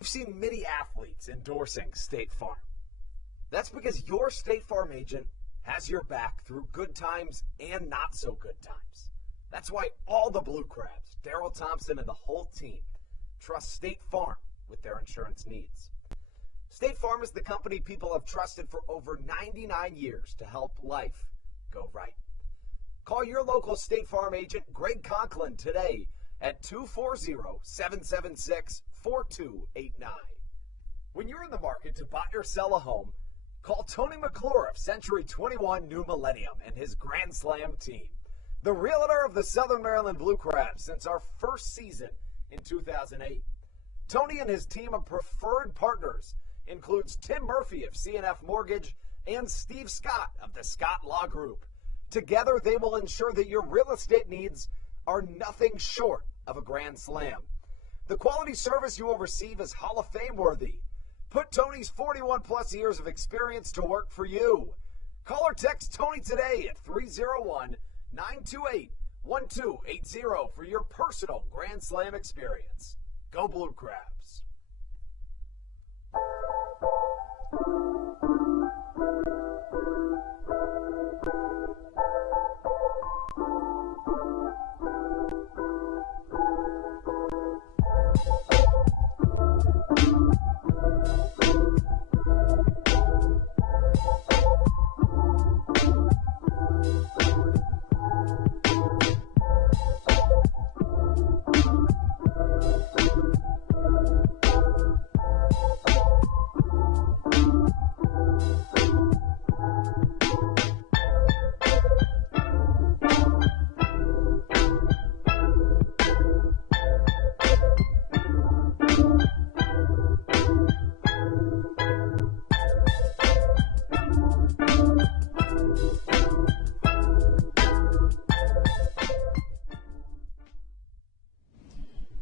You've seen many athletes endorsing State Farm. That's because your State Farm agent has your back through good times and not so good times. That's why all the Blue Crabs, Daryl Thompson, and the whole team trust State Farm with their insurance needs. State Farm is the company people have trusted for over 99 years to help life go right. Call your local State Farm agent, Greg Conklin, today at 240-776-4289. When you're in the market to buy or sell a home, call Tony McClure of Century 21 New Millennium and his Grand Slam team, the realtor of the Southern Maryland Blue Crabs since our first season in 2008. Tony and his team of preferred partners includes Tim Murphy of CNF Mortgage and Steve Scott of the Scott Law Group. Together, they will ensure that your real estate needs are nothing short of a grand slam. The quality service you will receive is Hall of Fame worthy. Put Tony's 41-plus years of experience to work for you. Call or text Tony today at 301-928-1280 for your personal Grand Slam experience. Go Blue Crabs.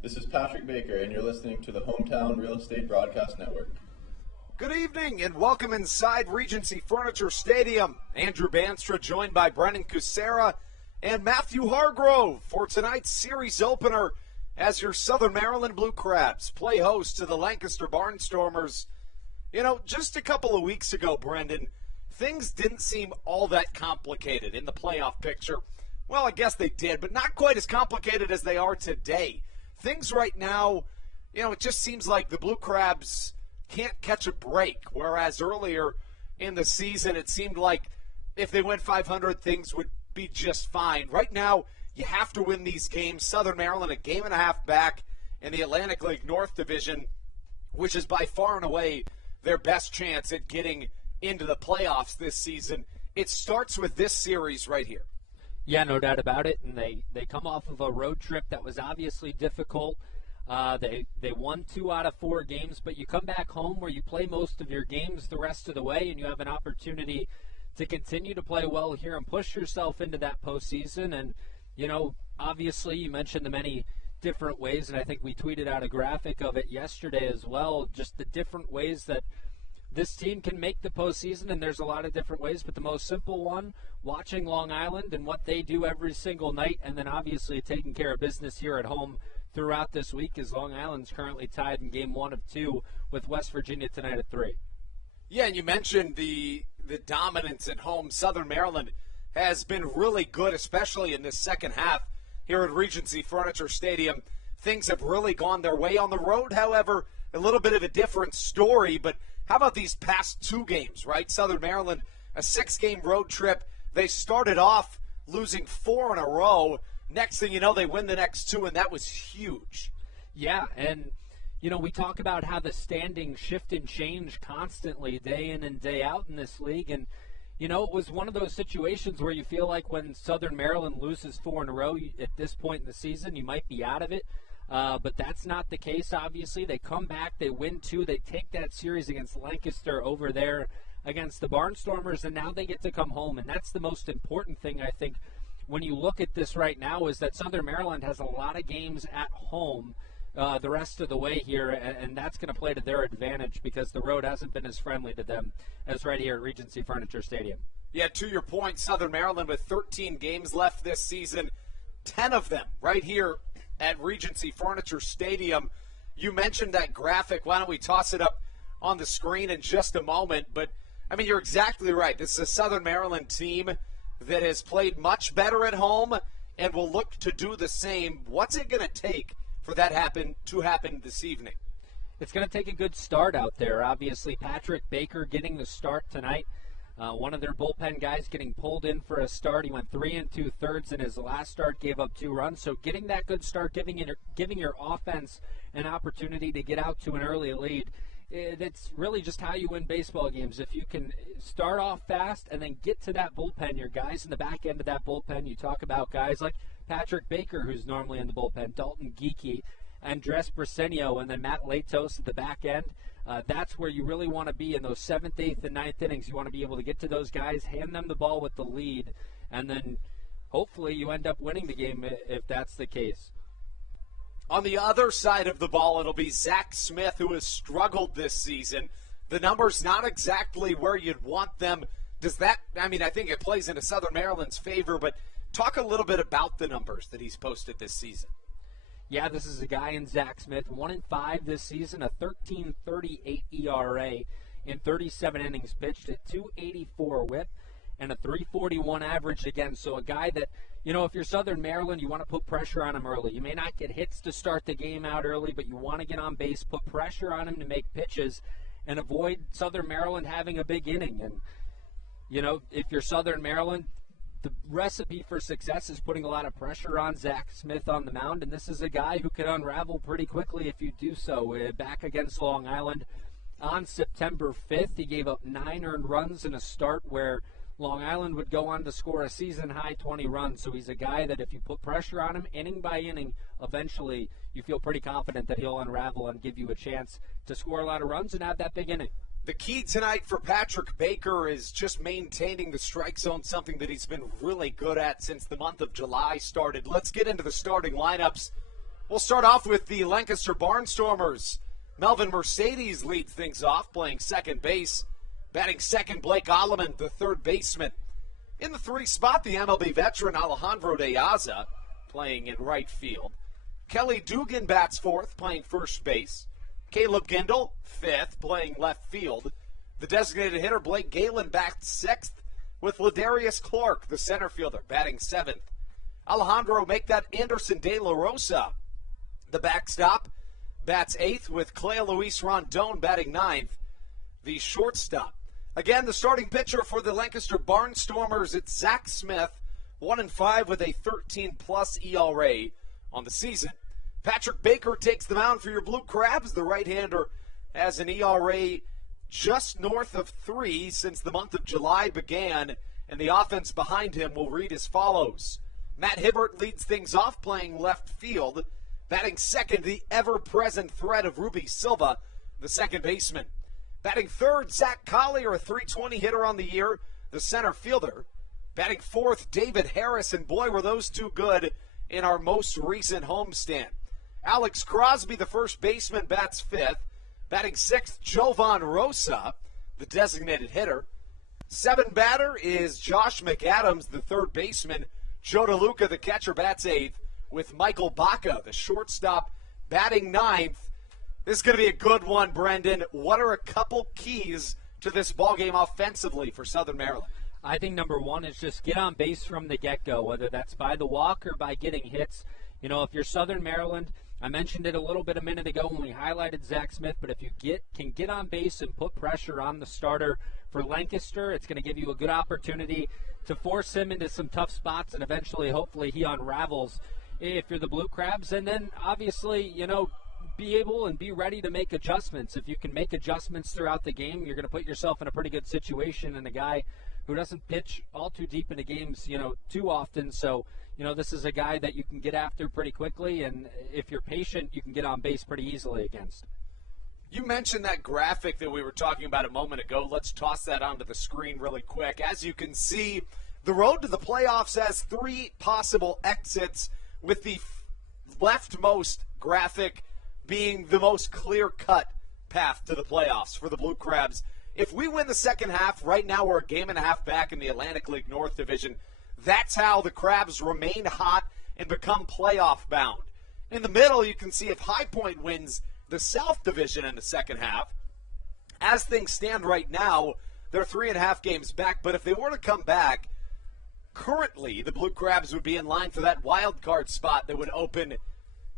This is Patrick Baker, and you're listening to the Hometown Real Estate Broadcast Network. Good evening and welcome inside Regency Furniture Stadium. Andrew Banstra joined by Brennan Kucera and Matthew Hargrove for tonight's series opener as your Southern Maryland Blue Crabs play host to the Lancaster Barnstormers. You know, just a couple of weeks ago, Brendan, things didn't seem all that complicated in the playoff picture. Well, I guess they did, but not quite as complicated as they are today. Things right now, you know, it just seems like the Blue Crabs can't catch a break, whereas earlier in the season it seemed like if they went 500, things would be just fine. Right now, you have to win these games. Southern Maryland a game and a half back in the Atlantic League North Division, which is by far and away their best chance at getting into the playoffs this season. It starts with this series right here. Yeah, no doubt about it, and they come off of a road trip that was obviously difficult. They won 2 out of 4 games, but you come back home where you play most of your games the rest of the way, and you have an opportunity to continue to play well here and push yourself into that postseason. And, you know, obviously you mentioned the many different ways, and I think we tweeted out a graphic of it yesterday as well, just the different ways that this team can make the postseason, and there's a lot of different ways, but the most simple one, watching Long Island and what they do every single night, and then obviously taking care of business here at home throughout this week, as Long Island's currently tied in game 1 of 2 with West Virginia tonight at 3. Yeah, and you mentioned the dominance at home. Southern Maryland has been really good, especially in this second half here at Regency Furniture Stadium. Things have really gone their way. On the road, however, a little bit of a different story, but how about these past 2 games, right? Southern Maryland, a 6-game road trip. They started off losing 4 in a row. Next thing you know, they win the next 2, and that was huge. Yeah, and, you know, we talk about how the standings shift and change constantly day in and day out in this league. And, you know, it was one of those situations where you feel like when Southern Maryland loses 4 in a row at this point in the season, you might be out of it. But that's not the case, obviously. They come back, they win 2, they take that series against Lancaster over there against the Barnstormers, and now they get to come home. And that's the most important thing, I think, when you look at this right now, is that Southern Maryland has a lot of games at home the rest of the way here, and that's going to play to their advantage because the road hasn't been as friendly to them as right here at Regency Furniture Stadium. Yeah, to your point, Southern Maryland with 13 games left this season, 10 of them right here at Regency Furniture Stadium. You mentioned that graphic. Why don't we toss it up on the screen in just a moment? But, I mean, you're exactly right. This is a Southern Maryland team that has played much better at home and will look to do the same. What's it going to take for that to happen this evening? It's going to take a good start out there. Obviously, Patrick Baker getting the start tonight. One of their bullpen guys getting pulled in for a start. He went 3 2/3 in his last start, gave up 2 runs. So getting that good start, giving your offense an opportunity to get out to an early lead, that's really just how you win baseball games. If you can start off fast and then get to that bullpen, your guys in the back end of that bullpen, you talk about guys like Patrick Baker, who's normally in the bullpen, Dalton Geeky, Andres Briseño, and then Matt Latos at the back end. That's where you really want to be in those 7th, 8th, and 9th innings. You want to be able to get to those guys, hand them the ball with the lead, and then hopefully you end up winning the game if that's the case. On the other side of the ball, it'll be Zach Smith, who has struggled this season. The numbers not exactly where you'd want them. Does that, I mean, I think it plays into Southern Maryland's favor, but talk a little bit about the numbers that he's posted this season. Yeah, this is a guy in Zach Smith, 1-5 this season, a 13.38 ERA in 37 innings pitched, a 2.84 WHIP, and a 3.41 average again. So a guy that, you know, if you're Southern Maryland, you want to put pressure on him early. You may not get hits to start the game out early, but you want to get on base, put pressure on him to make pitches, and avoid Southern Maryland having a big inning. And, you know, if you're Southern Maryland, the recipe for success is putting a lot of pressure on Zach Smith on the mound, and this is a guy who can unravel pretty quickly if you do so. Back against Long Island on September 5th, he gave up 9 earned runs in a start where Long Island would go on to score a season-high 20 runs. So he's a guy that if you put pressure on him inning by inning, eventually you feel pretty confident that he'll unravel and give you a chance to score a lot of runs and have that big inning. The key tonight for Patrick Baker is just maintaining the strike zone, something that he's been really good at since the month of July started. Let's get into the starting lineups. We'll start off with the Lancaster Barnstormers. Melvin Mercedes leads things off, playing second base. Batting second, Blake Alleman, the third baseman. In the 3 spot, the MLB veteran Alejandro De Aza, playing in right field. Kelly Dugan bats fourth, playing first base. Caleb Gindel, fifth, playing left field. The designated hitter, Blake Galen, bats sixth, with Ladarius Clark, the center fielder, batting seventh. Alejandro make that Anderson De La Rosa. The backstop bats eighth, with Clea Luis Rondon batting ninth. The shortstop. Again, the starting pitcher for the Lancaster Barnstormers, it's Zach Smith, 1-5 with a 13-plus ERA on the season. Patrick Baker takes the mound for your Blue Crabs. The right-hander has an ERA just north of 3 since the month of July began, and the offense behind him will read as follows. Matt Hibbert leads things off, playing left field. Batting second, the ever-present threat of Ruby Silva, the second baseman. Batting third, Zach Collier, a .320 hitter on the year, the center fielder. Batting fourth, David Harris, and boy, were those two good in our most recent homestand. Alex Crosby, the first baseman, bats fifth. Batting sixth, Jovan Rosa, the designated hitter. 7 batter is Josh McAdams, the third baseman. Joe DeLuca, the catcher, bats eighth, with Michael Baca, the shortstop, batting ninth. This is going to be a good one, Brendan. What are a couple keys to this ballgame offensively for Southern Maryland? I think number one is just get on base from the get-go, whether that's by the walk or by getting hits. You know, if you're Southern Maryland, I mentioned it a little bit a minute ago when we highlighted Zach Smith, but if you can get on base and put pressure on the starter for Lancaster, it's going to give you a good opportunity to force him into some tough spots, and eventually, hopefully, he unravels if you're the Blue Crabs. And then, obviously, you know, be able and be ready to make adjustments. If you can make adjustments throughout the game, you're going to put yourself in a pretty good situation, and a guy who doesn't pitch all too deep into games, you know, too often. So, you know, this is a guy that you can get after pretty quickly, and if you're patient, you can get on base pretty easily against. You mentioned that graphic that we were talking about a moment ago. Let's toss that onto the screen really quick. As you can see, the road to the playoffs has 3 possible exits, with the leftmost graphic being the most clear-cut path to the playoffs for the Blue Crabs. If we win the second half, right now we're a game and a half back in the Atlantic League North Division. That's how the Crabs remain hot and become playoff bound. In the middle, you can see if High Point wins, the South Division in the second half. As things stand right now, they're 3.5 games back, but if they were to come back, currently the Blue Crabs would be in line for that wild card spot that would open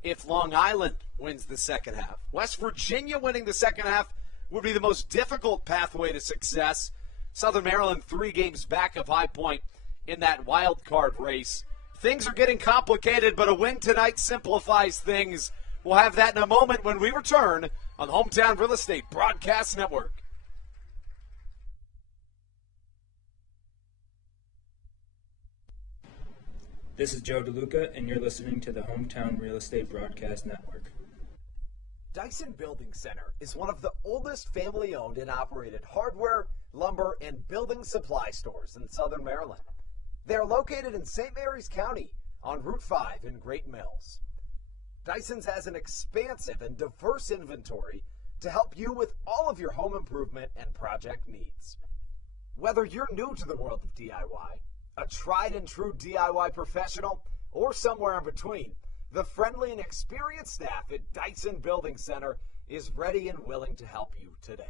if Long Island wins the second half. West Virginia winning the second half would be the most difficult pathway to success. Southern Maryland 3 games back of High Point in that wild card race. Things are getting complicated, but a win tonight simplifies things. We'll have that in a moment when we return on the Hometown Real Estate Broadcast Network. This is Joe DeLuca, and you're listening to the Hometown Real Estate Broadcast Network. Dyson Building Center is one of the oldest family-owned and operated hardware, lumber, and building supply stores in Southern Maryland. They are located in St. Mary's County on Route 5 in Great Mills. Dyson's has an expansive and diverse inventory to help you with all of your home improvement and project needs. Whether you're new to the world of DIY, a tried and true DIY professional, or somewhere in between, the friendly and experienced staff at Dyson Building Center is ready and willing to help you today.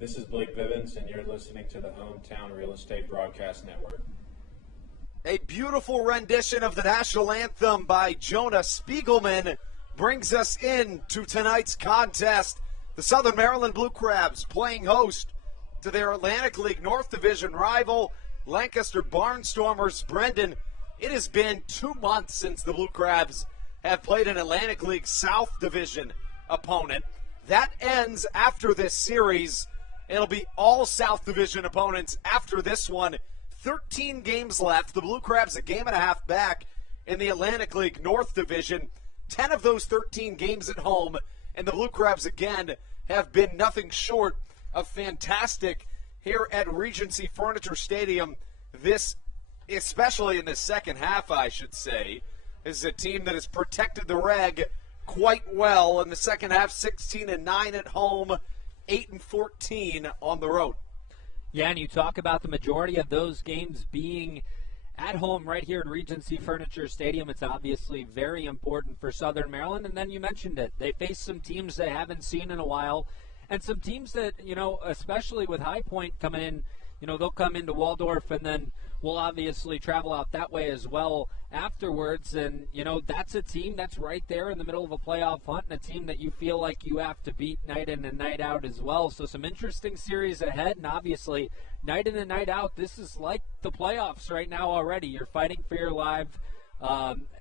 This is Blake Vivens, and you're listening to the Hometown Real Estate Broadcast Network. A beautiful rendition of the national anthem by Jonah Spiegelman brings us into tonight's contest. The Southern Maryland Blue Crabs playing host to their Atlantic League North Division rival, Lancaster Barnstormers. Brendan, it has been 2 months since the Blue Crabs have played an Atlantic League South Division opponent. That ends after this series. It'll be all South Division opponents after this one. 13 games left. The Blue Crabs a game and a half back in the Atlantic League North Division. 10 of those 13 games at home. And the Blue Crabs, again, have been nothing short of fantastic here at Regency Furniture Stadium. This, especially in the second half, I should say, is a team that has protected the reg quite well. In the second half, 16-9 at home, 8-14 on the road. Yeah, and you talk about the majority of those games being at home right here at Regency Furniture Stadium. It's obviously very important for Southern Maryland. And then you mentioned it. They face some teams they haven't seen in a while, and some teams that, you know, especially with High Point coming in, you know, they'll come into Waldorf, and then we'll obviously travel out that way as well afterwards. And, you know, that's a team that's right there in the middle of a playoff hunt, and a team that you feel like you have to beat night in and night out as well. So some interesting series ahead, and obviously night in and night out, this is like the playoffs right now already. You're fighting for your life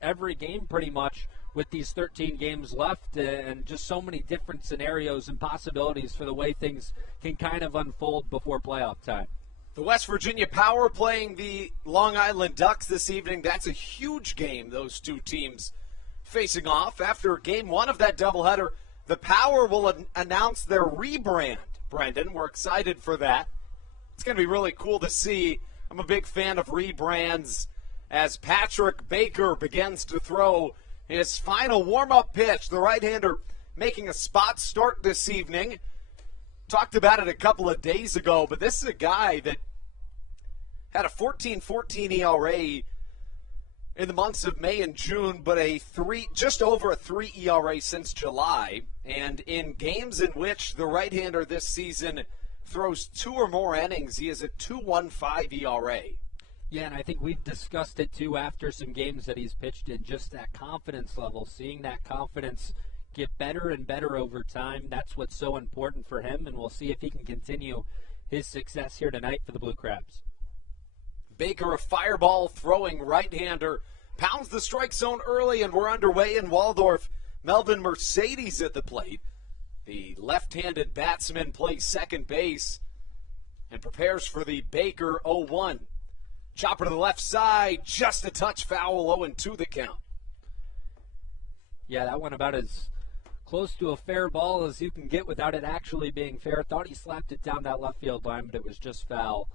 every game pretty much with these 13 games left, and just so many different scenarios and possibilities for the way things can kind of unfold before playoff time. The West Virginia Power playing the Long Island Ducks this evening. That's a huge game, those two teams facing off. After game one of that doubleheader, the Power will announce their rebrand. Brendan, we're excited for that. It's going to be really cool to see. I'm a big fan of rebrands as Patrick Baker begins to throw his final warm-up pitch. The right-hander making a spot start this evening. Talked about it a couple of days ago, but this is a guy that had a 14-14 ERA in the months of May and June, but just over a 3 ERA since July. And in games in which the right-hander this season throws 2 or more innings, he has a 2.15 ERA. Yeah, and I think we've discussed it too after some games that he's pitched in, just that confidence level, seeing that confidence get better and better over time. That's what's so important for him, and we'll see if he can continue his success here tonight for the Blue Crabs. Baker, a fireball throwing right-hander, pounds the strike zone early, and we're underway in Waldorf. Melvin Mercedes at the plate. The left-handed batsman plays second base and prepares for the Baker 0-1. Chopper to the left side, just a touch foul, 0-2 the count. Yeah, that went about as close to a fair ball as you can get without it actually being fair. Thought he slapped it down that left field line, but it was just foul.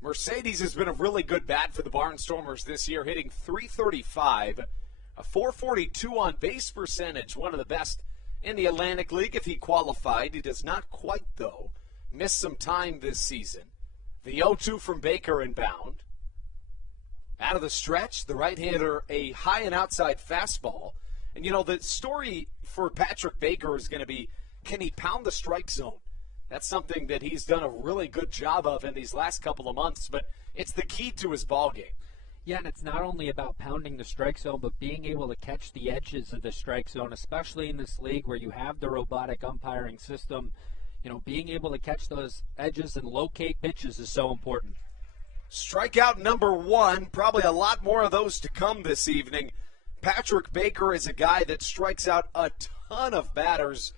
Mercedes has been a really good bat for the Barnstormers this year, hitting .335, a .442 on base percentage, one of the best in the Atlantic League if he qualified. He does not quite, though. Missed some time this season. The 0-2 from Baker inbound. Out of the stretch, the right-hander, a high and outside fastball. And, you know, the story for Patrick Baker is going to be, can he pound the strike zone? That's something that he's done a really good job of in these last couple of months, but it's the key to his ball game. Yeah, and it's not only about pounding the strike zone, but being able to catch the edges of the strike zone, especially in this league where you have the robotic umpiring system. You know, being able to catch those edges and locate pitches is so important. Strikeout number 1, probably a lot more of those to come this evening. Patrick Baker is a guy that strikes out a ton of batters.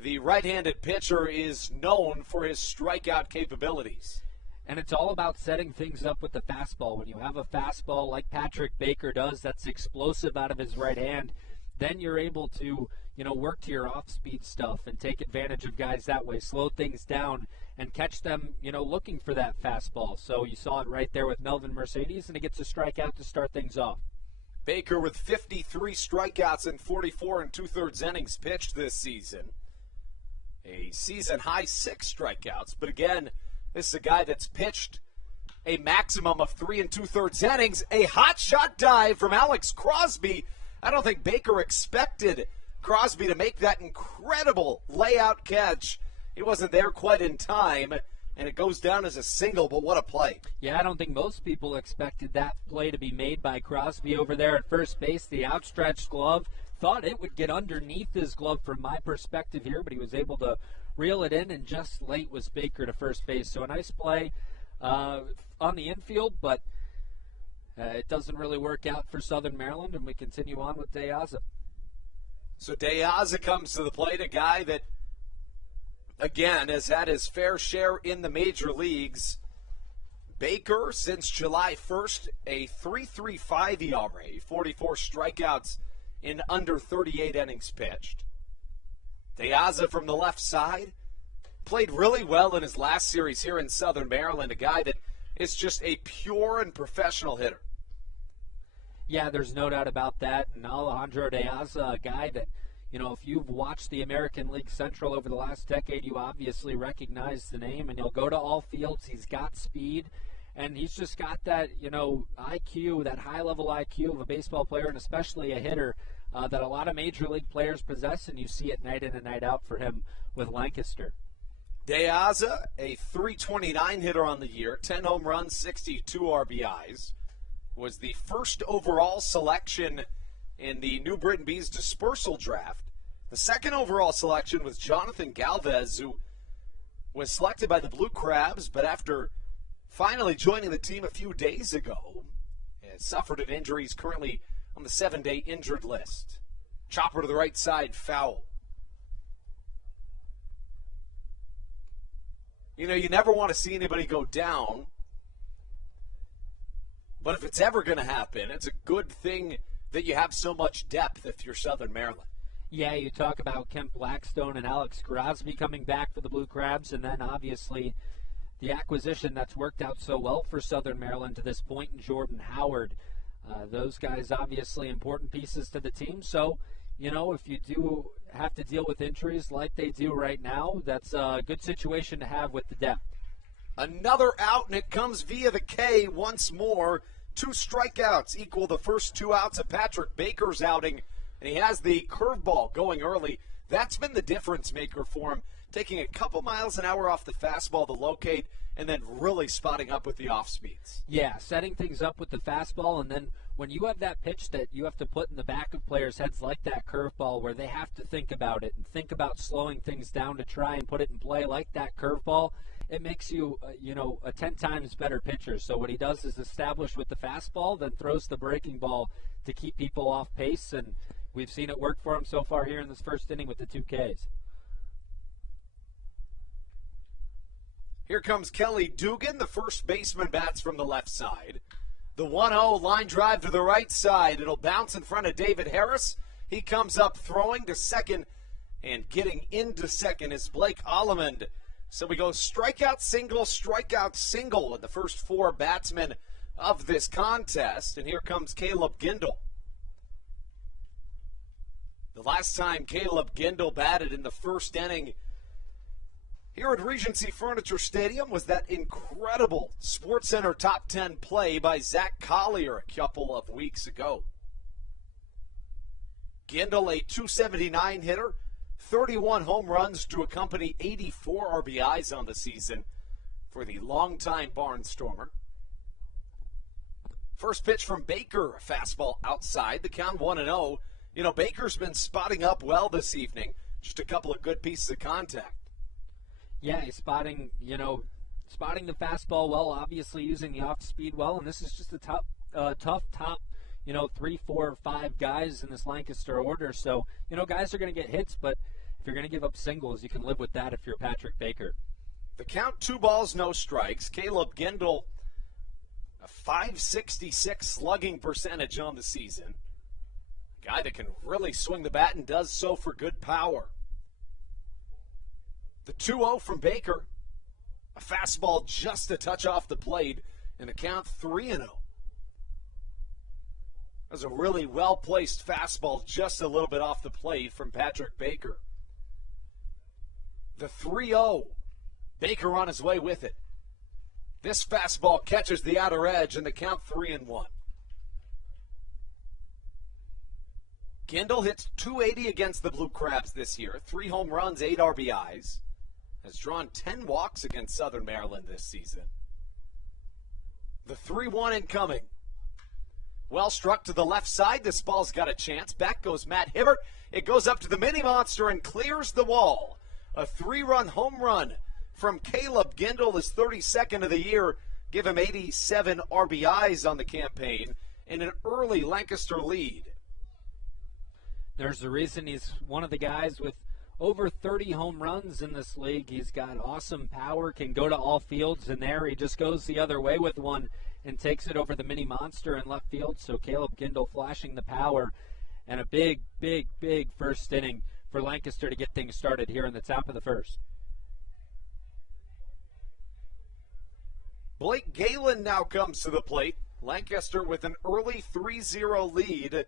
The right-handed pitcher is known for his strikeout capabilities. And it's all about setting things up with the fastball. When you have a fastball like Patrick Baker does that's explosive out of his right hand, then you're able to, you know, work to your off-speed stuff and take advantage of guys that way, slow things down and catch them, you know, looking for that fastball. So you saw it right there with Melvin Mercedes, and he gets a strikeout to start things off. Baker with 53 strikeouts and 44 2/3 innings pitched this season. A season-high 6 strikeouts. But again, this is a guy that's pitched a maximum of 3 2/3 innings. A hot shot dive from Alex Crosby. I don't think Baker expected Crosby to make that incredible layout catch. He wasn't there quite in time, and it goes down as a single, but what a play. Yeah, I don't think most people expected that play to be made by Crosby over there at first base. The outstretched glove, thought it would get underneath his glove from my perspective here, but he was able to reel it in, and just late was Baker to first base. So a nice play on the infield, but it doesn't really work out for Southern Maryland, and we continue on with De Aza. So De Aza comes to the plate, a guy that, again, has had his fair share in the major leagues. Baker, since July 1st, a .335 ERA, 44 strikeouts in under 38 innings pitched. De Aza from the left side played really well in his last series here in Southern Maryland, a guy that is just a pure and professional hitter. Yeah, there's no doubt about that. And Alejandro De Aza, a guy that, you know, if you've watched the American League Central over the last decade, you obviously recognize the name, and he'll go to all fields. He's got speed, and he's just got that, you know, IQ, that high-level IQ of a baseball player, and especially a hitter that a lot of major league players possess, and you see it night in and night out for him with Lancaster. De Aza, a .329 hitter on the year, 10 home runs, 62 RBIs, was the first overall selection in the New Britain Bees dispersal draft. The second overall selection was Jonathan Galvez, who was selected by the Blue Crabs, but after finally joining the team a few days ago, has suffered an injury. He's currently on the 7-day injured list. Chopper to the right side, foul. You know, you never want to see anybody go down, but if it's ever going to happen, it's a good thing that you have so much depth if you're Southern Maryland. Yeah, you talk about Kent Blackstone and Alex Crosby coming back for the Blue Crabs, and then obviously the acquisition that's worked out so well for Southern Maryland to this point in Jordan Howard. Those guys obviously important pieces to the team. So, you know, if you do have to deal with injuries like they do right now, that's a good situation to have with the depth. Another out, and it comes via the K once more. 2 strikeouts equal the first 2 outs of Patrick Baker's outing, and he has the curveball going early. That's been the difference maker for him, taking a couple miles an hour off the fastball to locate and then really spotting up with the off speeds. Yeah, setting things up with the fastball, and then when you have that pitch that you have to put in the back of players' heads like that curveball where they have to think about it and think about slowing things down to try and put it in play like that curveball, it makes you, a 10 times better pitcher. So what he does is establish with the fastball, then throws the breaking ball to keep people off pace, and we've seen it work for him so far here in this first inning with the 2 Ks. Here comes Kelly Dugan, the first baseman, bats from the left side. The 1-0 line drive to the right side. It'll bounce in front of David Harris. He comes up throwing to second, and getting into second is Blake Allemond. So we go strikeout, single with the first 4 batsmen of this contest. And here comes Caleb Gindel. The last time Caleb Gindel batted in the first inning here at Regency Furniture Stadium was that incredible SportsCenter top 10 play by Zach Collier a couple of weeks ago. Gindel, a .279 hitter, 31 home runs to accompany 84 RBIs on the season for the longtime Barnstormer. First pitch from Baker, a fastball outside, the count 1-0. Baker's been spotting up well this evening. Just a couple of good pieces of contact. Yeah, he's spotting the fastball well, obviously using the off speed well, and this is just a tough top, 3, 4, 5 guys in this Lancaster order. So, guys are going to get hits, but if you're going to give up singles, you can live with that if you're Patrick Baker. The count 2 balls, no strikes. Caleb Gindel, a .566 slugging percentage on the season. A guy that can really swing the bat and does so for good power. The 2-0 from Baker, a fastball just a touch off the plate, and the count 3-0. That was a really well-placed fastball just a little bit off the plate from Patrick Baker. The 3-0, Baker on his way with it. This fastball catches the outer edge, and the count 3-1. Gindel hits .280 against the Blue Crabs this year, 3 home runs, 8 RBIs. Has drawn 10 walks against Southern Maryland this season. The 3-1 incoming. Well struck to the left side. This ball's got a chance. Back goes Matt Hibbert. It goes up to the mini monster and clears the wall. A 3-run home run from Caleb Gindel, his 32nd of the year. Give him 87 RBIs on the campaign and an early Lancaster lead. There's a reason he's one of the guys with over 30 home runs in this league. He's got awesome power, can go to all fields, and there he just goes the other way with one and takes it over the mini monster in left field. So Caleb Gindel flashing the power, and a big, big, big first inning for Lancaster to get things started here in the top of the first. Blake Galen now comes to the plate. Lancaster with an early 3-0 lead.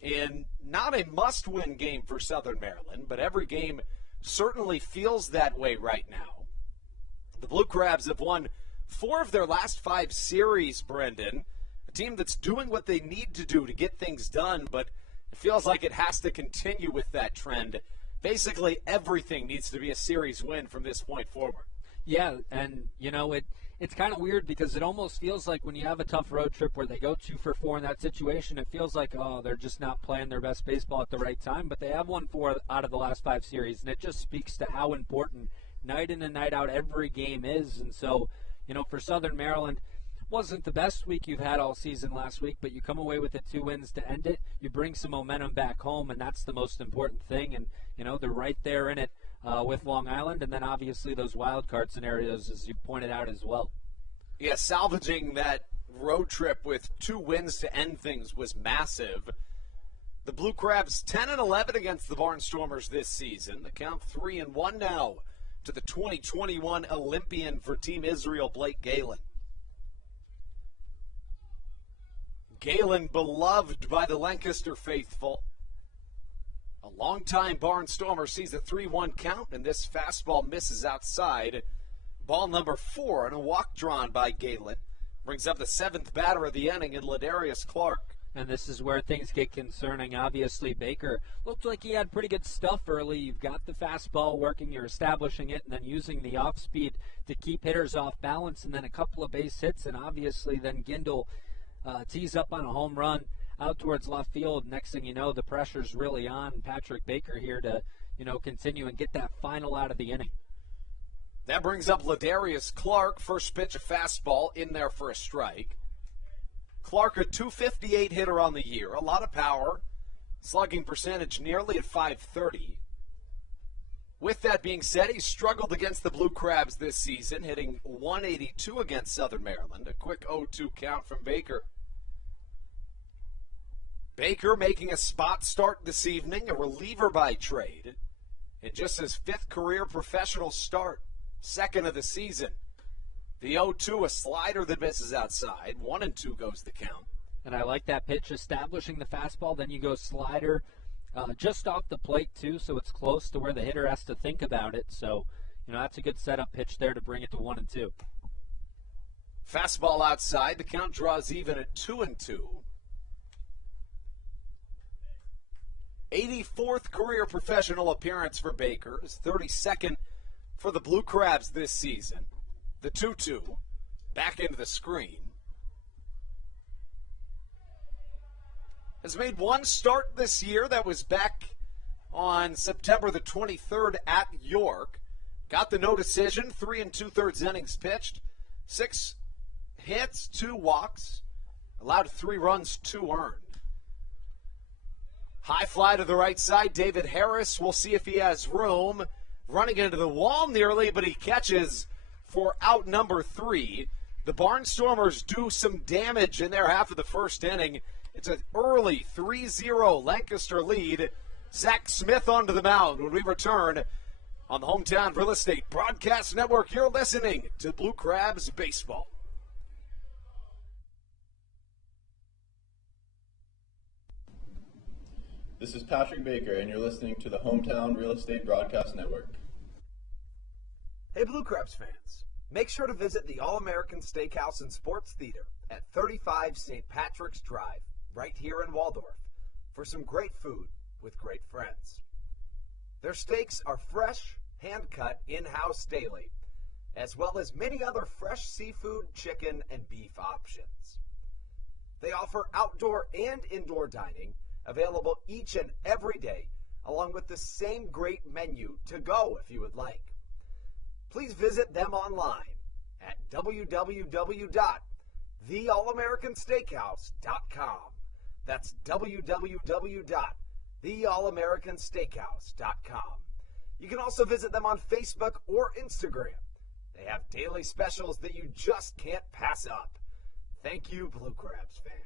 In not a must-win game for Southern Maryland, but every game certainly feels that way right now. The Blue Crabs have won 4 of their last 5 series, Brendan. A team that's doing what they need to do to get things done, but it feels like it has to continue with that trend. Basically, everything needs to be a series win from this point forward. Yeah, and, it's kind of weird because it almost feels like when you have a tough road trip where they go 2 for 4 in that situation, it feels like, they're just not playing their best baseball at the right time. But they have won 4 out of the last 5 series, and it just speaks to how important night in and night out every game is. And so, for Southern Maryland, wasn't the best week you've had all season last week, but you come away with the 2 wins to end it. You bring some momentum back home, and that's the most important thing. And, they're right there in it. With Long Island, and then obviously those wild card scenarios, as you pointed out as well. Yeah, salvaging that road trip with 2 wins to end things was massive. The Blue Crabs 10-11 against the Barnstormers this season. The count 3-1 now to the 2021 Olympian for Team Israel, Blake Galen. Galen beloved by the Lancaster faithful. A longtime Barnstormer sees a 3-1 count, and this fastball misses outside. Ball number 4 and a walk drawn by Galen. Brings up the 7th batter of the inning in Ladarius Clark. And this is where things get concerning. Obviously, Baker looked like he had pretty good stuff early. You've got the fastball working, you're establishing it, and then using the off-speed to keep hitters off balance, and then a couple of base hits, and obviously then Gindel tees up on a home run out towards left field. Next thing you know, the pressure's really on Patrick Baker here to, continue and get that final out of the inning. That brings up Ladarius Clark. First pitch, a fastball in there for a strike. Clark, a .258 hitter on the year. A lot of power. Slugging percentage nearly at .530. With that being said, he struggled against the Blue Crabs this season, hitting .182 against Southern Maryland. A quick 0-2 count from Baker. Baker making a spot start this evening, a reliever by trade, in just his 5th career professional start, 2nd of the season. The 0-2, a slider that misses outside. 1-2 goes the count. And I like that pitch, establishing the fastball. Then you go slider just off the plate, too, so it's close to where the hitter has to think about it. So, that's a good setup pitch there to bring it to 1-2. Fastball outside. The count draws even at 2-2. 84th career professional appearance for Baker. His 32nd for the Blue Crabs this season. The 2-2, back into the screen. Has made one start this year. That was back on September the 23rd at York. Got the no decision, 3 2/3 innings pitched. 6 hits, 2 walks. Allowed 3 runs, 2 earned. High fly to the right side. David Harris, we'll see if he has room. Running into the wall nearly, but he catches for out number 3. The Barnstormers do some damage in their half of the first inning. It's an early 3-0 Lancaster lead. Zach Smith onto the mound when we return on the Hometown Real Estate Broadcast Network. You're listening to Blue Crabs Baseball. This is Patrick Baker, and you're listening to the Hometown Real Estate Broadcast Network. Hey, Blue Crabs fans, make sure to visit the All-American Steakhouse and Sports Theater at 35 St. Patrick's Drive, right here in Waldorf, for some great food with great friends. Their steaks are fresh, hand-cut, in-house daily, as well as many other fresh seafood, chicken, and beef options. They offer outdoor and indoor dining, available each and every day, along with the same great menu to go if you would like. Please visit them online at www.theallamericansteakhouse.com. That's www.theallamericansteakhouse.com. You can also visit them on Facebook or Instagram. They have daily specials that you just can't pass up. Thank you, Blue Crabs fans.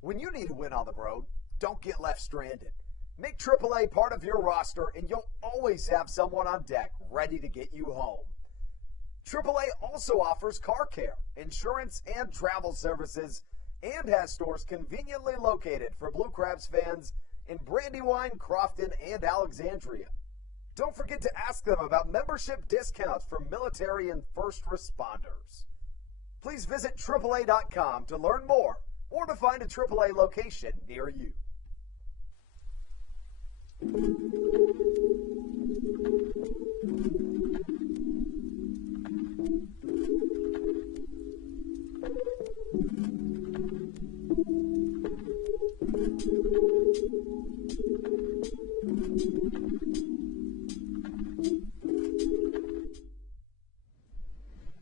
When you need a win on the road, don't get left stranded. Make AAA part of your roster, and you'll always have someone on deck ready to get you home. AAA also offers car care, insurance, and travel services, and has stores conveniently located for Blue Crabs fans in Brandywine, Crofton, and Alexandria. Don't forget to ask them about membership discounts for military and first responders. Please visit AAA.com to learn more or to find a AAA location near you.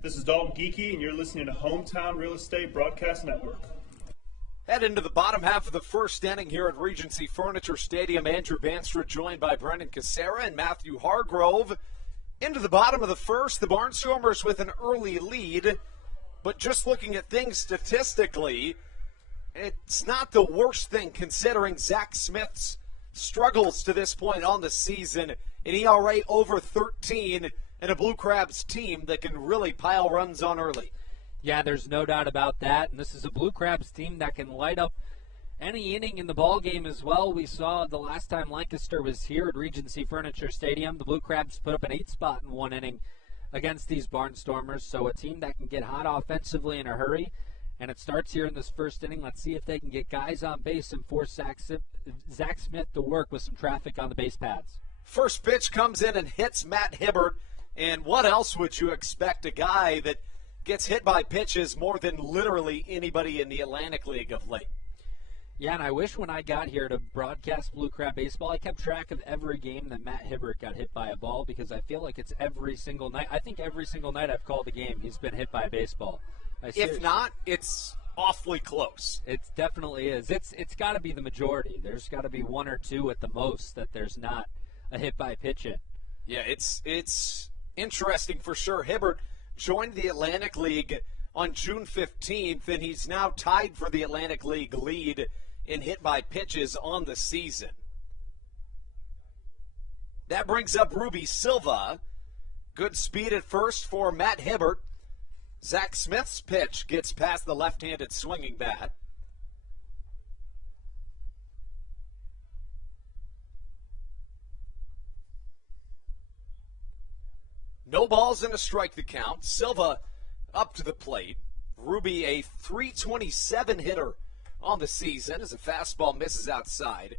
This is Dalton Geeky, and you're listening to Hometown Real Estate Broadcast Network. Head into the bottom half of the first inning here at Regency Furniture Stadium. Andrew Banstra joined by Brendan Casera and Matthew Hargrove. Into the bottom of the first, the Barnstormers with an early lead. But just looking at things statistically, it's not the worst thing considering Zach Smith's struggles to this point on the season. An ERA over 13 and a Blue Crabs team that can really pile runs on early. Yeah, there's no doubt about that. And this is a Blue Crabs team that can light up any inning in the ball game as well. We saw the last time Lancaster was here at Regency Furniture Stadium, the Blue Crabs put up an 8 spot in 1 inning against these Barnstormers. So a team that can get hot offensively in a hurry And it starts here in this first inning. Let's see if they can get guys on base and force Zach Smith to work with some traffic on the base paths. First pitch comes in and hits Matt Hibbert. And what else would you expect? A guy that gets hit by pitches more than literally anybody in the Atlantic League of late. Yeah, and I wish when I got here to broadcast Blue Crab Baseball, I kept track of every game that Matt Hibbert got hit by a ball, because I feel like it's every single night. I think every single night I've called a game, he's been hit by a baseball. If not, it's awfully close. It definitely is. It's got to be the majority. There's got to be one or two at the most that there's not a hit by pitch in. Yeah, it's interesting for sure. Hibbert joined the Atlantic League on June 15th, and he's now tied for the Atlantic League lead in hit by pitches on the season. That brings up Ruby Silva. Good speed at first for Matt Hibbert. Zach Smith's pitch gets past the left-handed swinging bat. No balls and a strike the count. Silva up to the plate. Ruby a .327 hitter on the season as a fastball misses outside.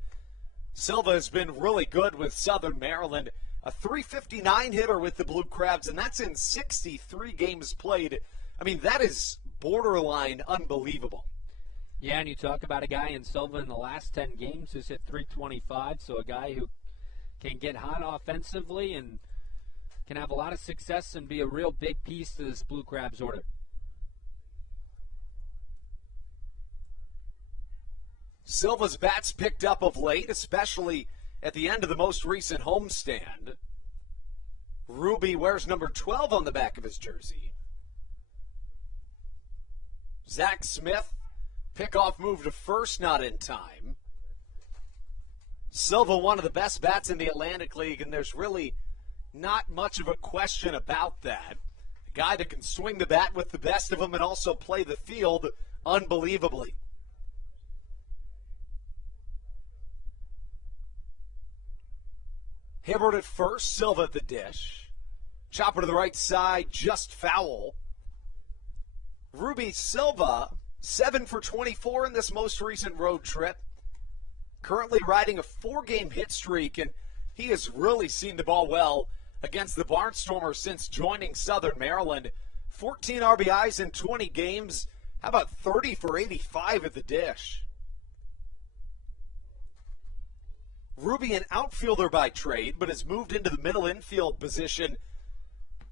Silva has been really good with Southern Maryland. A .359 hitter with the Blue Crabs, and that's in 63 games played. I mean, that is borderline unbelievable. Yeah, and you talk about a guy in Silva in the last 10 games who's hit .325, so a guy who can get hot offensively and can have a lot of success and be a real big piece to this Blue Crabs order. Silva's bat's picked up of late, especially at the end of the most recent homestand. Ruby wears number 12 on the back of his jersey. Zach Smith, pickoff move to first, not in time. Silva, one of the best bats in the Atlantic League, and there's really not much of a question about that. A guy that can swing the bat with the best of them and also play the field unbelievably. Hibbert at first, Silva at the dish. Chopper to the right side, just foul. Ruby Silva, 7 for 24 in this most recent road trip. Currently riding a 4-game hit streak, and he has really seen the ball well against the Barnstormers since joining Southern Maryland. 14 RBIs in 20 games. How about 30 for 85 at the dish? Ruby, an outfielder by trade, but has moved into the middle infield position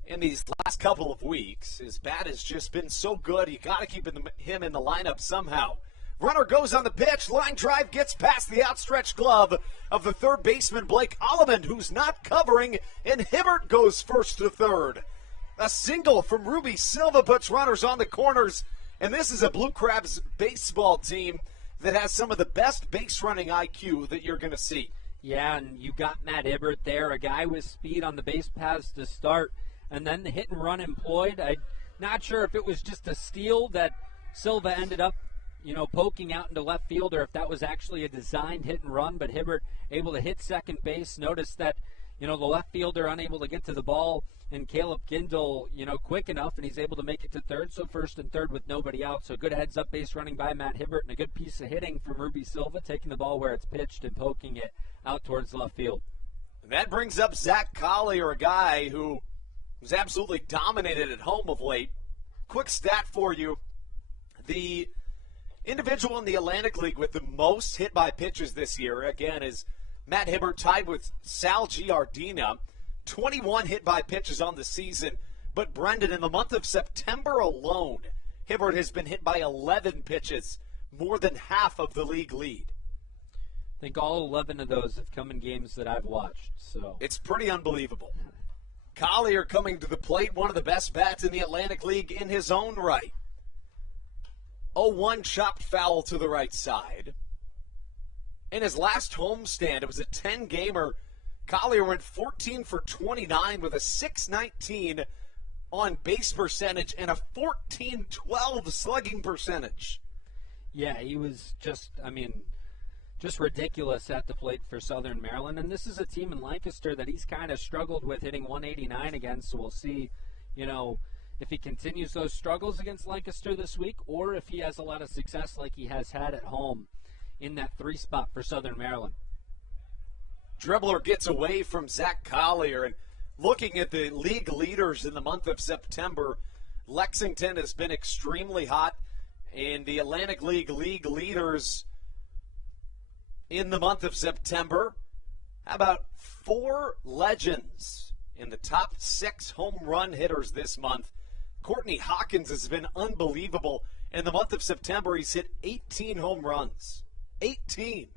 in these last couple of weeks. His bat has just been so good, you got to keep him in the lineup somehow. Runner goes on the pitch, line drive gets past the outstretched glove of the third baseman Blake Allemand, who's not covering, and Hibbert goes first to third. A single from Ruby Silva puts runners on the corners, and this is a Blue Crabs baseball team that has some of the best base running IQ that you're going to see. Yeah, and you got Matt Hibbert there, a guy with speed on the base paths to start, and then the hit and run employed. I'm not sure if it was just a steal that Silva ended up, poking out into left field, or if that was actually a designed hit and run, but Hibbert able to hit second base. Notice that, the left fielder unable to get to the ball, and Caleb Gindel, quick enough, and he's able to make it to third, so first and third with nobody out. So good heads-up base running by Matt Hibbert, and a good piece of hitting from Ruby Silva, taking the ball where it's pitched and poking it out towards left field. And that brings up Zach Collier, a guy who was absolutely dominated at home of late. Quick stat for you. The individual in the Atlantic League with the most hit by pitches this year, again, is Matt Hibbert, tied with Sal Giardina. 21 hit by pitches on the season. But Brendan, in the month of September alone, Hibbert has been hit by 11 pitches, more than half of the league lead. I think all 11 of those have come in games that I've watched. So it's pretty unbelievable. Collier coming to the plate, one of the best bats in the Atlantic League in his own right. 0-1 chopped foul to the right side. In his last homestand, it was a 10-gamer. Collier went 14 for 29 with a .619 on base percentage and a .1412 slugging percentage. Yeah, he was just ridiculous at the plate for Southern Maryland. And this is a team in Lancaster that he's kind of struggled with, hitting .189 against. So we'll see, if he continues those struggles against Lancaster this week, or if he has a lot of success like he has had at home in that 3 spot for Southern Maryland. Dribbler gets away from Zach Collier, and looking at the league leaders in the month of September, Lexington has been extremely hot, and the Atlantic League league leaders in the month of September, how about 4 legends in the top 6 home run hitters this month. Courtney Hawkins has been unbelievable. In the month of September, he's hit 18 home runs. 18.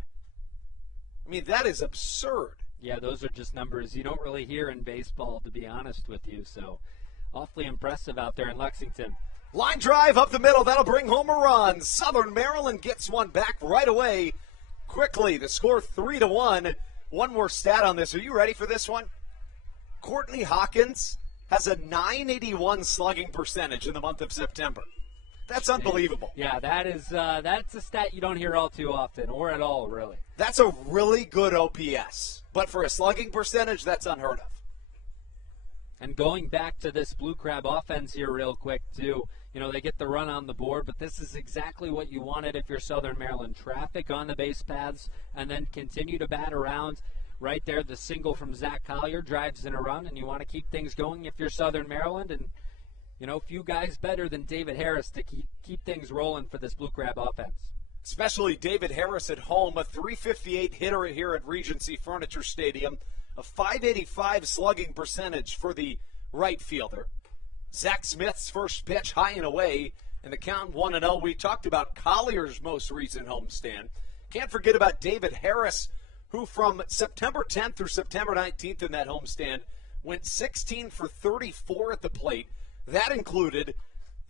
I mean, that is absurd. Yeah, those are just numbers you don't really hear in baseball, to be honest with you. So, awfully impressive out there in Lexington. Line drive up the middle. That'll bring home a run. Southern Maryland gets one back right away. Quickly, the score 3-1. One more stat on this. Are you ready for this one? Courtney Hawkins has a .981 slugging percentage in the month of September. That's unbelievable. Yeah, that's a stat you don't hear all too often, or at all, really. That's a really good OPS. But for a slugging percentage, that's unheard of. And going back to this Blue Crab offense here real quick, too, they get the run on the board, but this is exactly what you wanted if you're Southern Maryland. Traffic on the base paths, and then continue to bat around. Right there, the single from Zach Collier drives in a run, and you want to keep things going if you're Southern Maryland. And, few guys better than David Harris to keep things rolling for this Blue Crab offense. Especially David Harris at home, a .358 hitter here at Regency Furniture Stadium, a .585 slugging percentage for the right fielder. Zach Smith's first pitch high and away, and the count 1-0. We talked about Collier's most recent homestand. Can't forget about David Harris, who from September 10th through September 19th in that homestand went 16 for 34 at the plate. That included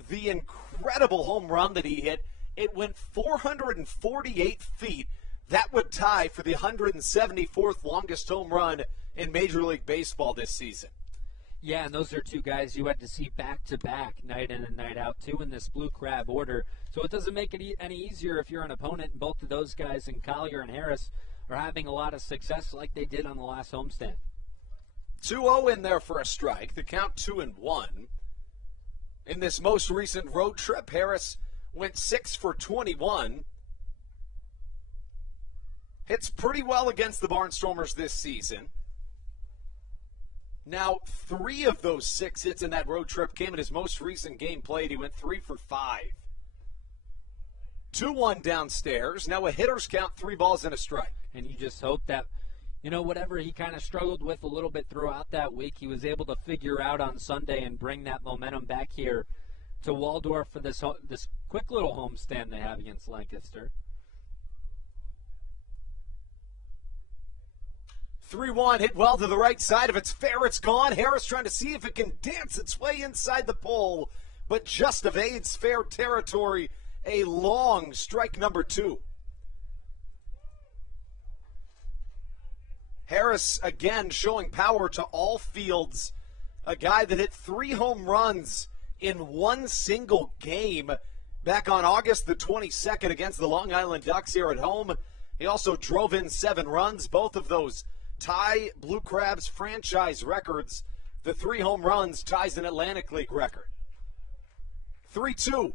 the incredible home run that he hit. It went 448 feet. That would tie for the 174th longest home run in Major League Baseball this season. Yeah, and those are two guys you had to see back-to-back, night in and night out, too, in this Blue Crab order. So it doesn't make it any easier if you're an opponent, and both of those guys, and Collier and Harris, are having a lot of success like they did on the last homestand. 2-0 in there for a strike. The count 2-1. In this most recent road trip, Harris went 6 for 21. Hits pretty well against the Barnstormers this season. Now, 3 of those 6 hits in that road trip came in his most recent game played. He went 3 for 5. 2-1 downstairs. Now a hitter's count, 3 balls and a strike. And you just hope that, whatever he kind of struggled with a little bit throughout that week, he was able to figure out on Sunday and bring that momentum back here to Waldorf for this quick little homestand they have against Lancaster. 3-1, hit well to the right side. If it's fair, it's gone. Harris trying to see if it can dance its way inside the pole, but just evades fair territory. A long strike number 2. Harris again showing power to all fields. A guy that hit 3 home runs in one single game back on August the 22nd against the Long Island Ducks here at home. He also drove in 7 runs. Both of those tie Blue Crabs franchise records. The 3 home runs ties an Atlantic League record. 3-2.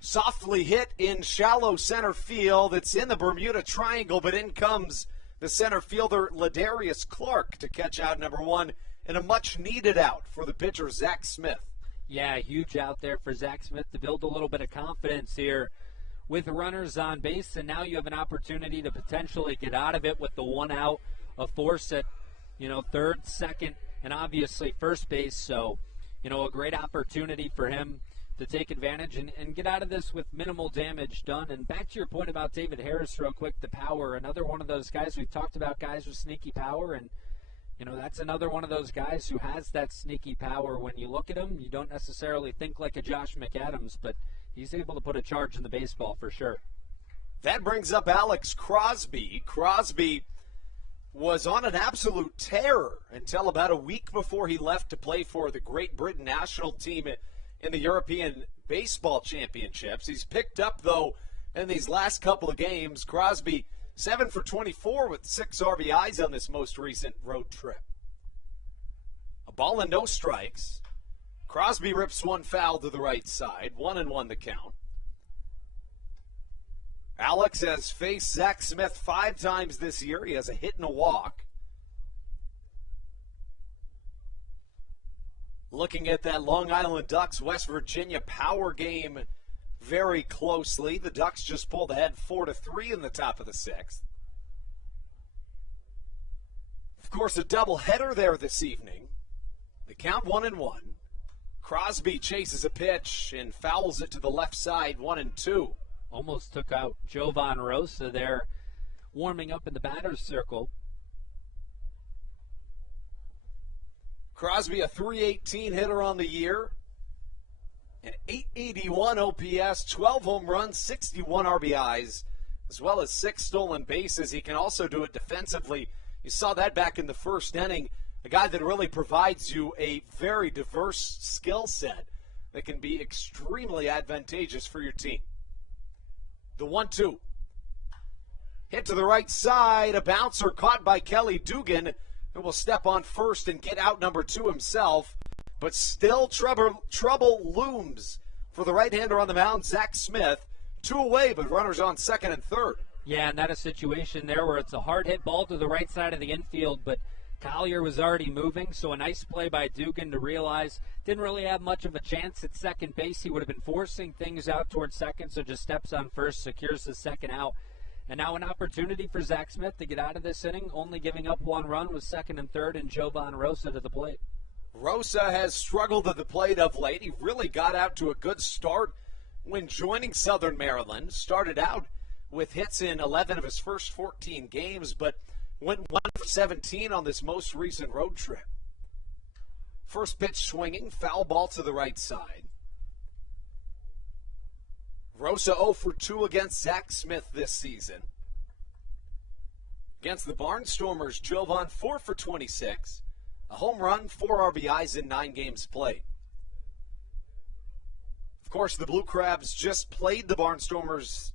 Softly hit in shallow center field. It's in the Bermuda Triangle, but in comes the center fielder Ladarius Clark to catch out number 1, and a much-needed out for the pitcher Zach Smith. Yeah, huge out there for Zach Smith to build a little bit of confidence here with runners on base, and now you have an opportunity to potentially get out of it with the 1 out, a force at, third, second, and obviously first base. So, a great opportunity for him to take advantage and get out of this with minimal damage done. And back to your point about David Harris real quick, the power, another one of those guys. We've talked about guys with sneaky power, and that's another one of those guys who has that sneaky power. When you look at him, you don't necessarily think like a Josh McAdams, but he's able to put a charge in the baseball for sure. That brings up Alex Crosby. Crosby was on an absolute tear until about a week before he left to play for the Great Britain national team in the European Baseball Championships. He's picked up, though, in these last couple of games. Crosby 7 for 24 with 6 RBIs on this most recent road trip. A ball and no strikes. Crosby rips one foul to the right side. 1-1 the count. Alex has faced Zach Smith 5 times this year. He has a hit and a walk. Looking at that Long Island Ducks West Virginia power game very closely. The Ducks just pulled ahead 4-3 in the top of the 6th. Of course, a doubleheader there this evening. The count 1-1. Crosby chases a pitch and fouls it to the left side, 1-2. Almost took out Jovan Rosa there, warming up in the batter's circle. Crosby, a .318 hitter on the year, an .881 OPS, 12 home runs, 61 RBIs, as well as 6 stolen bases. He can also do it defensively. You saw that back in the first inning. A guy that really provides you a very diverse skill set that can be extremely advantageous for your team. The 1-2. Hit to the right side. A bouncer caught by Kelly Dugan, who will step on first and get out number 2 himself. But still trouble looms for the right-hander on the mound, Zach Smith. 2 away, but runners on second and third. Yeah, and that a situation there where it's a hard hit ball to the right side of the infield, but Collier was already moving, so a nice play by Dugan to realize didn't really have much of a chance at second base. He would have been forcing things out towards second, so just steps on first, secures the second out. And now an opportunity for Zach Smith to get out of this inning, only giving up 1 run with second and third, and Jovan Rosa to the plate. Rosa has struggled at the plate of late. He really got out to a good start when joining Southern Maryland. Started out with hits in 11 of his first 14 games, but went 1 for 17 on this most recent road trip. First pitch swinging, foul ball to the right side. Rosa 0 for 2 against Zach Smith this season. Against the Barnstormers, Jovan 4 for 26. A home run, 4 RBIs in 9 games played. Of course, the Blue Crabs just played the Barnstormers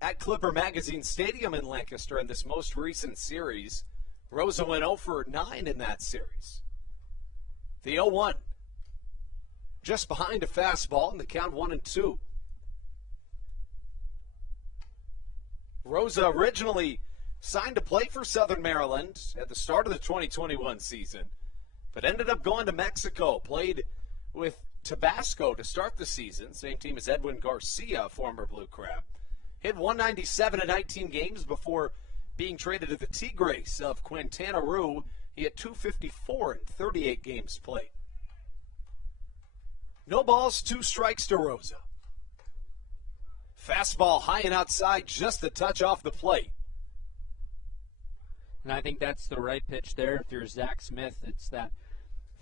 at Clipper Magazine Stadium in Lancaster in this most recent series. Rosa went 0 for 9 in that series. The 0-1. Just behind a fastball, and the count 1-2. Rosa originally signed to play for Southern Maryland at the start of the 2021 season, but ended up going to Mexico, played with Tabasco to start the season, same team as Edwin Garcia, former Blue Crab. Hit 197 in 19 games before being traded to the Tigres of Quintana Roo. He had 254 in 38 games played. No balls, 2 strikes to Rosa. Fastball high and outside, just a touch off the plate. And I think that's the right pitch there. If you're Zach Smith, it's that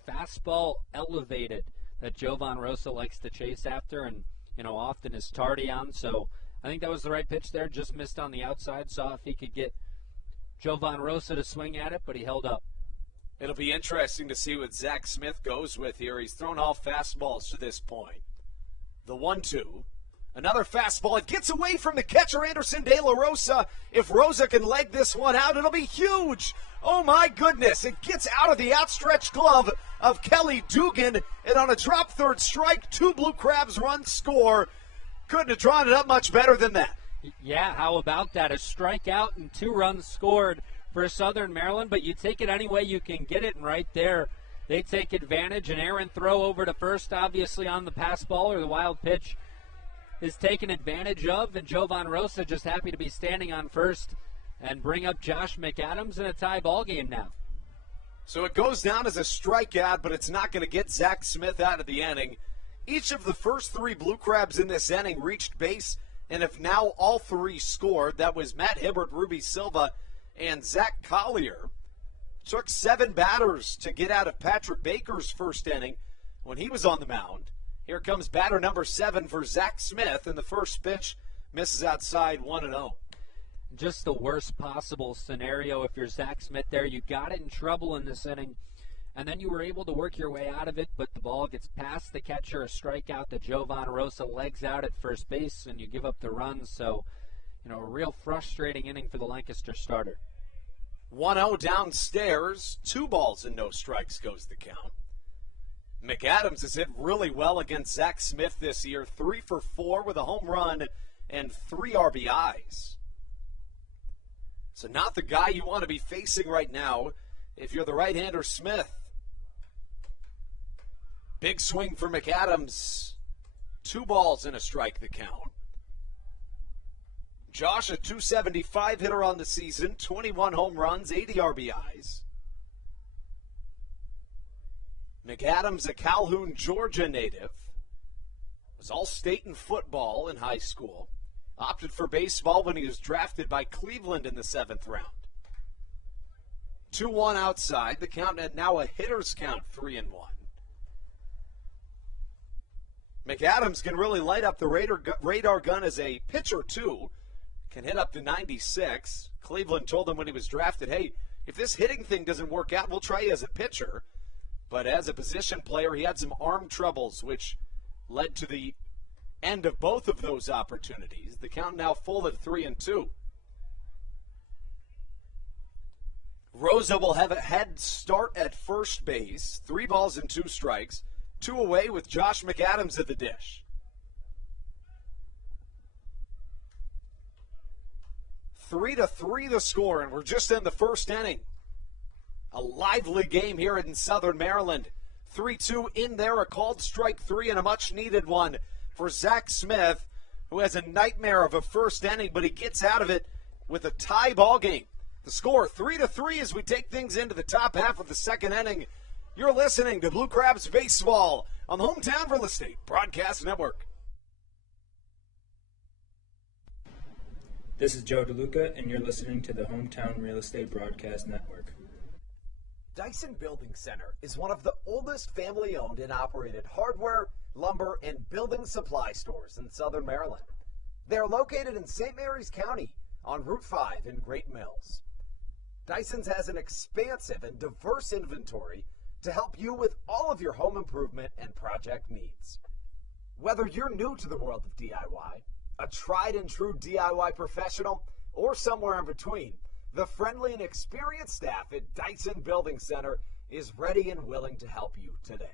fastball elevated that Jovan Rosa likes to chase after and, often is tardy on. So I think that was the right pitch there. Just missed on the outside. Saw if he could get Jovan Rosa to swing at it, but he held up. It'll be interesting to see what Zach Smith goes with here. He's thrown all fastballs to this point. The 1-2. Another fastball. It gets away from the catcher, Anderson De La Rosa. If Rosa can leg this one out, it'll be huge. Oh, my goodness. It gets out of the outstretched glove of Kelly Dugan. And on a drop third strike, 2 Blue Crabs run score. Couldn't have drawn it up much better than that. Yeah, how about that? A strikeout and 2 runs scored for Southern Maryland, but you take it any way you can get it, and right there they take advantage. An errant throw over to first, obviously on the pass ball or the wild pitch, is taken advantage of, and Jovan Rosa just happy to be standing on first and bring up Josh McAdams in a tie ball game now. So it goes down as a strikeout, but it's not going to get Zach Smith out of the inning. Each of the first 3 Blue Crabs in this inning reached base, and have now all 3 scored. That was Matt Hibbert, Ruby Silva, and Zach Collier. Took 7 batters to get out of Patrick Baker's first inning when he was on the mound. Here comes batter number 7 for Zach Smith, and the first pitch misses outside 1-0. Just the worst possible scenario if you're Zach Smith there. You got in trouble in this inning, and then you were able to work your way out of it, but the ball gets past the catcher, a strikeout to Jovan Rosa, legs out at first base, and you give up the runs. So, a real frustrating inning for the Lancaster starter. 1-0 downstairs, 2 balls and no strikes goes the count. McAdams has hit really well against Zach Smith this year, 3 for 4 with a home run and 3 RBIs. So not the guy you want to be facing right now if you're the right-hander Smith. Big swing for McAdams. 2 balls and a strike the count. Josh, a .275 hitter on the season, 21 home runs, 80 RBIs. McAdams, a Calhoun, Georgia native, was all-state in football in high school. Opted for baseball when he was drafted by Cleveland in the 7th round. 2-1 outside. The count had now a hitter's count, 3-1. McAdams can really light up the radar gun as a pitcher, too. Can hit up to 96. Cleveland told him when he was drafted, hey, if this hitting thing doesn't work out, we'll try you as a pitcher. But as a position player, he had some arm troubles, which led to the end of both of those opportunities. The count now full at 3-2. Rosa will have a head start at first base. 3 balls and 2 strikes. 2 away with Josh McAdams at the dish. 3-3 the score, and we're just in the first inning. A lively game here in Southern Maryland. 3-2 in there, a called strike 3 and a much-needed one for Zach Smith, who has a nightmare of a first inning, but he gets out of it with a tie ball game. The score 3-3 as we take things into the top half of the second inning. You're listening to Blue Crabs Baseball on the Hometown Real Estate Broadcast Network. This is Joe DeLuca, and you're listening to the Hometown Real Estate Broadcast Network. Dyson Building Center is one of the oldest family-owned and operated hardware, lumber, and building supply stores in Southern Maryland. They are located in St. Mary's County on Route 5 in Great Mills. Dyson's has an expansive and diverse inventory to help you with all of your home improvement and project needs. Whether you're new to the world of DIY, a tried and true DIY professional, or somewhere in between, the friendly and experienced staff at Dyson Building Center is ready and willing to help you today.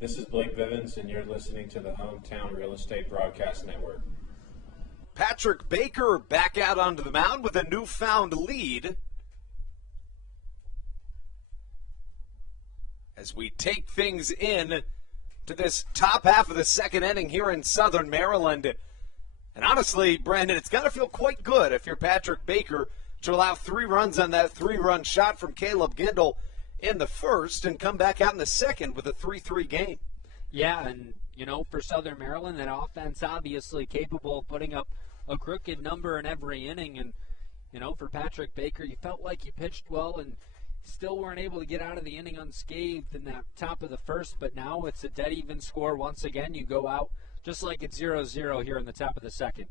This is Blake Vivens, and you're listening to the Hometown Real Estate Broadcast Network. Patrick Baker back out onto the mound with a newfound lead. As we take things in to this top half of the second inning here in Southern Maryland. And honestly, Brandon, it's got to feel quite good if you're Patrick Baker to allow 3 runs on that 3-run shot from Caleb Gindel in the first and come back out in the second with a 3-3 game. Yeah, and, you know, for Southern Maryland, that offense obviously capable of putting up a crooked number in every inning. And, you know, for Patrick Baker, you felt like you pitched well and still weren't able to get out of the inning unscathed in that top of the first. But now it's a dead even score once again. You go out just like it's 0-0 here in the top of the second.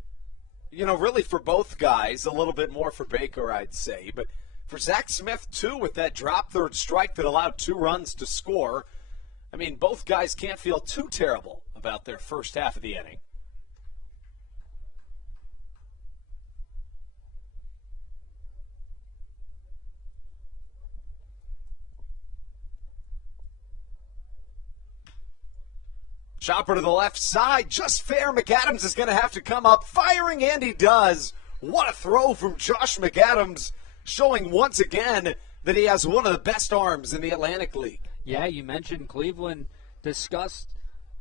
You know, really for both guys, a little bit more for Baker, I'd say. But for Zach Smith, too, with that drop third strike that allowed 2 runs to score. I mean, both guys can't feel too terrible about their first half of the inning. Chopper to the left side, just fair. McAdams is going to have to come up firing, and he does. What a throw from Josh McAdams, showing once again that he has one of the best arms in the Atlantic League. Yeah, you mentioned Cleveland discussed,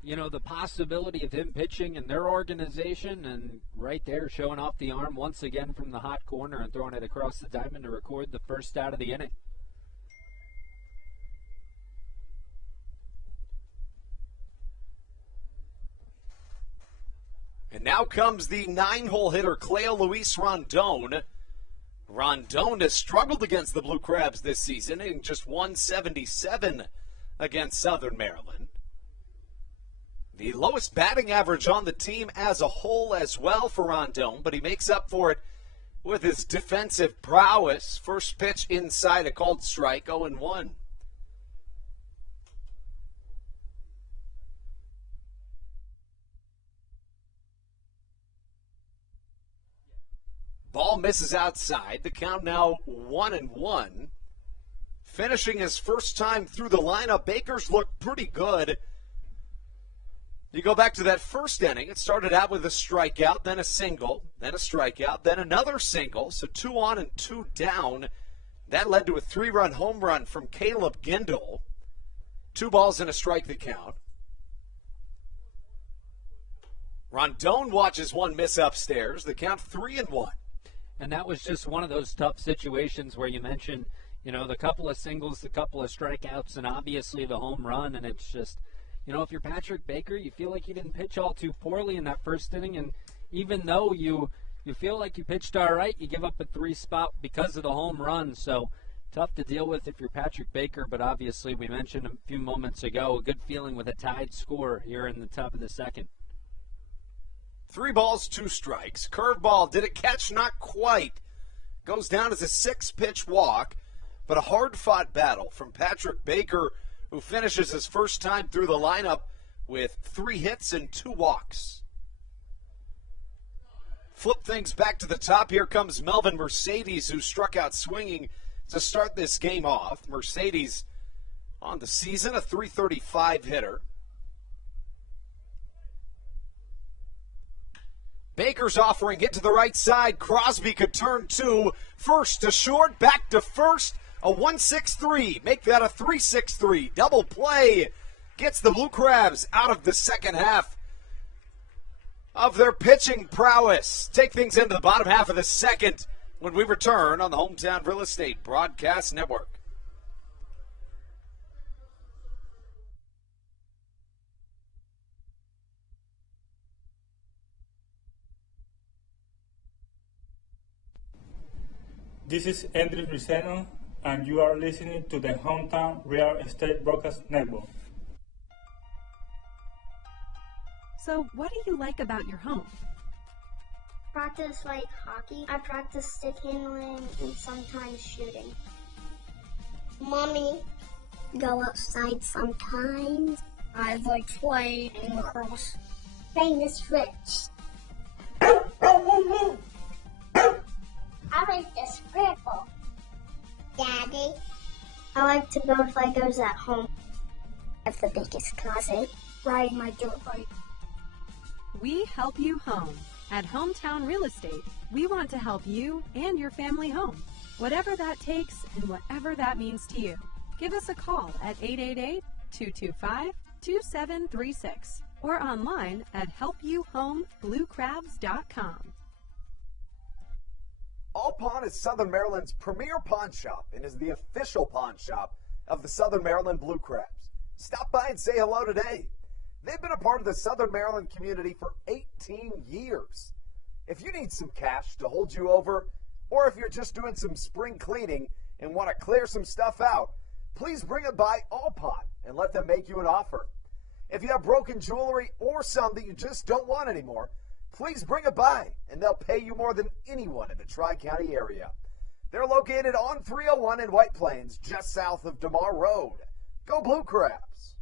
the possibility of him pitching in their organization, and right there showing off the arm once again from the hot corner and throwing it across the diamond to record the first out of the inning. And now comes the 9-hole hitter, Cleo Luis Rondon. Rondon has struggled against the Blue Crabs this season, in just 177 against Southern Maryland. The lowest batting average on the team as a whole as well for Rondon, but he makes up for it with his defensive prowess. First pitch inside, a called strike, 0-1. Ball misses outside. The count now 1-1. Finishing his first time through the lineup, Baker's looked pretty good. You go back to that first inning, it started out with a strikeout, then a single, then a strikeout, then another single. So 2 on and 2 down. That led to a 3-run home run from Caleb Gindel. 2 balls and a strike the count. Rondon watches one miss upstairs. The count 3-1. And that was just one of those tough situations where you mentioned, the couple of singles, the couple of strikeouts, and obviously the home run. And it's just, if you're Patrick Baker, you feel like you didn't pitch all too poorly in that first inning. And even though you feel like you pitched all right, you give up a 3 spot because of the home run. So tough to deal with if you're Patrick Baker. But obviously, we mentioned a few moments ago, a good feeling with a tied score here in the top of the second. 3 balls, 2 strikes. Curveball, did it catch? Not quite. Goes down as a 6-pitch walk, but a hard-fought battle from Patrick Baker, who finishes his first time through the lineup with 3 hits and 2 walks. Flip things back to the top. Here comes Melvin Mercedes, who struck out swinging to start this game off. Mercedes on the season, a .335 hitter. Baker's offering it to the right side. Crosby could turn 2. First to short, back to first. A 1-6-3. Make that a 3-6-3. Double play gets the Blue Crabs out of the second half of their pitching prowess. Take things into the bottom half of the second when we return on the Hometown Real Estate Broadcast Network. This is Andrew Riceno, and you are listening to the Hometown Real Estate Broadcast Network. So, what do you like about your home? Practice like hockey. I practice stick handling and sometimes shooting. Mommy, go outside sometimes. I like playing lacrosse. Playing the Switch. I like the scribble. Daddy, I like to build Legos at home. I have the biggest closet. Riding my dirt bike. We help you home. At Hometown Real Estate, we want to help you and your family home. Whatever that takes and whatever that means to you. Give us a call at 888-225-2736 or online at helpyouhomebluecrabs.com. All Pawn is Southern Maryland's premier pawn shop and is the official pawn shop of the Southern Maryland Blue Crabs. Stop by and say hello today. They've been a part of the Southern Maryland community for 18 years. If you need some cash to hold you over, or if you're just doing some spring cleaning and want to clear some stuff out, please bring it by All Pawn and let them make you an offer. If you have broken jewelry or some that you just don't want anymore, please bring it by, and they'll pay you more than anyone in the Tri-County area. They're located on 301 in White Plains, just south of DeMar Road. Go Blue Crabs!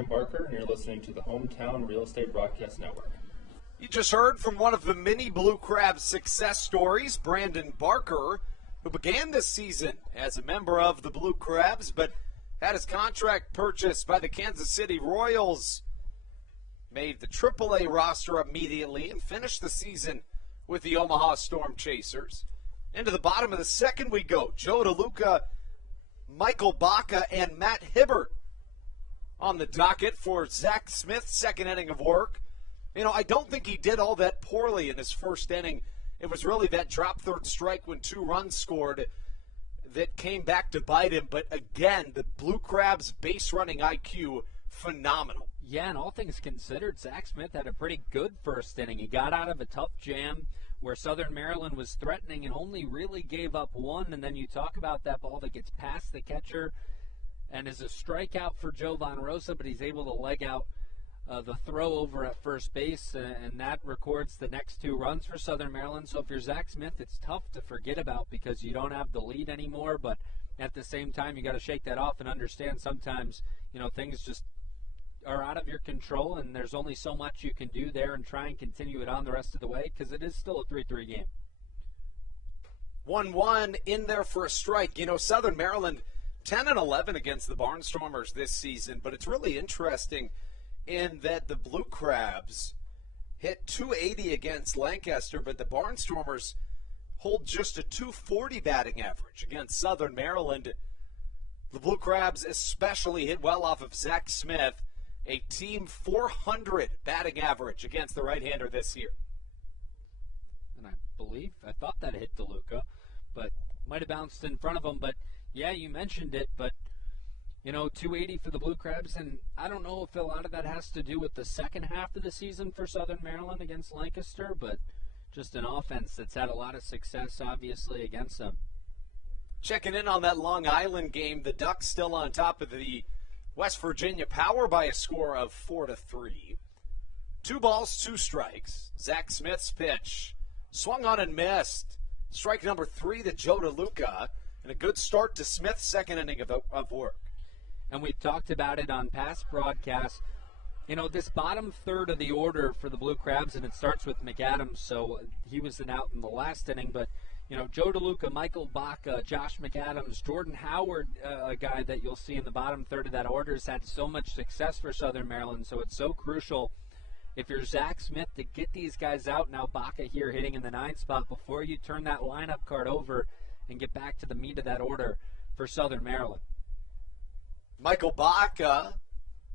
Brandon Barker, and you're listening to the Hometown Real Estate Broadcast Network. You just heard from one of the many Blue Crabs success stories, Brandon Barker, who began this season as a member of the Blue Crabs, but had his contract purchased by the Kansas City Royals, made the AAA roster immediately, and finished the season with the Omaha Storm Chasers. Into the bottom of the second we go. Joe DeLuca, Michael Baca, and Matt Hibbert on the docket for Zach Smith's second inning of work. You know, I don't think he did all that poorly in his first inning. It was really that drop third strike when 2 runs scored that came back to bite him. But again, the Blue Crabs base running IQ, phenomenal. Yeah, and all things considered, Zach Smith had a pretty good first inning. He got out of a tough jam where Southern Maryland was threatening and only really gave up 1. And then you talk about that ball that gets past the catcher and is a strikeout for Joe Von Rosa, but he's able to leg out the throw over at first base, and that records the next 2 runs for Southern Maryland. So if you're Zach Smith, it's tough to forget about because you don't have the lead anymore, but at the same time, you got to shake that off and understand sometimes, things just are out of your control, and there's only so much you can do there and try and continue it on the rest of the way because it is still a 3-3 game. 1-1 in there for a strike. Southern Maryland 10-11 against the Barnstormers this season, but it's really interesting in that the Blue Crabs hit .280 against Lancaster, but the Barnstormers hold just a .240 batting average against Southern Maryland. The Blue Crabs especially hit well off of Zach Smith, a team .400 batting average against the right-hander this year. And I thought that hit DeLuca, but might have bounced in front of him. But, yeah, you mentioned it, but .280 for the Blue Crabs, and I don't know if a lot of that has to do with the second half of the season for Southern Maryland against Lancaster, but just an offense that's had a lot of success, obviously, against them. Checking in on that Long Island game, the Ducks still on top of the West Virginia Power by a score of 4-3. 2 balls, 2 strikes. Zach Smith's pitch swung on and missed. Strike number 3 to Joe DeLuca, and a good start to Smith's second inning of work. And we've talked about it on past broadcasts. This bottom third of the order for the Blue Crabs, and it starts with McAdams, so he was an out in the last inning. But, Joe DeLuca, Michael Baca, Josh McAdams, Jordan Howard, a guy that you'll see in the bottom third of that order, has had so much success for Southern Maryland. So it's so crucial, if you're Zach Smith, to get these guys out. Now Baca here hitting in the 9th spot before you turn that lineup card over and get back to the meat of that order for Southern Maryland. Michael Baca,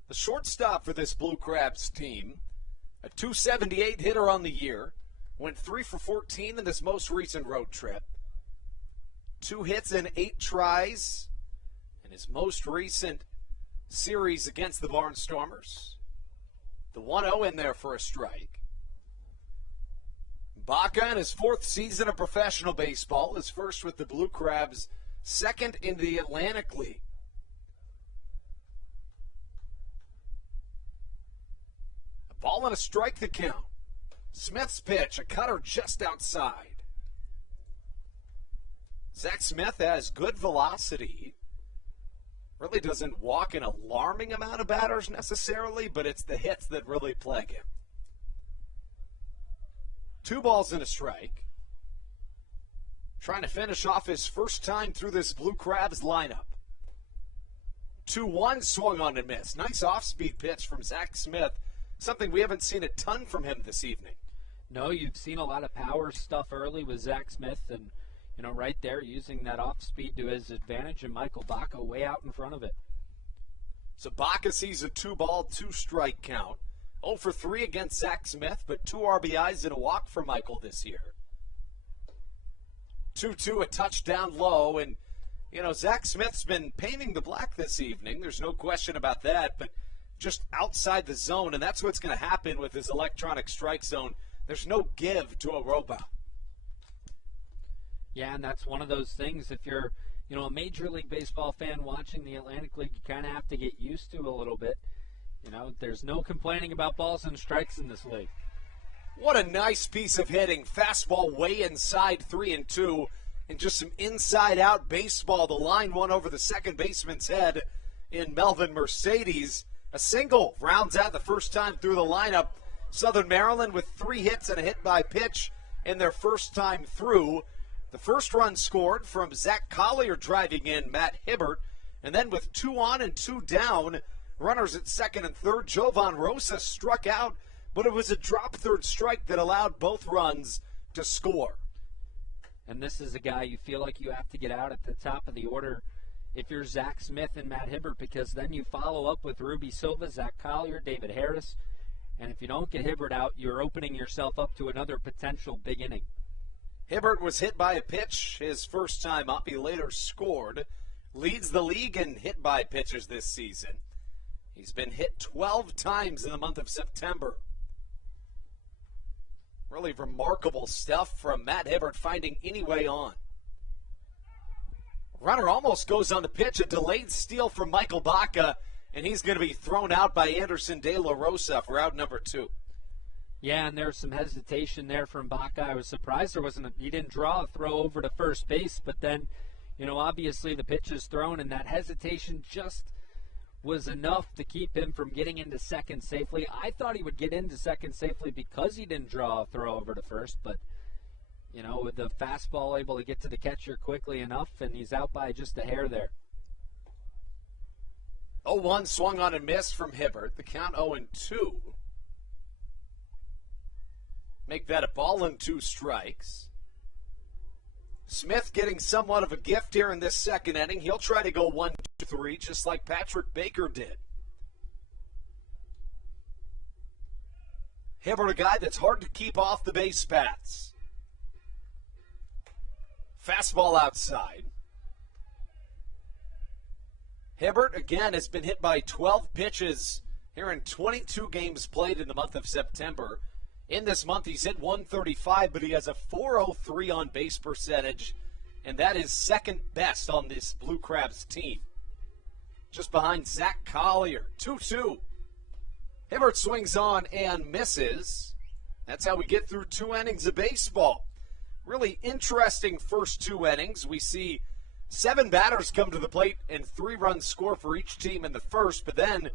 the shortstop for this Blue Crabs team, a .278 hitter on the year, went 3 for 14 in this most recent road trip. 2 hits and 8 tries in his most recent series against the Barnstormers. The 1-0 in there for a strike. Baca in his 4th season of professional baseball, his first with the Blue Crabs, 2nd in the Atlantic League. Ball and a strike to count. Smith's pitch, a cutter just outside. Zach Smith has good velocity. Really doesn't walk an alarming amount of batters necessarily, but it's the hits that really plague him. 2 balls and a strike. Trying to finish off his first time through this Blue Crabs lineup. 2-1 swung on and missed. Nice off-speed pitch from Zach Smith. Something we haven't seen a ton from him this evening. No, you've seen a lot of power stuff early with Zach Smith, and, right there using that off speed to his advantage, and Michael Baca way out in front of it. So Baca sees a 2-ball, 2-strike count. 0 for 3 against Zach Smith, but 2 RBIs and a walk for Michael this year. 2-2, a touchdown low, and, Zach Smith's been painting the black this evening. There's no question about that, but just outside the zone, and that's what's going to happen with his electronic strike zone. There's no give to a robot. Yeah, and that's one of those things. If you're, a Major League Baseball fan watching the Atlantic League, you kind of have to get used to a little bit. There's no complaining about balls and strikes in this league. What a nice piece of hitting. Fastball way inside 3-2, and just some inside-out baseball. The line one over the second baseman's head in Melvin Mercedes. A single rounds out the first time through the lineup. Southern Maryland with 3 hits and a hit by pitch in their first time through. The first run scored from Zach Collier driving in Matt Hibbert. And then with 2 on and 2 down, runners at second and third, Jovan Rosa struck out, but it was a drop third strike that allowed both runs to score. And this is a guy you feel like you have to get out at the top of the order if you're Zach Smith and Matt Hibbert, because then you follow up with Ruby Silva, Zach Collier, David Harris. And if you don't get Hibbert out, you're opening yourself up to another potential big inning. Hibbert was hit by a pitch his first time up. He later scored. Leads the league in hit by pitches this season. He's been hit 12 times in the month of September. Really remarkable stuff from Matt Hibbert, finding any way on. Runner almost goes on the pitch. A delayed steal from Michael Baca, and he's going to be thrown out by Anderson De La Rosa for out number 2. Yeah, and there's some hesitation there from Baca. I was surprised he didn't draw a throw over to first base, but then, obviously the pitch is thrown, and that hesitation just was enough to keep him from getting into second safely. I thought he would get into second safely because he didn't draw a throw over to first, but with the fastball able to get to the catcher quickly enough, and he's out by just a hair there. 0-1 swung on and missed from Hibbert. The count 0-2. Make that a ball and 2 strikes. Smith getting somewhat of a gift here in this second inning. He'll try to go 1-2-3 just like Patrick Baker did. Hibbert, a guy that's hard to keep off the base paths. Fastball outside. Hibbert, again, has been hit by 12 pitches here in 22 games played in the month of September. In this month, he's hit 135, but he has a .403 on base percentage, and that is second best on this Blue Crabs team. Just behind Zach Collier, 2-2. Hibbert swings on and misses. That's how we get through 2 innings of baseball. Really interesting first 2 innings. We see 7 batters come to the plate and 3 runs score for each team in the first, but then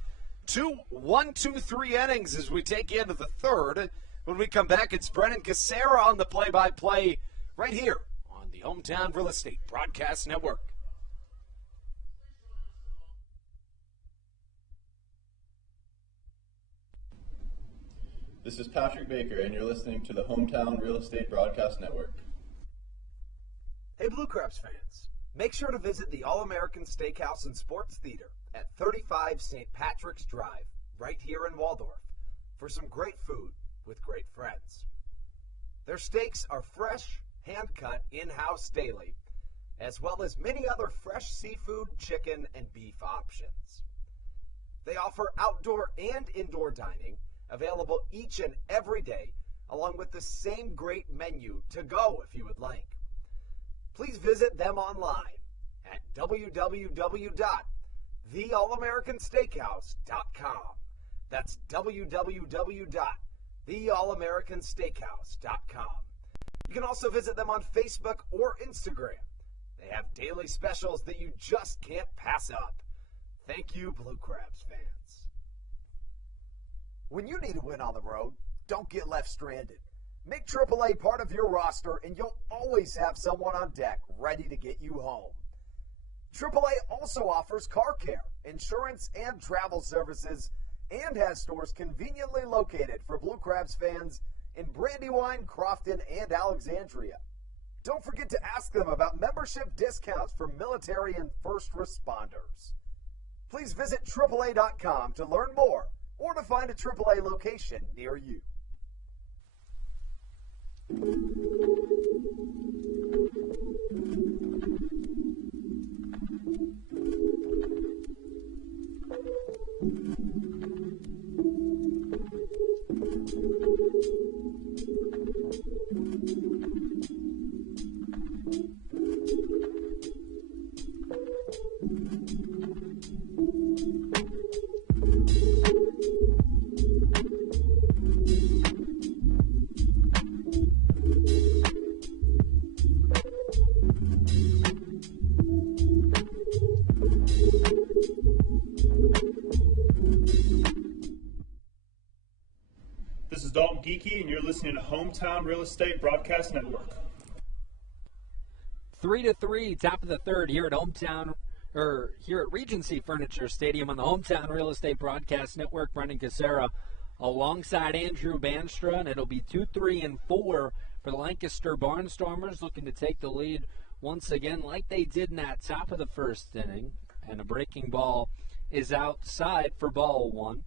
2 1-2-3 innings as we take you into the third. When we come back, it's Brennan Casera on the play-by-play right here on the Hometown Real Estate Broadcast Network. This is Patrick Baker, and you're listening to the Hometown Real Estate Broadcast Network. Hey, Blue Crabs fans, make sure to visit the All-American Steakhouse and Sports Theater at 35 St. Patrick's Drive, right here in Waldorf, for some great food with great friends. Their steaks are fresh, hand-cut, in-house daily, as well as many other fresh seafood, chicken, and beef options. They offer outdoor and indoor dining, available each and every day, along with the same great menu to go if you would like. Please visit them online at www.theallamericansteakhouse.com. That's www.theallamericansteakhouse.com. You can also visit them on Facebook or Instagram. They have daily specials that you just can't pass up. Thank you, Blue Crabs fans. When you need a win on the road, don't get left stranded. Make AAA part of your roster, and you'll always have someone on deck ready to get you home. AAA also offers car care, insurance, and travel services, and has stores conveniently located for Blue Crabs fans in Brandywine, Crofton, and Alexandria. Don't forget to ask them about membership discounts for military and first responders. Please visit AAA.com to learn more or to find a AAA location near you. Geeky, and you're listening to Hometown Real Estate Broadcast Network. 3-3, top of the third here at Regency Furniture Stadium on the Hometown Real Estate Broadcast Network. Brendan Casera alongside Andrew Banstra, and it'll be 2-3 and 4 for the Lancaster Barnstormers, looking to take the lead once again like they did in that top of the first inning. And a breaking ball is outside for ball one.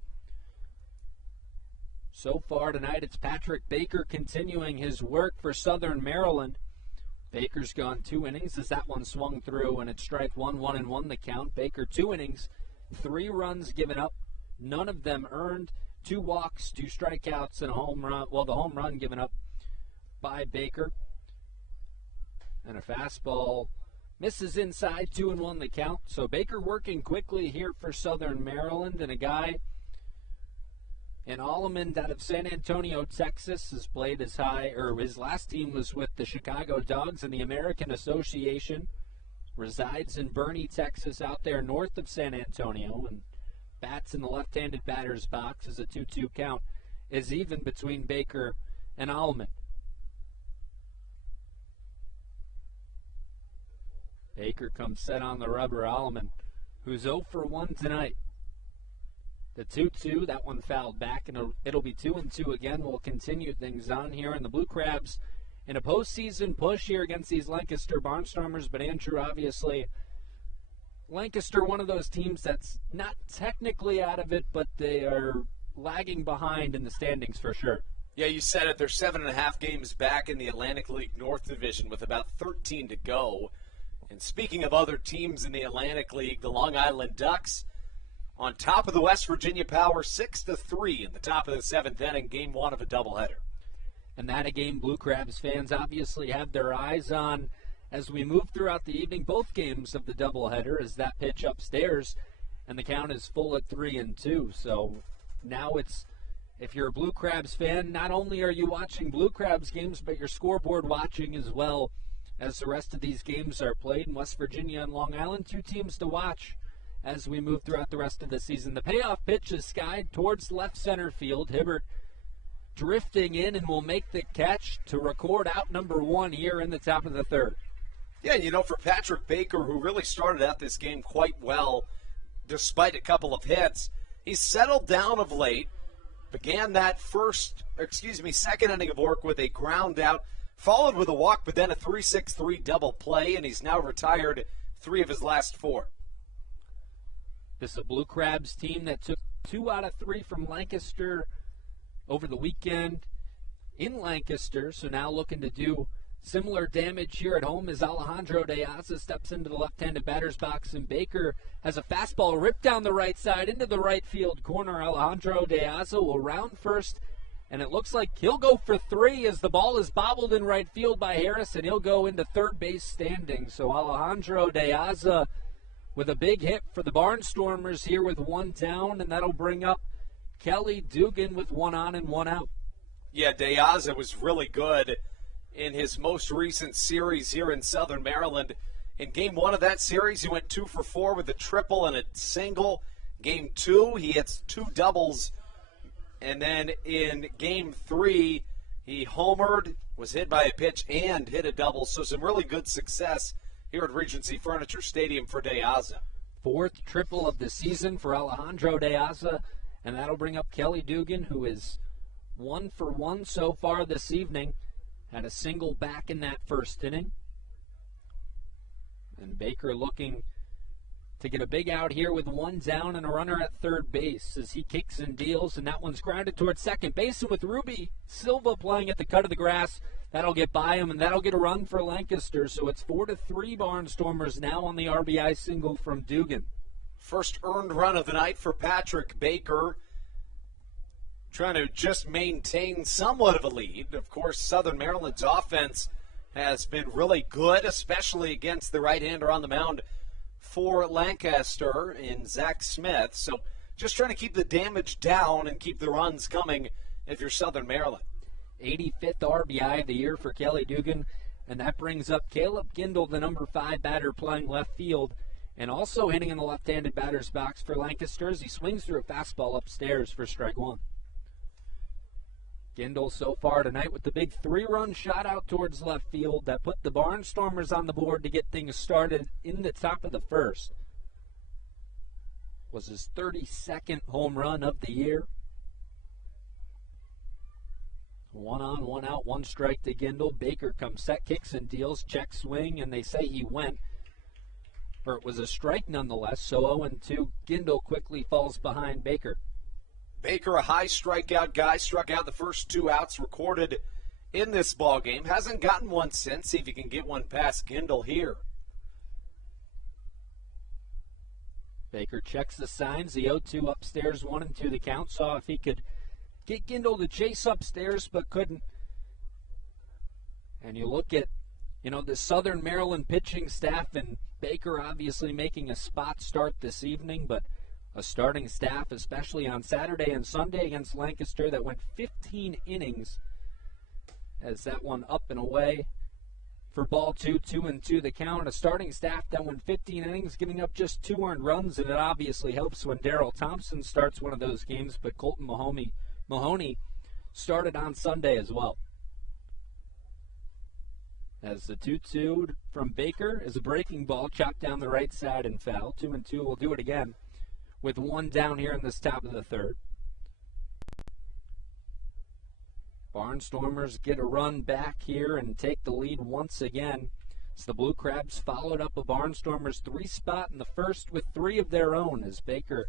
So far tonight, it's Patrick Baker continuing his work for Southern Maryland. Baker's gone 2 innings as that one swung through, and it's strike one, 1-1 the count. Baker 2 innings, 3 runs given up, none of them earned, 2 walks, 2 strikeouts, and a home run. Well, the home run given up by Baker. And a fastball misses inside, 2-1 the count. So Baker working quickly here for Southern Maryland, and a guy in Alleman out of San Antonio, Texas, has played his last team was with the Chicago Dogs in the American Association. Resides in Boerne, Texas, out there north of San Antonio, and bats in the left-handed batter's box as a 2-2 count is even between Baker and Alleman. Baker comes set on the rubber. Alleman, who's 0 for 1 tonight. The 2-2, that one fouled back, and it'll be 2-2 again. We'll continue things on here. And the Blue Crabs in a postseason push here against these Lancaster Barnstormers. But Andrew, obviously, Lancaster, one of those teams that's not technically out of it, but they are lagging behind in the standings for sure. Yeah, you said it. They're 7.5 games back in the Atlantic League North Division with about 13 to go. And speaking of other teams in the Atlantic League, the Long Island Ducks on top of the West Virginia Power, 6-3 in the top of the 7th inning, game 1 of a doubleheader. And that a game Blue Crabs fans obviously have their eyes on as we move throughout the evening. Both games of the doubleheader as that pitch upstairs, and the count is full at 3-2. So now it's, if you're a Blue Crabs fan, not only are you watching Blue Crabs games, but you're scoreboard watching as well as the rest of these games are played in West Virginia and Long Island. 2 teams to watch as we move throughout the rest of the season. The payoff pitch is skied towards left center field. Hibbert drifting in and will make the catch to record out number 1 here in the top of the third. Yeah, for Patrick Baker, who really started out this game quite well, despite a couple of hits, he's settled down of late. Began that second inning of work with a ground out, followed with a walk, but then a 3-6-3 double play, and he's now retired 3 of his last 4. This is a Blue Crabs team that took 2 out of 3 from Lancaster over the weekend in Lancaster, so now looking to do similar damage here at home as Alejandro De Aza steps into the left-handed batter's box, and Baker has a fastball ripped down the right side into the right field corner. Alejandro De Aza will round first, and it looks like he'll go for 3 as the ball is bobbled in right field by Harris, and he'll go into third base standing. So Alejandro De Aza with a big hit for the Barnstormers here with 1 down, and that'll bring up Kelly Dugan with 1 on and 1 out. Yeah, De Aza was really good in his most recent series here in Southern Maryland. In game 1 of that series, he went 2 for 4 with a triple and a single. Game 2, he hits 2 doubles. And then in game 3, he homered, was hit by a pitch, and hit a double. So some really good success here at Regency Furniture Stadium for De Aza. 4th triple of the season for Alejandro De Aza, and that'll bring up Kelly Dugan, who is 1 for 1 so far this evening. Had a single back in that first inning. And Baker looking to get a big out here with 1 down and a runner at third base as he kicks and deals, and that one's grounded towards second base. And with Ruby Silva playing at the cut of the grass, that'll get by him, and that'll get a run for Lancaster. So it's 4-3 Barnstormers now on the RBI single from Dugan. First earned run of the night for Patrick Baker, trying to just maintain somewhat of a lead. Of course, Southern Maryland's offense has been really good, especially against the right-hander on the mound for Lancaster in Zach Smith. So just trying to keep the damage down and keep the runs coming if you're Southern Maryland. 85th RBI of the year for Kelly Dugan, and that brings up Caleb Gindel, the number 5 batter playing left field, and also hitting in the left-handed batter's box for Lancaster as he swings through a fastball upstairs for strike 1. Gindel so far tonight with the big 3-run shot out towards left field that put the Barnstormers on the board to get things started in the top of the first. Was his 32nd home run of the year. 1 on, 1 out, 1 strike to Gindel. Baker comes set, kicks and deals, check swing, and they say he went. Or it was a strike nonetheless, so 0-2. Gindel quickly falls behind Baker. Baker, a high strikeout guy, struck out the first 2 outs recorded in this ball game. Hasn't gotten one since. See if he can get one past Gindel here. Baker checks the signs. The 0-2 upstairs, 1-2 the count. Saw if he could get Gindel to chase upstairs, but couldn't. And you look at, the Southern Maryland pitching staff, and Baker obviously making a spot start this evening, but a starting staff, especially on Saturday and Sunday against Lancaster, that went 15 innings as that one up and away for ball 2, 2-2 the count. A starting staff that went 15 innings, giving up just 2 earned runs, and it obviously helps when Darrell Thompson starts one of those games, but Colton Mahoney started on Sunday as well. As the 2-2 from Baker is a breaking ball, chopped down the right side and foul. 2-2 will do it again with 1 down here in this top of the third. Barnstormers get a run back here and take the lead once again. As the Blue Crabs followed up a Barnstormers 3 spot in the first with 3 of their own, as Baker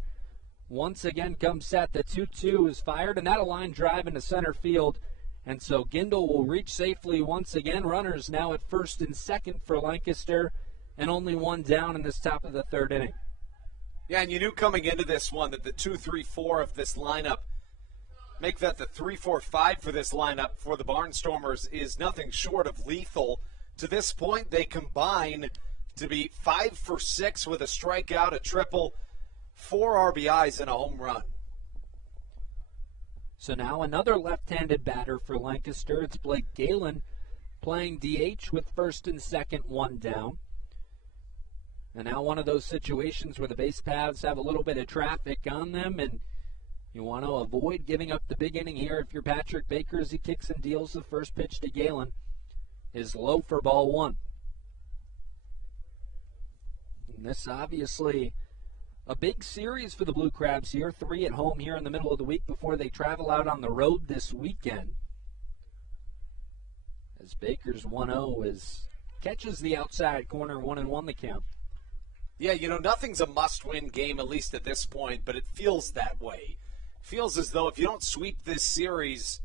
once again comes set. The 2-2 is fired, and that'll line drive into center field. And so Gindel will reach safely once again. Runners now at first and second for Lancaster, and only 1 down in this top of the third inning. Yeah, and you knew coming into this one that the 2-3-4 of this lineup, make that the 3-4-5 for this lineup for the Barnstormers, is nothing short of lethal. To this point, they combine to be 5 for 6 with a strikeout, a triple, 4 RBIs, and a home run. So now another left-handed batter for Lancaster. It's Blake Galen playing DH with first and second, 1 down. And now one of those situations where the base paths have a little bit of traffic on them, and you want to avoid giving up the big inning here if you're Patrick Baker, as he kicks and deals. The first pitch to Galen is low for ball 1. And this obviously a big series for the Blue Crabs here. 3 at home here in the middle of the week before they travel out on the road this weekend. As Baker's 1-0 catches the outside corner, 1-1 the count. Yeah, nothing's a must-win game, at least at this point, but it feels that way. Feels as though if you don't sweep this series,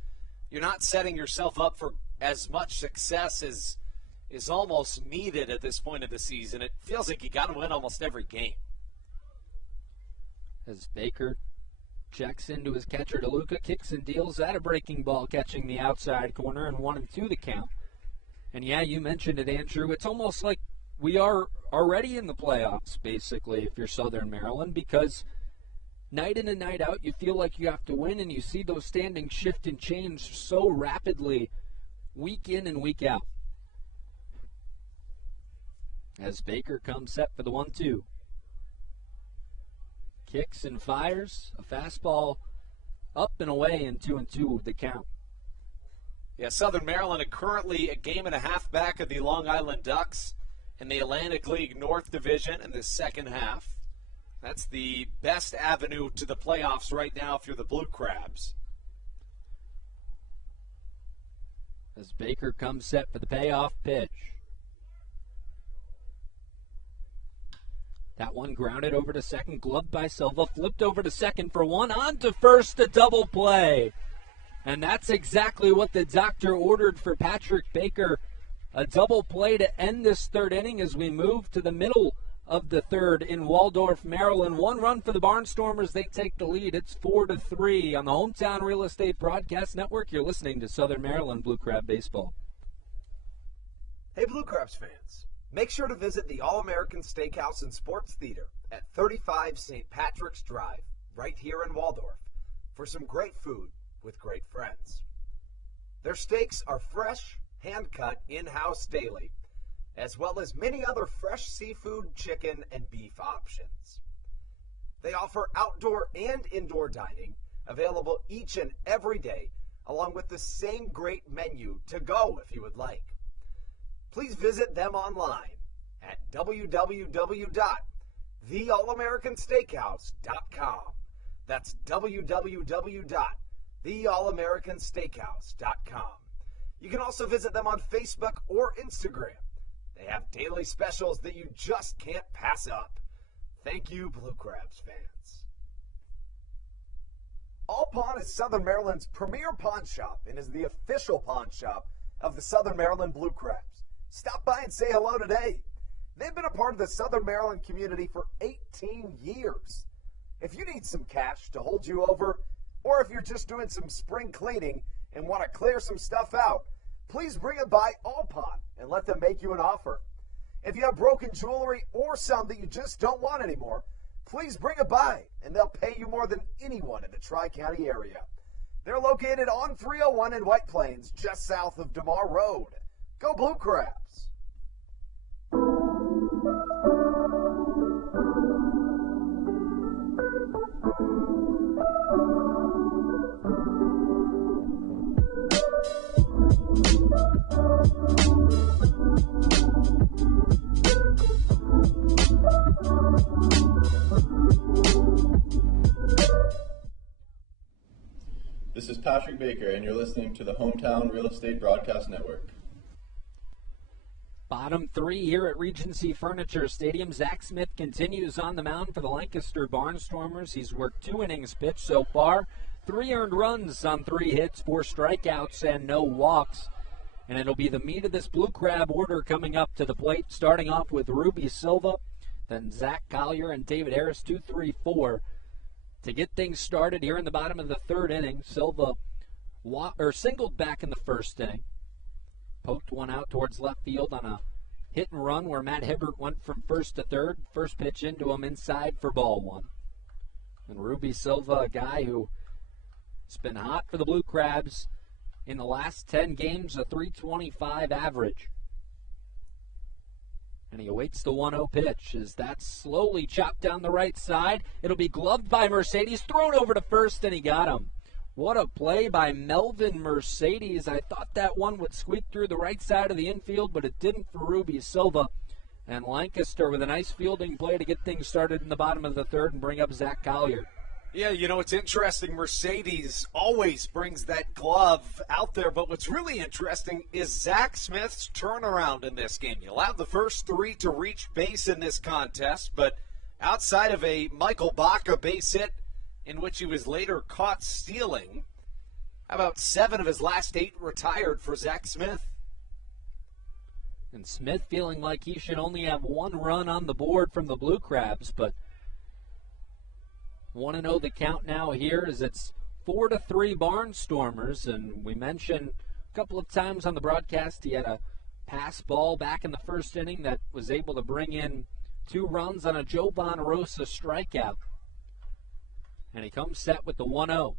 you're not setting yourself up for as much success as is almost needed at this point of the season. It feels like you got to win almost every game. As Baker checks into his catcher, DeLuca kicks and deals at a breaking ball, catching the outside corner, and 1-2 the count. And yeah, you mentioned it, Andrew. It's almost like we are already in the playoffs, basically, if you're Southern Maryland, because night in and night out, you feel like you have to win, and you see those standings shift and change so rapidly week in and week out. As Baker comes set for the 1-2. Kicks and fires, a fastball up and away, and 2-2 the count. Yeah, Southern Maryland are currently a game and a half back of the Long Island Ducks in the Atlantic League North Division in the second half. That's the best avenue to the playoffs right now if you're the Blue Crabs. As Baker comes set for the payoff pitch. That one grounded over to second, gloved by Silva, flipped over to second for 1, on to first, a double play. And that's exactly what the doctor ordered for Patrick Baker. A double play to end this third inning as we move to the middle of the third in Waldorf, Maryland. 1 run for the Barnstormers. They take the lead. It's 4-3 on the Hometown Real Estate Broadcast Network. You're listening to Southern Maryland Blue Crab Baseball. Hey, Blue Crabs fans. Make sure to visit the All-American Steakhouse and Sports Theater at 35 St. Patrick's Drive, right here in Waldorf, for some great food with great friends. Their steaks are fresh, hand-cut, in-house daily, as well as many other fresh seafood, chicken, and beef options. They offer outdoor and indoor dining, available each and every day, along with the same great menu to go if you would like. Please visit them online at www.theallamericansteakhouse.com. That's www.theallamericansteakhouse.com. You can also visit them on Facebook or Instagram. They have daily specials that you just can't pass up. Thank you, Blue Crabs fans. All Pawn is Southern Maryland's premier pawn shop and is the official pawn shop of the Southern Maryland Blue Crabs. Stop by and say hello today. They've been a part of the Southern Maryland community for 18 years. If you need some cash to hold you over, or if you're just doing some spring cleaning and want to clear some stuff out, please bring it by All Pawn and let them make you an offer. If you have broken jewelry or some that you just don't want anymore, please bring it by and they'll pay you more than anyone in the Tri-County area. They're located on 301 in White Plains, just south of DeMar Road. Go Blue Crabs! This is Patrick Baker, and you're listening to the Hometown Real Estate Broadcast Network. Bottom three here at Regency Furniture Stadium. Zach Smith continues on the mound for the Lancaster Barnstormers. He's worked 2 innings pitched so far, 3 earned runs on 3 hits, 4 strikeouts, and no walks. And it'll be the meat of this Blue Crab order coming up to the plate, starting off with Ruby Silva, then Zach Collier and David Harris, 2, 3, 4. To get things started here in the bottom of the 3rd inning, Silva singled back in the 1st inning. Poked one out towards left field on a hit and run where Matt Hibbert went from 1st to 3rd. First pitch into him inside for ball 1. And Ruby Silva, a guy who's been hot for the Blue Crabs in the last 10 games, a .325 average. And he awaits the 1-0 pitch as that's slowly chopped down the right side. It'll be gloved by Mercedes, thrown over to first, and he got him. What a play by Melvin Mercedes. I thought that one would squeak through the right side of the infield, but it didn't for Ruby Silva. And Lancaster with a nice fielding play to get things started in the bottom of the 3rd and bring up Zach Collier. Yeah, you know, it's interesting. Mercedes always brings that glove out there, but what's really interesting is Zach Smith's turnaround in this game. He allowed the first 3 to reach base in this contest, but outside of a Michael Baca base hit in which he was later caught stealing, how about 7 of his last 8 retired for Zach Smith? And Smith feeling like he should only have 1 run on the board from the Blue Crabs, but 1-0 the count now here as it's 4-3 Barnstormers, and we mentioned a couple of times on the broadcast he had a pass ball back in the 1st inning that was able to bring in 2 runs on a Joe Bonarosa strikeout. And he comes set with the 1-0.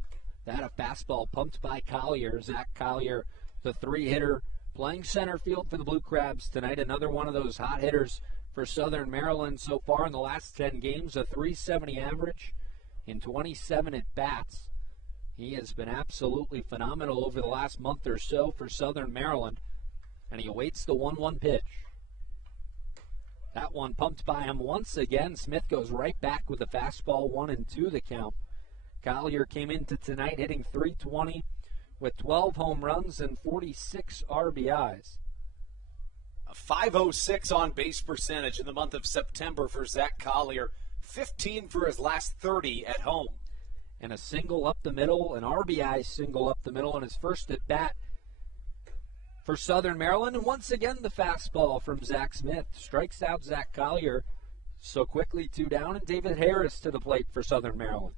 That a fastball pumped by Collier. Zach Collier, the 3-hitter, playing center field for the Blue Crabs tonight. Another one of those hot hitters for Southern Maryland so far in the last 10 games, a .370 average in 27 at-bats. He has been absolutely phenomenal over the last month or so for Southern Maryland. And he awaits the 1-1 pitch. That one pumped by him once again. Smith goes right back with the fastball, 1-2 the count. Collier came into tonight hitting .320 with 12 home runs and 46 RBIs. A .506 on-base percentage in the month of September for Zach Collier. 15 for his last 30 at home. And a single up the middle, an RBI single up the middle in his first at-bat for Southern Maryland. And once again, the fastball from Zach Smith strikes out Zach Collier so quickly, 2 down, and David Harris to the plate for Southern Maryland.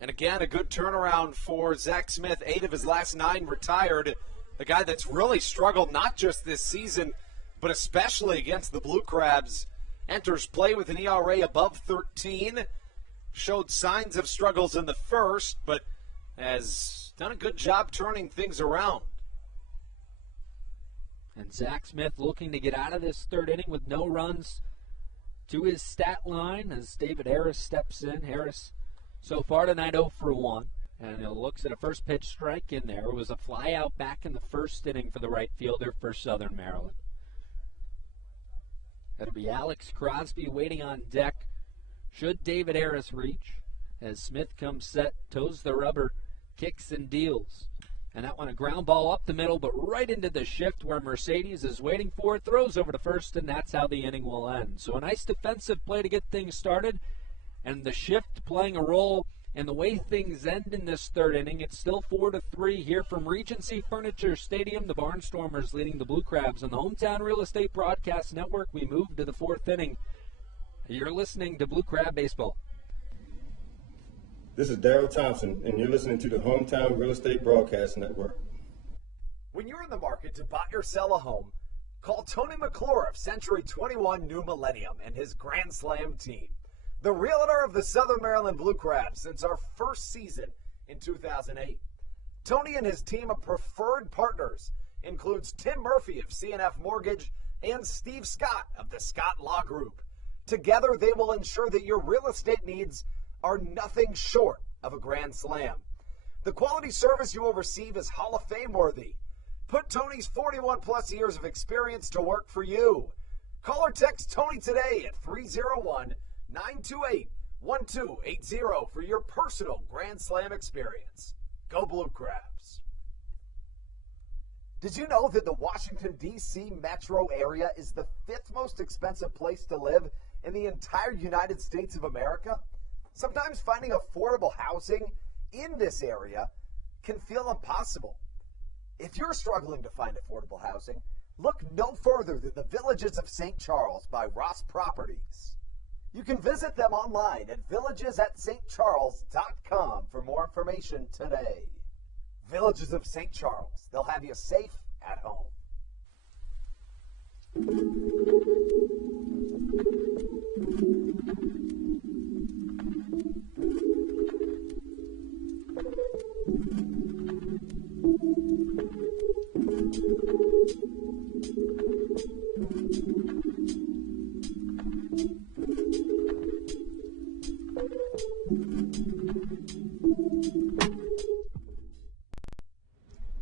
And again, a good turnaround for Zach Smith. 8 of his last 9 retired. A guy that's really struggled not just this season, but especially against the Blue Crabs. Enters play with an ERA above 13. Showed signs of struggles in the 1st, but has done a good job turning things around. And Zach Smith looking to get out of this 3rd inning with no runs to his stat line as David Harris steps in. Harris so far tonight 0 for 1. And it looks at a first pitch strike in there. It was a fly out back in the first inning for the right fielder for Southern Maryland. That'll be Alex Crosby waiting on deck. Should David Harris reach as Smith comes set, toes the rubber, kicks and deals. And that one a ground ball up the middle, but right into the shift where Mercedes is waiting for it, throws over to first, and that's how the inning will end. So a nice defensive play to get things started, and the shift playing a role in the way things end in this third inning. It's still 4-3 here from Regency Furniture Stadium. The Barnstormers leading the Blue Crabs on the Hometown Real Estate Broadcast Network. We move to the fourth inning. You're listening to Blue Crab Baseball. This is Daryl Thompson, and you're listening to the Hometown Real Estate Broadcast Network. When you're in the market to buy or sell a home, call Tony McClure of Century 21 New Millennium and his Grand Slam team. The realtor of the Southern Maryland Blue Crabs since our first season in 2008. Tony and his team of preferred partners includes Tim Murphy of CNF Mortgage and Steve Scott of the Scott Law Group. Together, they will ensure that your real estate needs are nothing short of a grand slam. The quality service you will receive is Hall of Fame worthy. Put Tony's 41-plus years of experience to work for you. Call or text Tony today at 301-928-1280 for your personal Grand Slam experience. Go Blue Crabs. Did you know that the Washington, D.C. metro area is the 5th most expensive place to live in the entire United States of America? Sometimes finding affordable housing in this area can feel impossible. If you're struggling to find affordable housing, look no further than the Villages of St. Charles by Ross Properties. You can visit them online at villagesatstcharles.com for more information today. Villages of St. Charles. They'll have you safe at home.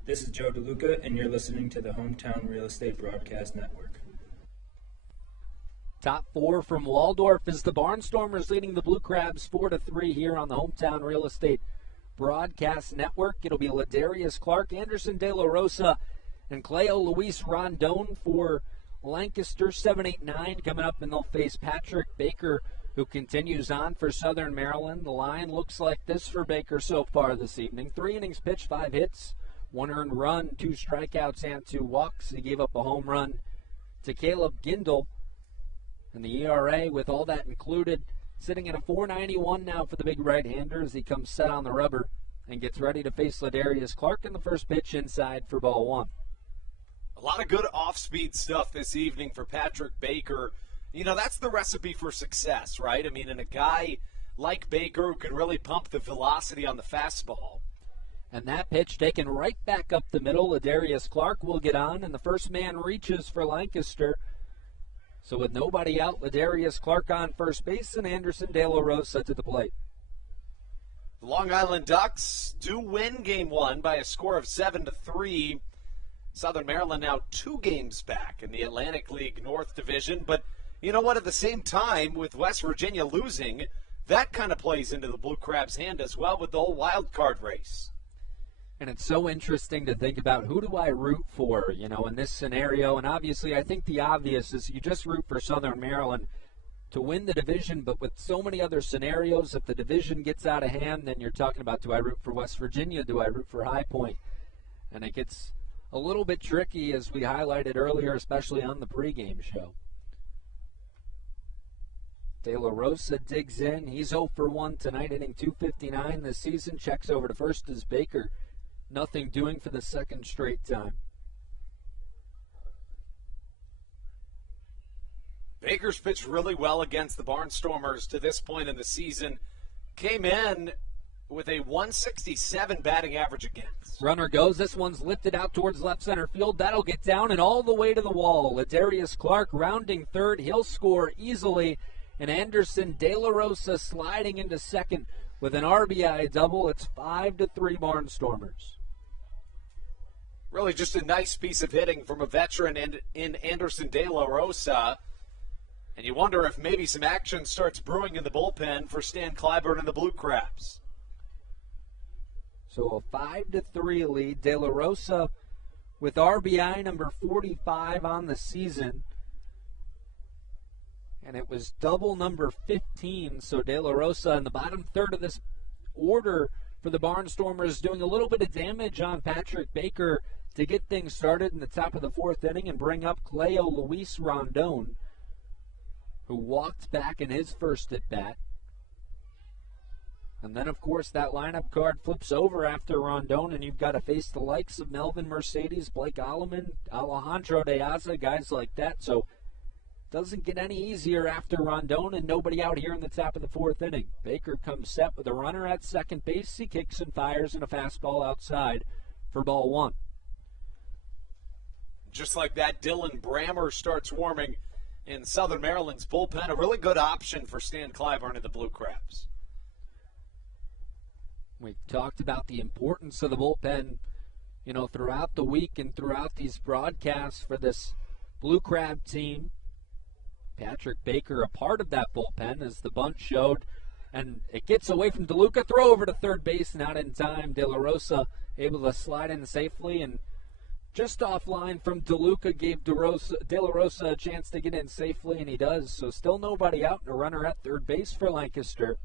This is Joe DeLuca, and you're listening to the Hometown Real Estate Broadcast Network. Top four from Waldorf is the Barnstormers leading the Blue Crabs 4-3 here on the Hometown Real Estate Broadcast Network. It'll be Ladarius Clark, Anderson De La Rosa, and Cleo Luis Rondon for Lancaster. 7-8-9 coming up, and they'll face Patrick Baker, who continues on for Southern Maryland. The line looks like this for Baker so far this evening. 3 innings pitched, 5 hits, 1 earned run, 2 strikeouts, and 2 walks. He gave up a home run to Caleb Gindel. And the ERA, with all that included, sitting at a 4.91 now for the big right-hander as he comes set on the rubber and gets ready to face Ladarius Clark in the first pitch inside for ball 1. A lot of good off-speed stuff this evening for Patrick Baker. You know, that's the recipe for success, right? I mean, and a guy like Baker who can really pump the velocity on the fastball. And that pitch taken right back up the middle. Ladarius Clark will get on, and the first man reaches for Lancaster. So with nobody out, Ladarius Clark on first base and Anderson De La Rosa to the plate. The Long Island Ducks do win Game 1 by a score of 7-3. Southern Maryland now 2 games back in the Atlantic League North Division. But you know what? At the same time, with West Virginia losing, that kind of plays into the Blue Crabs' hand as well with the whole wild card race. And it's so interesting to think about, who do I root for, you know, in this scenario. And obviously I think the obvious is you just root for Southern Maryland to win the division. But with so many other scenarios, if the division gets out of hand, then you're talking about, do I root for West Virginia? Do I root for High Point? And it gets a little bit tricky, as we highlighted earlier, especially on the pregame show. De La Rosa digs in. He's 0 for 1 tonight, hitting .259 this season. Checks over to first as Baker. Nothing doing for the second straight time. Baker's pitched really well against the Barnstormers to this point in the season. Came in with a 167 batting average against. Runner goes. This one's lifted out towards left center field. That'll get down and all the way to the wall. Ladarius Clark rounding third. He'll score easily. And Anderson De La Rosa sliding into second with an RBI double. It's 5-3 Barnstormers. Really just a nice piece of hitting from a veteran in Anderson De La Rosa. And you wonder if maybe some action starts brewing in the bullpen for Stan Clyburn and the Blue Crabs. So a 5-3 lead. De La Rosa with RBI number 45 on the season. And it was double number 15. So De La Rosa in the bottom third of this order for the Barnstormers doing a little bit of damage on Patrick Baker to get things started in the top of the fourth inning and bring up Cleo Luis Rondon, who walked back in his first at-bat. And then, of course, that lineup card flips over after Rondon, and you've got to face the likes of Melvin Mercedes, Blake Alleman, Alejandro De Aza, guys like that. So it doesn't get any easier after Rondon and nobody out here in the top of the fourth inning. Baker comes set with a runner at second base. He kicks and fires and a fastball outside for ball one. Just like that, Dylan Brammer starts warming in Southern Maryland's bullpen. A really good option for Stan Clyburn and the Blue Crabs. We talked about the importance of the bullpen, throughout the week and throughout these broadcasts for this Blue Crab team. Patrick Baker, a part of that bullpen, as the bunt showed. And it gets away from DeLuca, throw over to third base, not in time. De La Rosa able to slide in safely, and just offline from DeLuca gave De La Rosa a chance to get in safely, and he does. So still nobody out, and a runner at third base for Lancaster.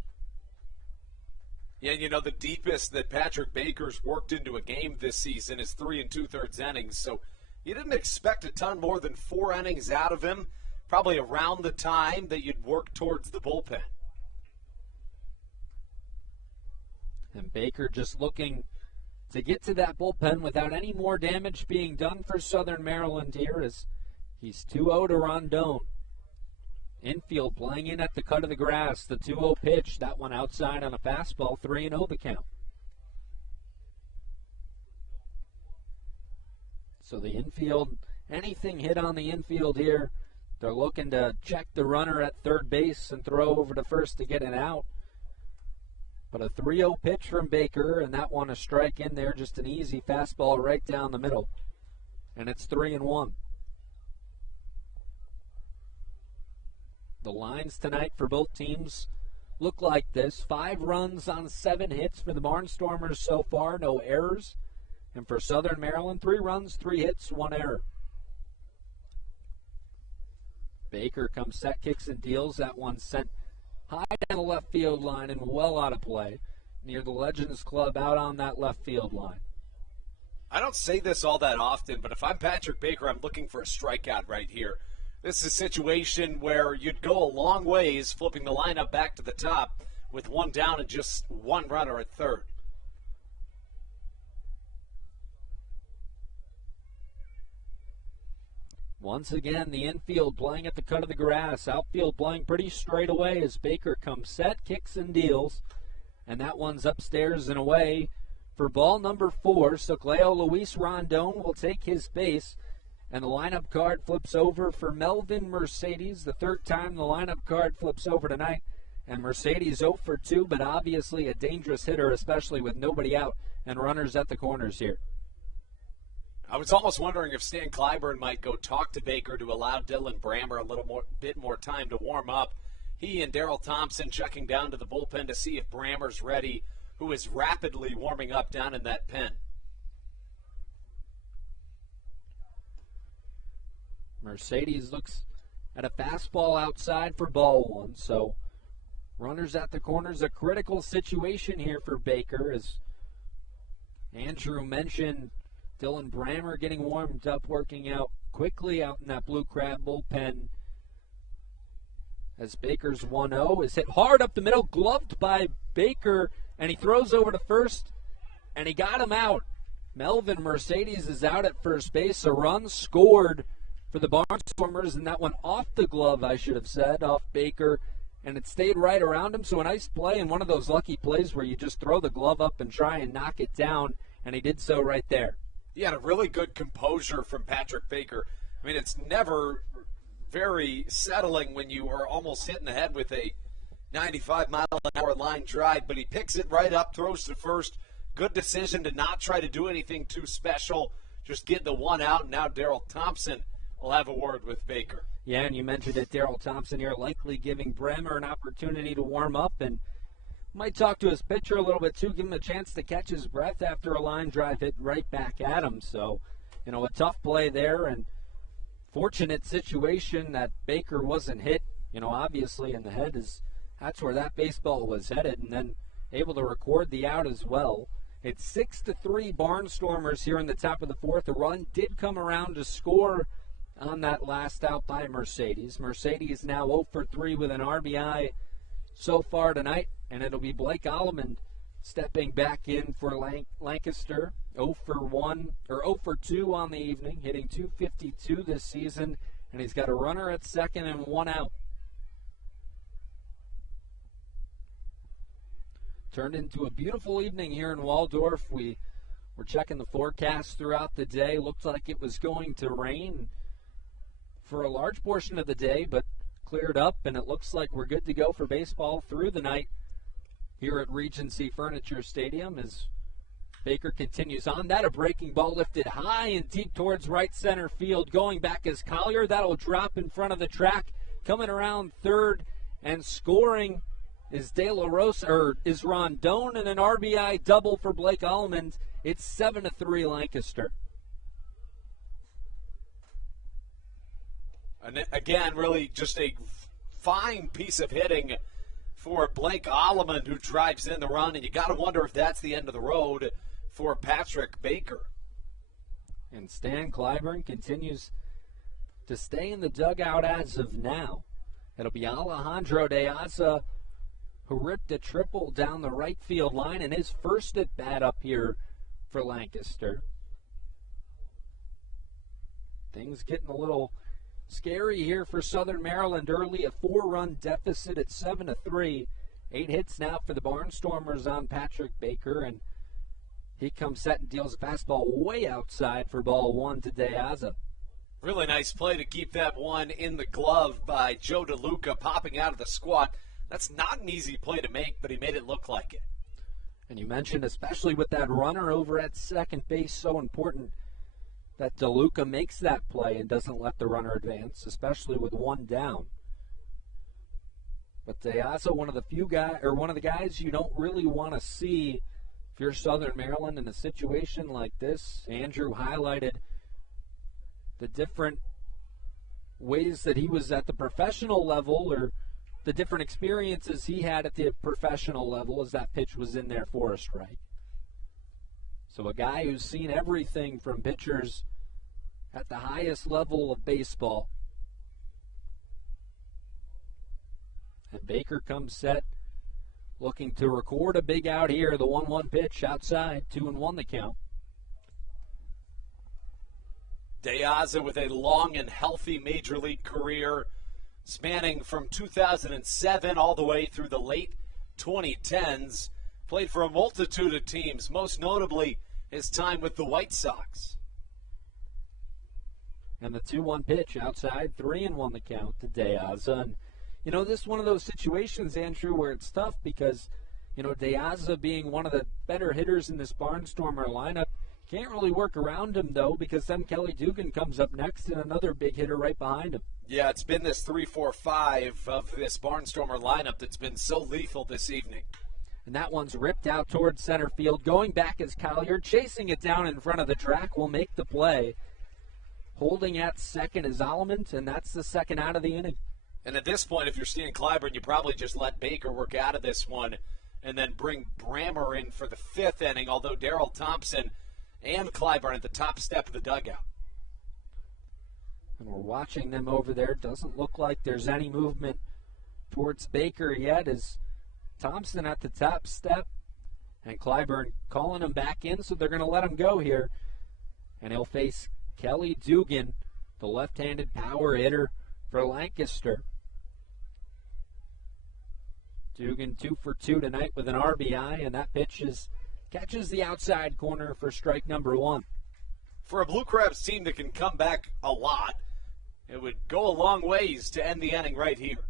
Yeah, the deepest that Patrick Baker's worked into a game this season is 3 2/3 innings. So you didn't expect a ton more than 4 innings out of him, probably around the time that you'd work towards the bullpen. And Baker just looking to get to that bullpen without any more damage being done for Southern Maryland here, as he's 2-0 to Rondon. Infield playing in at the cut of the grass. The 2-0 pitch, that one outside on a fastball, 3-0 the count. So the infield, anything hit on the infield here, they're looking to check the runner at third base and throw over to first to get it out. But a 3-0 pitch from Baker, and that one a strike in there, just an easy fastball right down the middle. And it's 3-1. The lines tonight for both teams look like this. 5 runs on 7 hits for the Barnstormers so far, no errors. And for Southern Maryland, 3 runs, 3 hits, 1 error. Baker comes set, kicks and deals. That one sent high down the left field line and well out of play near the Legends Club out on that left field line. I don't say this all that often, but if I'm Patrick Baker, I'm looking for a strikeout right here. This is a situation where you'd go a long ways flipping the lineup back to the top with 1 down and just 1 runner at third. Once again, the infield playing at the cut of the grass. Outfield playing pretty straight away as Baker comes set, kicks and deals. And that one's upstairs and away for ball number 4. So Cleo Luis Rondon will take his base. And the lineup card flips over for Melvin Mercedes. The third time the lineup card flips over tonight. And Mercedes 0 for 2, but obviously a dangerous hitter, especially with nobody out and runners at the corners here. I was almost wondering if Stan Clyburn might go talk to Baker to allow Dylan Brammer a bit more time to warm up. He and Darryl Thompson checking down to the bullpen to see if Brammer's ready, who is rapidly warming up down in that pen. Mercedes looks at a fastball outside for ball 1. So runners at the corners, a critical situation here for Baker. As Andrew mentioned, Dylan Brammer getting warmed up, working out quickly out in that Blue Crab bullpen. As Baker's 1-0 is hit hard up the middle, gloved by Baker, and he throws over to first, and he got him out. Melvin Mercedes is out at first base. A run scored for the Barnstormers, and that went off the glove, I should have said, off Baker, and it stayed right around him. So a nice play, and one of those lucky plays where you just throw the glove up and try and knock it down, and he did so right there. He had a really good composure from Patrick Baker. I mean, it's never very settling when you are almost hit in the head with a 95-mile-an-hour line drive, but he picks it right up, throws to first. Good decision to not try to do anything too special, just get the one out, and now Daryl Thompson will have a word with Baker. Yeah, and you mentioned it, Daryl Thompson here likely giving Bremer an opportunity to warm up, and might talk to his pitcher a little bit too, give him a chance to catch his breath after a line drive hit right back at him. So, a tough play there, and fortunate situation that Baker wasn't hit, obviously in the head. That's where that baseball was headed, and then able to record the out as well. It's 6-3 Barnstormers here in the top of the fourth. A run did come around to score on that last out by Mercedes. Mercedes now 0 for 3 with an RBI so far tonight, and it'll be Blake Alleman stepping back in for Lancaster. 0 for 2 on the evening, hitting .252 this season, and he's got a runner at second and one out. Turned into a beautiful evening here in Waldorf. We were checking the forecast throughout the day. Looked like it was going to rain for a large portion of the day, but cleared up, and it looks like we're good to go for baseball through the night here at Regency Furniture Stadium as Baker continues on. That a breaking ball lifted high and deep towards right center field. Going back is Collier. That'll drop in front of the track. Coming around third and scoring is is Rondon, and an RBI double for Blake Alleman. It's 7-3 Lancaster. And again, really just a fine piece of hitting for Blake Alleman, who drives in the run, and you got to wonder if that's the end of the road for Patrick Baker. And Stan Clyburn continues to stay in the dugout as of now. It'll be Alejandro De Aza, who ripped a triple down the right field line in his first at-bat up here for Lancaster. Things getting a little scary here for Southern Maryland early. A 4-run deficit at 7-3. 8 hits now for the Barnstormers on Patrick Baker, and he comes set and deals a fastball way outside for ball one to De Aza. Really nice play to keep that one in the glove by Joe DeLuca, popping out of the squat. That's not an easy play to make, but he made it look like it. And you mentioned, especially with that runner over at second base, so important that DeLuca makes that play and doesn't let the runner advance, especially with one down. But De Aza, one of the guys you don't really want to see if you're Southern Maryland in a situation like this. Andrew highlighted the different ways that he was at the professional level, or the different experiences he had at the professional level as that pitch was in there for a strike. So a guy who's seen everything from pitchers at the highest level of baseball. And Baker comes set, looking to record a big out here. The 1-1 pitch outside, 2-1 the count. De Aza with a long and healthy major league career spanning from 2007 all the way through the late 2010s. Played for a multitude of teams, most notably his time with the White Sox. And the 2-1 pitch outside, 3-1 the count to De Aza. And, this is one of those situations, Andrew, where it's tough because, De Aza being one of the better hitters in this Barnstormer lineup, can't really work around him, though, because then Kelly Dugan comes up next and another big hitter right behind him. Yeah, it's been this 3-4-5 of this Barnstormer lineup that's been so lethal this evening. And that one's ripped out towards center field. Going back is Collier. Chasing it down in front of the track will make the play. Holding at second is Alleman, and that's the second out of the inning. And at this point, if you're Stan Clyburn, you probably just let Baker work out of this one and then bring Bremer in for the fifth inning, although Daryl Thompson and Clyburn at the top step of the dugout. And we're watching them over there. Doesn't look like there's any movement towards Baker yet, as Thompson at the top step and Clyburn calling him back in, so they're going to let him go here. And he'll face Kelly Dugan, the left-handed power hitter for Lancaster. Dugan 2 for 2 tonight with an RBI, and that pitch catches the outside corner for strike number one. For a Blue Crabs team that can come back a lot, it would go a long ways to end the inning right here.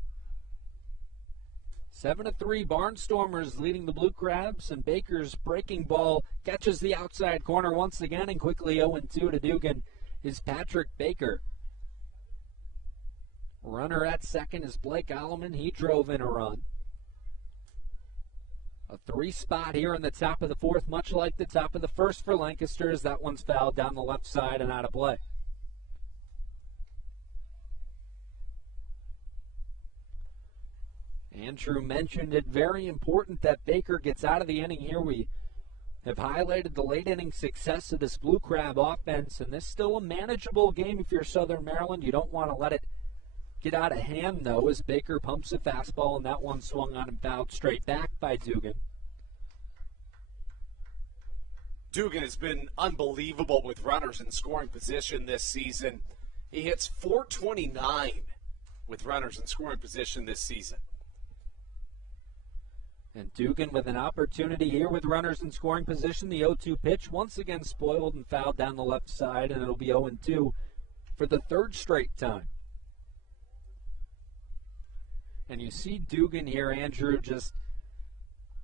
7-3, Barnstormers leading the Blue Crabs, and Baker's breaking ball catches the outside corner once again, and quickly 0-2 to Dugan is Patrick Baker. Runner at second is Blake Alleman. He drove in a run. A 3 spot here in the top of the fourth, much like the top of the first for Lancaster, as that one's fouled down the left side and out of play. Andrew mentioned it, very important that Baker gets out of the inning here. We have highlighted the late inning success of this Blue Crab offense, and this is still a manageable game if you're Southern Maryland. You don't want to let it get out of hand, though, as Baker pumps a fastball, and that one swung on and fouled straight back by Dugan. Dugan has been unbelievable with runners in scoring position this season. He hits .429 with runners in scoring position this season. And Dugan with an opportunity here with runners in scoring position. The 0-2 pitch once again spoiled and fouled down the left side, and it'll be 0-2 for the third straight time. And you see Dugan here, Andrew, just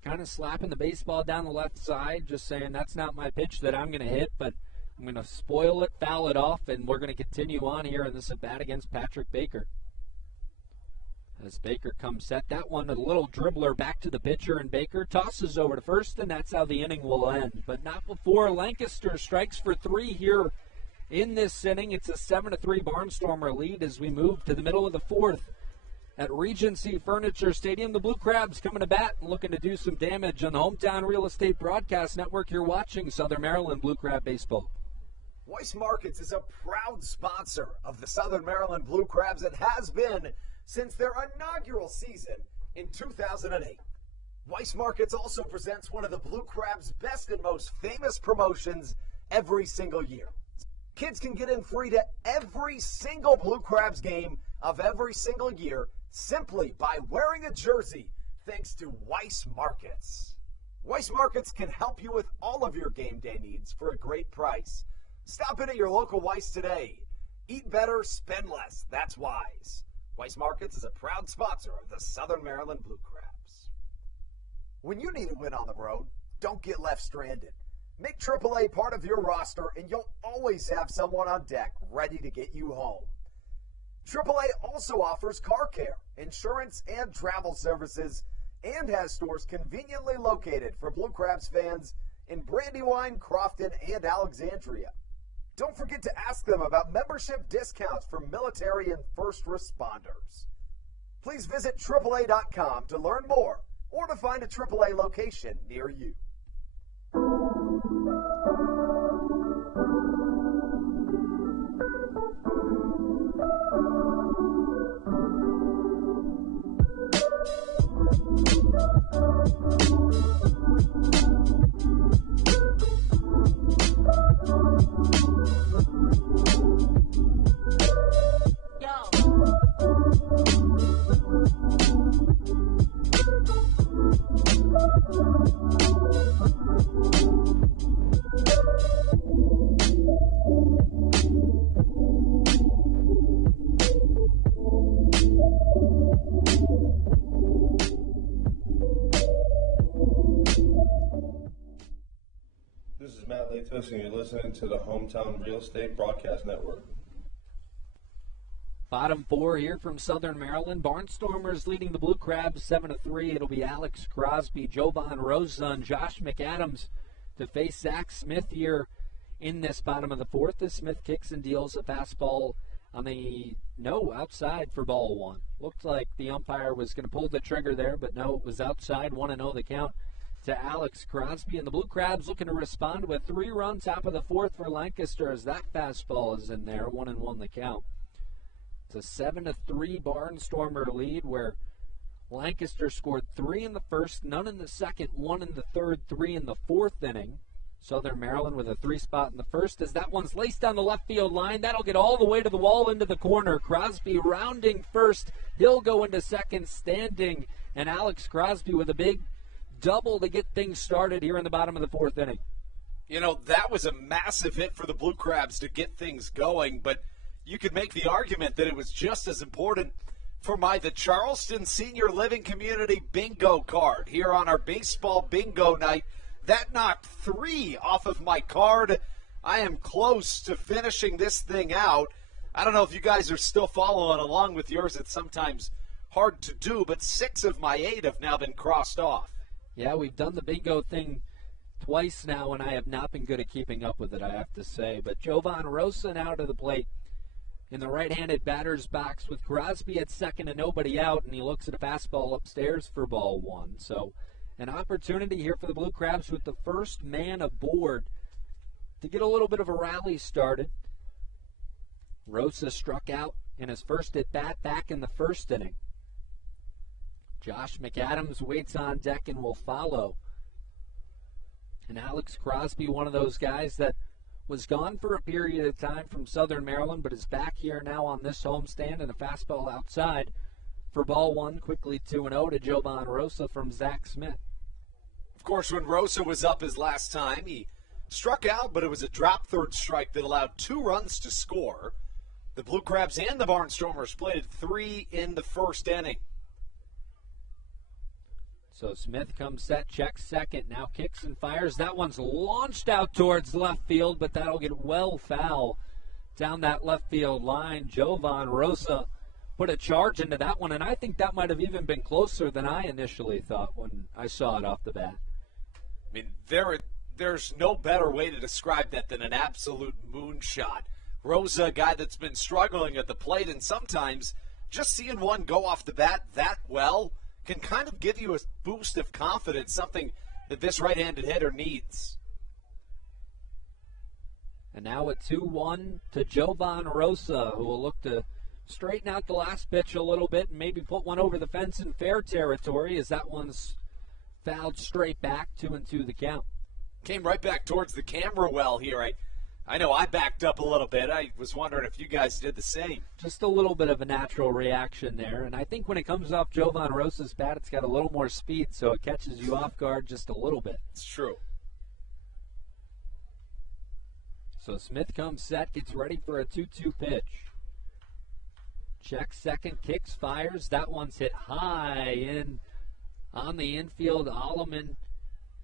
kind of slapping the baseball down the left side, just saying that's not my pitch that I'm going to hit, but I'm going to spoil it, foul it off, and we're going to continue on here in this at bat against Patrick Baker. As Baker comes set, that one, a little dribbler back to the pitcher, and Baker tosses over to first, and that's how the inning will end. But not before Lancaster strikes for 3 here in this inning. It's a 7-3 Barnstormer lead as we move to the middle of the fourth at Regency Furniture Stadium. The Blue Crabs coming to bat and looking to do some damage on the Hometown Real Estate Broadcast Network. You're watching Southern Maryland Blue Crab Baseball. Weiss Markets is a proud sponsor of the Southern Maryland Blue Crabs and has been since their inaugural season in 2008. Weiss Markets also presents one of the Blue Crabs' best and most famous promotions every single year. Kids can get in free to every single Blue Crabs game of every single year simply by wearing a jersey thanks to Weiss Markets. Weiss Markets can help you with all of your game day needs for a great price. Stop in at your local Weiss today. Eat better, spend less. That's wise. Weiss Markets is a proud sponsor of the Southern Maryland Blue Crabs. When you need a win on the road, don't get left stranded. Make AAA part of your roster and you'll always have someone on deck ready to get you home. AAA also offers car care, insurance, and travel services, and has stores conveniently located for Blue Crabs fans in Brandywine, Crofton, and Alexandria. Don't forget to ask them about membership discounts for military and first responders. Please visit AAA.com to learn more or to find a AAA location near you. And you're listening to the Hometown Real Estate Broadcast Network. Bottom 4 here from Southern Maryland. Barnstormers leading the Blue Crabs 7-3. It'll be Alex Crosby, Jovan Rosen, Josh McAdams to face Zach Smith here in this bottom of the fourth. As Smith kicks and deals a fastball on the outside for ball 1. Looked like the umpire was going to pull the trigger there, but no, it was outside. 1-0 the count to Alex Crosby, and the Blue Crabs looking to respond with 3 runs top of the fourth for Lancaster as that fastball is in there. 1-1 the count. It's a 7-3 Barnstormer lead where Lancaster scored 3 in the first, none in the second, 1 in the third, 3 in the fourth inning. Southern Maryland with a 3 spot in the first as that one's laced down the left field line. That'll get all the way to the wall into the corner. Crosby rounding first. He'll go into second standing, and Alex Crosby with a big double to get things started here in the bottom of the fourth inning. You know, that was a massive hit for the Blue Crabs to get things going, but you could make the argument that it was just as important for the Charleston Senior Living Community bingo card here on our baseball bingo night. That knocked 3 off of my card. I am close to finishing this thing out. I don't know if you guys are still following along with yours. It's sometimes hard to do, but 6 of my 8 have now been crossed off. Yeah, we've done the bingo thing twice now, and I have not been good at keeping up with it, I have to say. But Jovan Rosa now to the plate in the right-handed batter's box with Crosby at second and nobody out, and he looks at a fastball upstairs for ball 1. So an opportunity here for the Blue Crabs with the first man aboard to get a little bit of a rally started. Rosa struck out in his first at-bat back in the first inning. Josh McAdams waits on deck and will follow. And Alex Crosby, one of those guys that was gone for a period of time from Southern Maryland, but is back here now on this homestand, and a fastball outside for ball 1, quickly 2-0 to Jovan Rosa from Zach Smith. Of course, when Rosa was up his last time, he struck out, but it was a drop third strike that allowed 2 runs to score. The Blue Crabs and the Barnstormers played 3 in the first inning. So Smith comes set, checks second, now kicks and fires. That one's launched out towards left field, but that'll get well foul down that left field line. Jovan Rosa put a charge into that one, and I think that might have even been closer than I initially thought when I saw it off the bat. I mean, there's no better way to describe that than an absolute moonshot. Rosa, a guy that's been struggling at the plate, and sometimes just seeing one go off the bat that well can kind of give you a boost of confidence, something that this right-handed hitter needs. And now a 2-1 to Jovan Rosa, who will look to straighten out the last pitch a little bit and maybe put one over the fence in fair territory, as that one's fouled straight back, 2-2 the count. Came right back towards the camera well here. I know I backed up a little bit. I was wondering if you guys did the same. Just a little bit of a natural reaction there. And I think when it comes off Jovan Rosa's bat, it's got a little more speed, so it catches you off guard just a little bit. It's true. So Smith comes set, gets ready for a 2-2 pitch. Checks second, kicks, fires. That one's hit high in on the infield. Alleman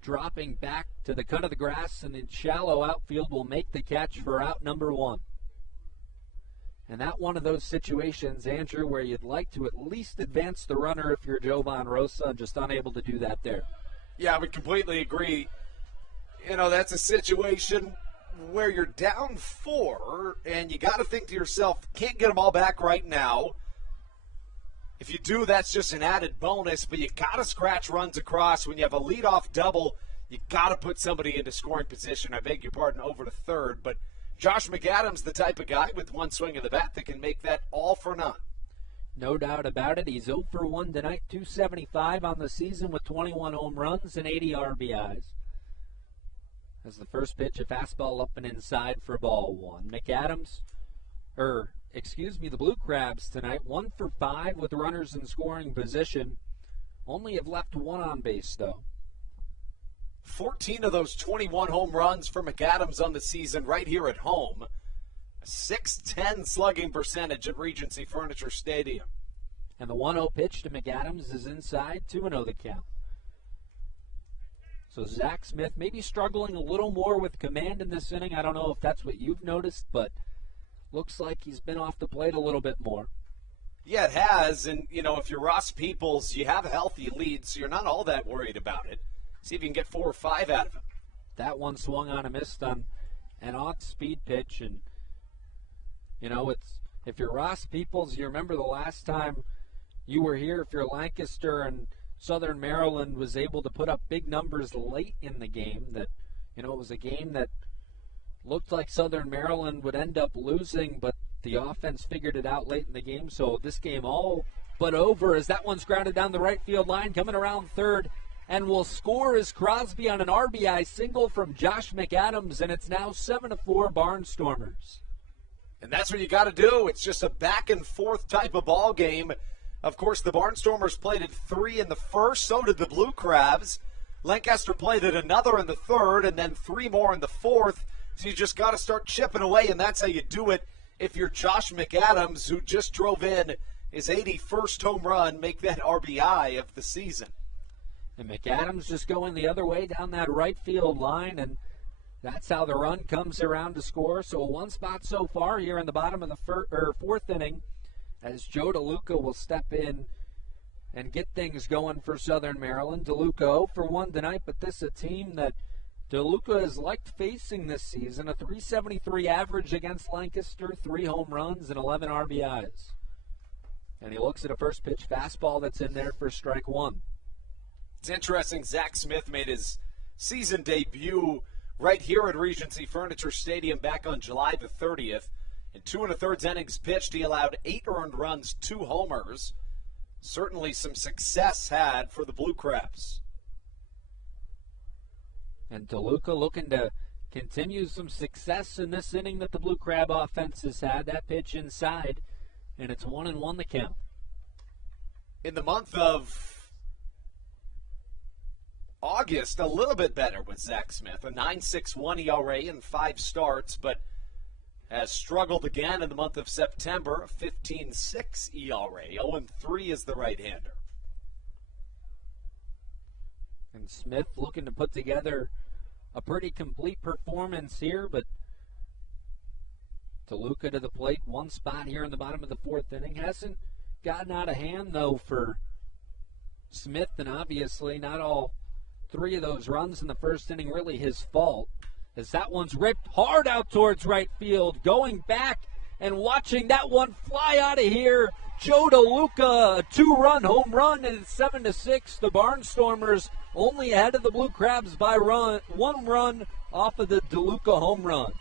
dropping back to the cut of the grass, and in shallow outfield will make the catch for out number 1. And that one of those situations, Andrew, where you'd like to at least advance the runner if you're Jovan Rosa, just unable to do that there. Yeah, I would completely agree. You know, that's a situation where you're down 4, and you got to think to yourself, can't get them all back right now. If you do, that's just an added bonus, but you got to scratch runs across. When you have a leadoff double, you got to put somebody into scoring position. I beg your pardon, over to third. But Josh McAdams, the type of guy with one swing of the bat that can make that all for none. No doubt about it. He's 0 for 1 tonight, 275 on the season with 21 home runs and 80 RBIs. As the first pitch, a fastball up and inside for ball 1. The Blue Crabs tonight, 1 for 5 with runners in scoring position. Only have left 1 on base, though. 14 of those 21 home runs for McAdams on the season right here at home. A .610 slugging percentage at Regency Furniture Stadium. And the 1-0 pitch to McAdams is inside, 2-0 the count. So Zach Smith maybe struggling a little more with command in this inning. I don't know if that's what you've noticed, but looks like he's been off the plate a little bit more. Yeah, it has. And, you know, if you're Ross Peoples, you have a healthy lead, so you're not all that worried about it. See if you can get 4 or 5 out of him. That one swung on and missed on an off-speed pitch. And, you know, if you're Ross Peoples, you remember the last time you were here, if you're Lancaster and Southern Maryland was able to put up big numbers late in the game, that, you know, it was a game that looked like Southern Maryland would end up losing, but the offense figured it out late in the game. So this game all but over as that one's grounded down the right field line, coming around third, and will score is Crosby on an RBI single from Josh McAdams, and it's now 7-4 Barnstormers. And that's what you got to do. It's just a back and forth type of ball game. Of course, the Barnstormers played at 3 in the first, so did the Blue Crabs. Lancaster played at another in the third, and then 3 more in the fourth. So you just got to start chipping away, and that's how you do it if you're Josh McAdams, who just drove in his 81st home run, make that RBI of the season. And McAdams just going the other way down that right field line, and that's how the run comes around to score. So a one spot so far here in the bottom of the fourth inning, as Joe DeLuca will step in and get things going for Southern Maryland. DeLuca 0 for 1 tonight, but this is a team that DeLuca has liked facing this season. A .373 average against Lancaster, 3 home runs and 11 RBIs. And he looks at a first pitch fastball that's in there for strike one. It's interesting, Zach Smith made his season debut right here at Regency Furniture Stadium back on July the 30th. In 2 1/3 innings pitched, he allowed 8 earned runs, 2 homers. Certainly some success had for the Blue Crabs. And DeLuca looking to continue some success in this inning that the Blue Crab offense has had. That pitch inside, and it's 1-1 the count. In the month of August, a little bit better with Zach Smith. A 9.61 ERA in 5 starts, but has struggled again in the month of September. A 15.6 ERA. 0-3 is the right-hander. And Smith looking to put together a pretty complete performance here, but DeLuca to the plate, one spot here in the bottom of the fourth inning. Hasn't gotten out of hand, though, for Smith, and obviously not all 3 of those runs in the first inning really his fault, as that one's ripped hard out towards right field. Going back and watching that one fly out of here, Joe DeLuca, a 2-run home run, and it's 7-6. The Barnstormers only ahead of the Blue Crabs by 1 run off of the DeLuca home run.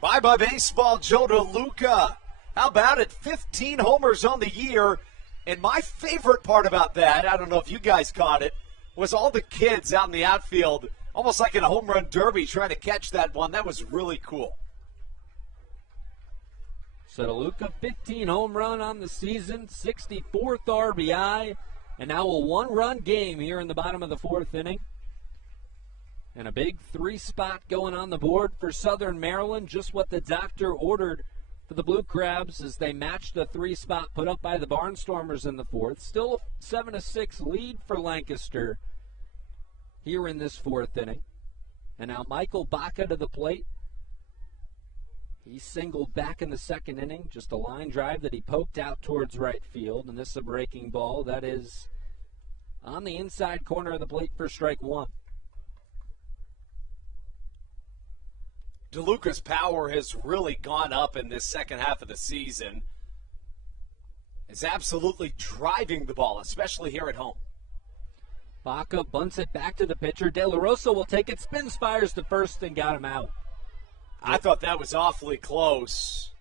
Bye-bye baseball, Joe DeLuca. How about it? 15 homers on the year. And my favorite part about that, I don't know if you guys caught it, was all the kids out in the outfield, almost like in a home run derby, trying to catch that one. That was really cool. So DeLuca, 15 home run on the season, 64th RBI, and now a 1-run game here in the bottom of the fourth inning. And a big 3-spot going on the board for Southern Maryland, just what the doctor ordered for the Blue Crabs as they matched the 3-spot put up by the Barnstormers in the fourth. Still a 7-6 lead for Lancaster here in this fourth inning. And now Michael Baca to the plate. He singled back in the second inning, just a line drive that he poked out towards right field, and this is a breaking ball that is on the inside corner of the plate for strike one. DeLuca's power has really gone up in this second half of the season. Is absolutely driving the ball, especially here at home. Baca bunts it back to the pitcher. De La Rosa will take it, spins, fires to first, and got him out. I thought that was awfully close.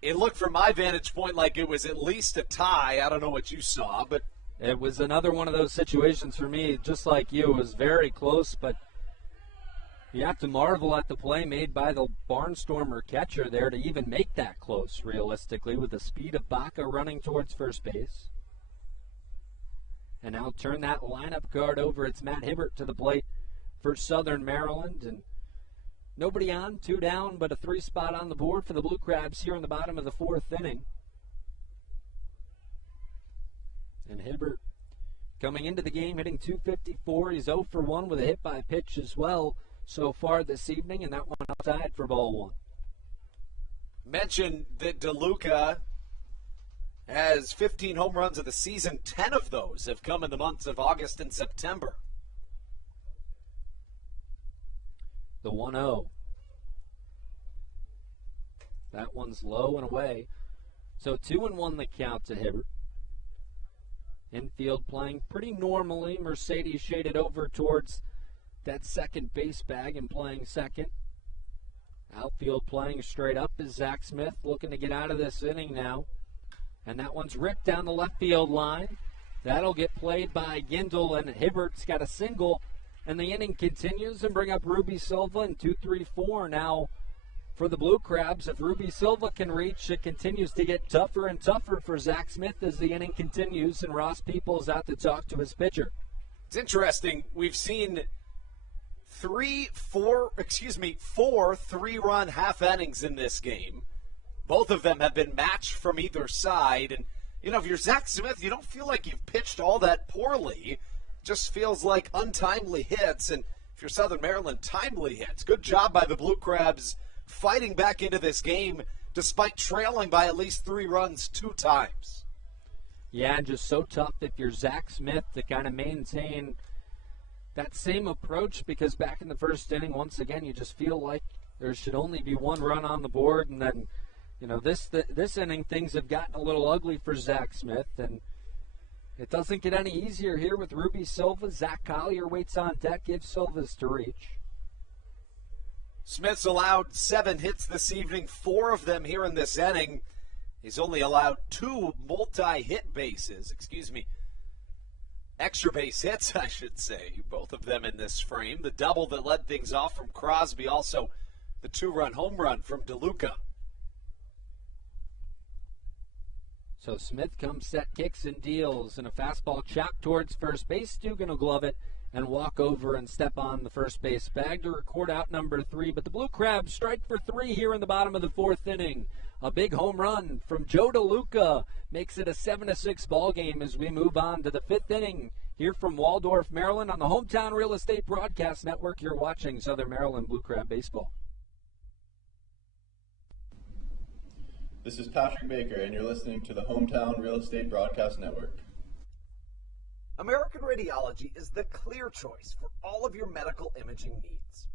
It looked from my vantage point like it was at least a tie. I don't know what you saw, but it was another one of those situations for me, just like you. It was very close, but you have to marvel at the play made by the Barnstormer catcher there to even make that close, realistically, with the speed of Baca running towards first base. And now turn that lineup card over. It's Matt Hibbert to the plate for Southern Maryland. And nobody on, 2 down, but a 3-spot on the board for the Blue Crabs here in the bottom of the fourth inning. And Hibbert coming into the game hitting .254. He's 0 for 1 with a hit by pitch as well so far this evening, and that one outside for ball one. Mentioned that DeLuca has 15 home runs of the season. 10 of those have come in the months of August and September. The 1-0. That one's low and away. So 2-1 the count to Hibbert. Infield playing pretty normally. Mercedes shaded over towards that second base bag and playing second. Outfield playing straight up is Zach Smith looking to get out of this inning now. And that one's ripped down the left field line. That'll get played by Gindel, and Hibbert's got a single. And the inning continues, and bring up Ruby Silva in 2-3-4 now for the Blue Crabs. If Ruby Silva can reach, it continues to get tougher and tougher for Zach Smith as the inning continues, and Ross Peoples out to talk to his pitcher. It's interesting. We've seen four three-run half innings in this game. Both of them have been matched from either side. And, if you're Zach Smith, you don't feel like you've pitched all that poorly. Just feels like untimely hits. And if you're Southern Maryland, timely hits. Good job by the Blue Crabs fighting back into this game despite trailing by at least 3 runs 2 times. Yeah, and just so tough if you're Zach Smith to kind of maintain that same approach, because back in the first inning, once again, you just feel like there should only be 1 run on the board. And then, this inning, things have gotten a little ugly for Zach Smith. And it doesn't get any easier here with Ruby Silva. Zach Collier waits on deck, gives Silva's to reach. Smith's allowed 7 hits this evening, 4 of them here in this inning. He's only allowed 2 multi-hit bases, extra base hits, I should say, both of them in this frame. The double that led things off from Crosby, also the 2-run home run from DeLuca. So Smith comes set, kicks and deals, and a fastball chopped towards first base. Dugan will glove it and walk over and step on the first base bag to record out number 3. But the Blue Crabs strike for 3 here in the bottom of the 4th inning. A big home run from Joe DeLuca makes it a 7-6 ball game as we move on to the 5th inning here from Waldorf, Maryland. On the Hometown Real Estate Broadcast Network, you're watching Southern Maryland Blue Crab Baseball. This is Patrick Baker, and you're listening to the Hometown Real Estate Broadcast Network. American Radiology is the clear choice for all of your medical imaging needs.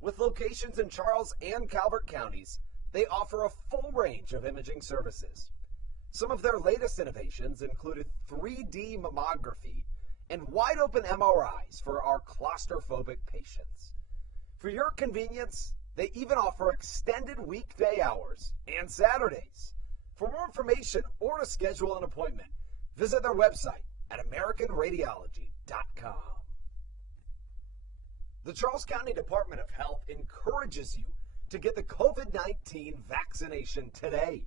With locations in Charles and Calvert counties, they offer a full range of imaging services. Some of their latest innovations included 3D mammography and wide-open MRIs for our claustrophobic patients. For your convenience, they even offer extended weekday hours and Saturdays. For more information or to schedule an appointment, visit their website at AmericanRadiology.com. The Charles County Department of Health encourages you to get the COVID-19 vaccination today.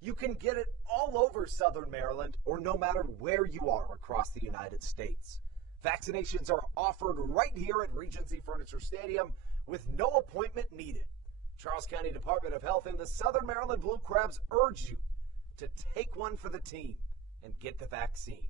You can get it all over Southern Maryland or no matter where you are across the United States. Vaccinations are offered right here at Regency Furniture Stadium with no appointment needed. Charles County Department of Health and the Southern Maryland Blue Crabs urge you to take one for the team and get the vaccine.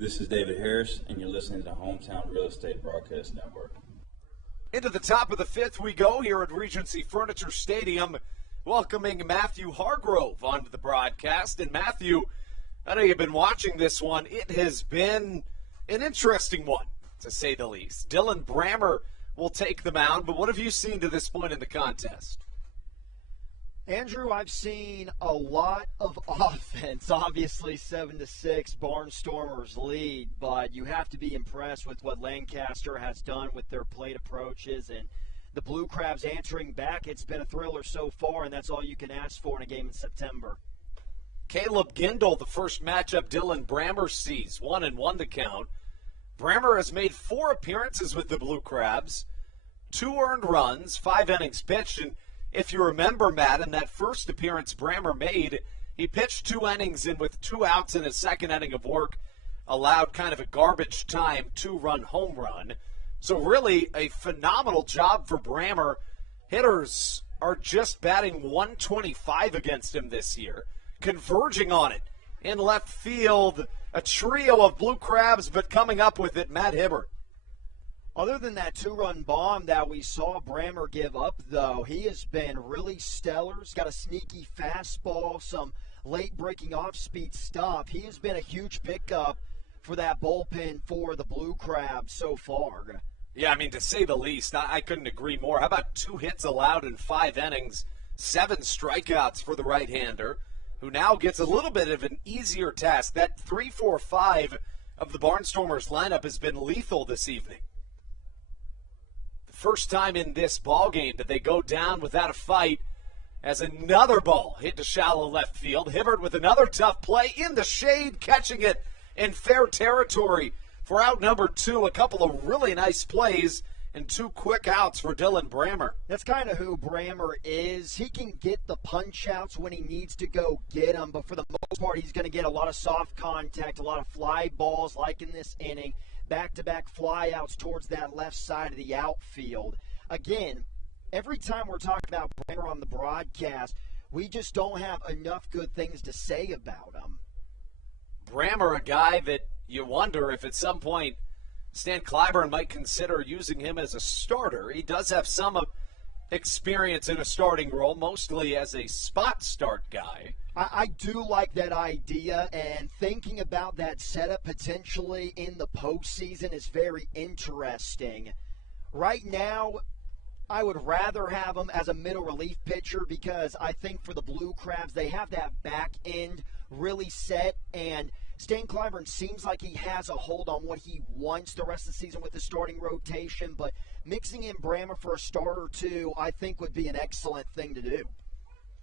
This is David Harris, and you're listening to Hometown Real Estate Broadcast Network. Into the top of the 5th we go here at Regency Furniture Stadium, welcoming Matthew Hargrove onto the broadcast. And Matthew, I know you've been watching this one. It has been an interesting one, to say the least. Dylan Brammer will take the mound. But what have you seen to this point in the contest? Andrew, I've seen a lot of offense. Obviously, 7-6, Barnstormers lead, but you have to be impressed with what Lancaster has done with their plate approaches and the Blue Crabs answering back. It's been a thriller so far, and that's all you can ask for in a game in September. Caleb Gindel, the first matchup Dylan Brammer sees, 1-1 to count. Brammer has made 4 appearances with the Blue Crabs, 2 earned runs, 5 innings pitched, and if you remember, Matt, in that first appearance Brammer made, he pitched 2 innings and with 2 outs in his second inning of work, allowed kind of a garbage time 2-run home run. So really a phenomenal job for Brammer. Hitters are just batting 125 against him this year, converging on it. In left field, a trio of Blue Crabs, but coming up with it, Matt Hibbert. Other than that 2-run bomb that we saw Brammer give up, though, he has been really stellar. He's got a sneaky fastball, some late-breaking off-speed stuff. He has been a huge pickup for that bullpen for the Blue Crabs so far. Yeah, I mean, to say the least, I couldn't agree more. How about 2 hits allowed in 5 innings, 7 strikeouts for the right-hander, who now gets a little bit of an easier task. That 3-4-5 of the Barnstormers lineup has been lethal this evening. First time in this ball game that they go down without a fight as another ball hit to shallow left field. Hibbert with another tough play in the shade, catching it in fair territory for out number 2. A couple of really nice plays and 2 quick outs for Dylan Brammer. That's kind of who Brammer is. He can get the punch-outs when he needs to go get them, but for the most part, he's going to get a lot of soft contact, a lot of fly balls like in this inning. Back-to-back flyouts towards that left side of the outfield. Again, every time we're talking about Brammer on the broadcast, we just don't have enough good things to say about him. Brammer, a guy that you wonder if at some point Stan Clyburn might consider using him as a starter. He does have some experience in a starting role, mostly as a spot start guy. I do like that idea, and thinking about that setup potentially in the postseason is very interesting. Right now, I would rather have him as a middle relief pitcher because I think for the Blue Crabs, they have that back end really set, and Stan Clyburn seems like he has a hold on what he wants the rest of the season with the starting rotation, but mixing in Brammer for a start or 2, I think would be an excellent thing to do.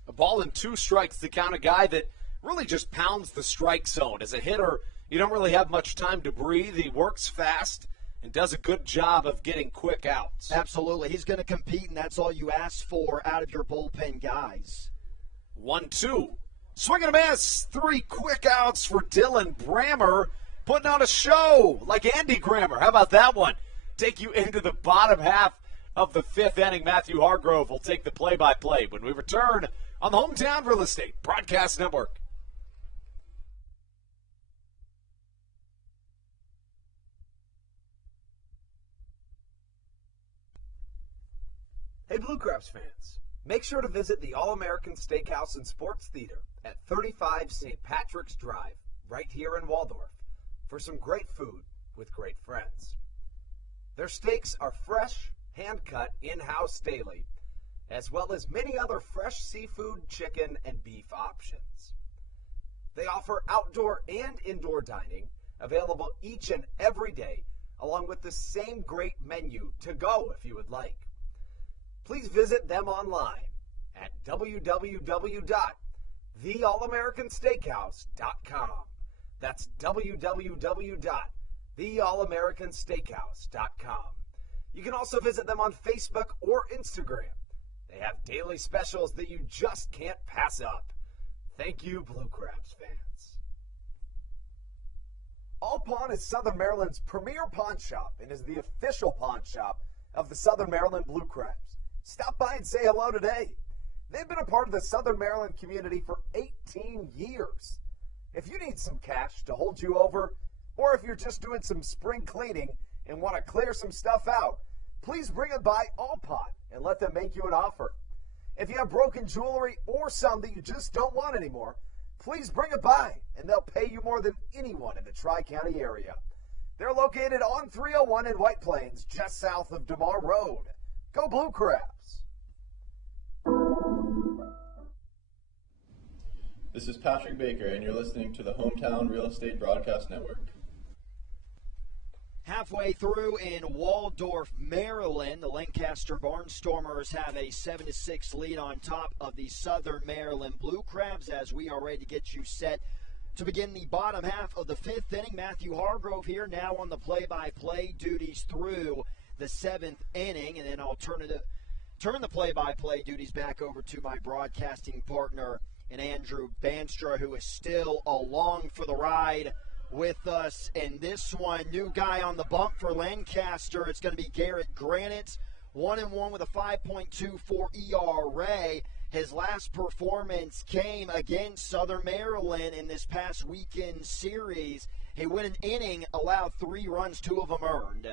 A ball and 2 strikes to count, a guy that really just pounds the strike zone. As a hitter, you don't really have much time to breathe. He works fast and does a good job of getting quick outs. Absolutely. He's going to compete, and that's all you ask for out of your bullpen guys. 1-2. Swing and a miss. 3 quick outs for Dylan Brammer, putting on a show like Andy Grammer. How about that one? Take you into the bottom half of the 5th inning. Matthew Hargrove will take the play-by-play when we return on the Hometown Real Estate Broadcast Network. Hey, Blue Crabs fans, make sure to visit the All-American Steakhouse and Sports Theater at 35 St. Patrick's Drive, right here in Waldorf, for some great food with great friends. Their steaks are fresh, hand-cut, in-house daily, as well as many other fresh seafood, chicken, and beef options. They offer outdoor and indoor dining, available each and every day, along with the same great menu to go if you would like. Please visit them online at www.theallamericansteakhouse.com. That's www.theallamericansteakhouse.com. You can also visit them on Facebook or Instagram. They have daily specials that you just can't pass up. Thank you, Blue Crabs fans. All Pawn is Southern Maryland's premier pawn shop and is the official pawn shop of the Southern Maryland Blue Crabs. Stop by and say hello today. They've been a part of the Southern Maryland community for 18 years. If you need some cash to hold you over, or if you're just doing some spring cleaning and want to clear some stuff out, please bring it by All Pawn and let them make you an offer. If you have broken jewelry or some that you just don't want anymore, please bring it by and they'll pay you more than anyone in the Tri-County area. They're located on 301 in White Plains, just south of DeMar Road. Go Blue Crabs! This is Patrick Baker, and you're listening to the Hometown Real Estate Broadcast Network. Halfway through in Waldorf, Maryland, the Lancaster Barnstormers have a 7-6 lead on top of the Southern Maryland Blue Crabs as we are ready to get you set to begin the bottom half of the fifth inning. Matthew Hargrove here now on the play-by-play duties through the seventh inning, and then I'll turn the play-by-play duties back over to my broadcasting partner and Andrew Banstra, who is still along for the ride with us. And this one, new guy on the bump for Lancaster. It's going to be Garrett Granite, 1-1 with a 5.24 ERA. His last performance came against Southern Maryland in this past weekend series. He went an inning, allowed 3 runs, 2 of them earned.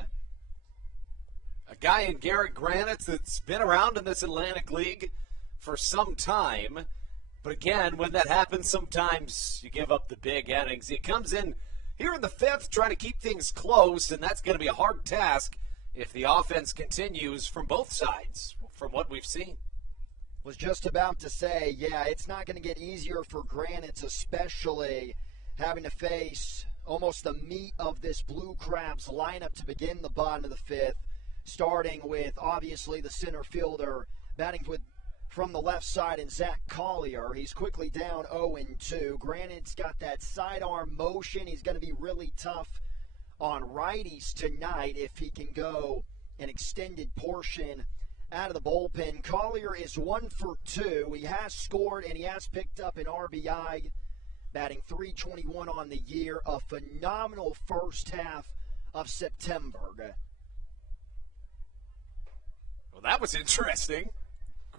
A guy in Garrett Granite that's been around in this Atlantic League for some time. But again, when that happens, sometimes you give up the big innings. He comes in here in the fifth trying to keep things close, and that's going to be a hard task if the offense continues from both sides, from what we've seen. Was just about to say, yeah, it's not going to get easier for Granites, especially having to face almost the meat of this Blue Crabs lineup to begin the bottom of the fifth, starting with, obviously, the center fielder batting from the left side in Zach Collier. He's quickly down 0-2. Granite's got that sidearm motion. He's going to be really tough on righties tonight if he can go an extended portion out of the bullpen. Collier is 1 for 2. He has scored and he has picked up an RBI, batting .321 on the year. A phenomenal first half of September. Well, that was interesting.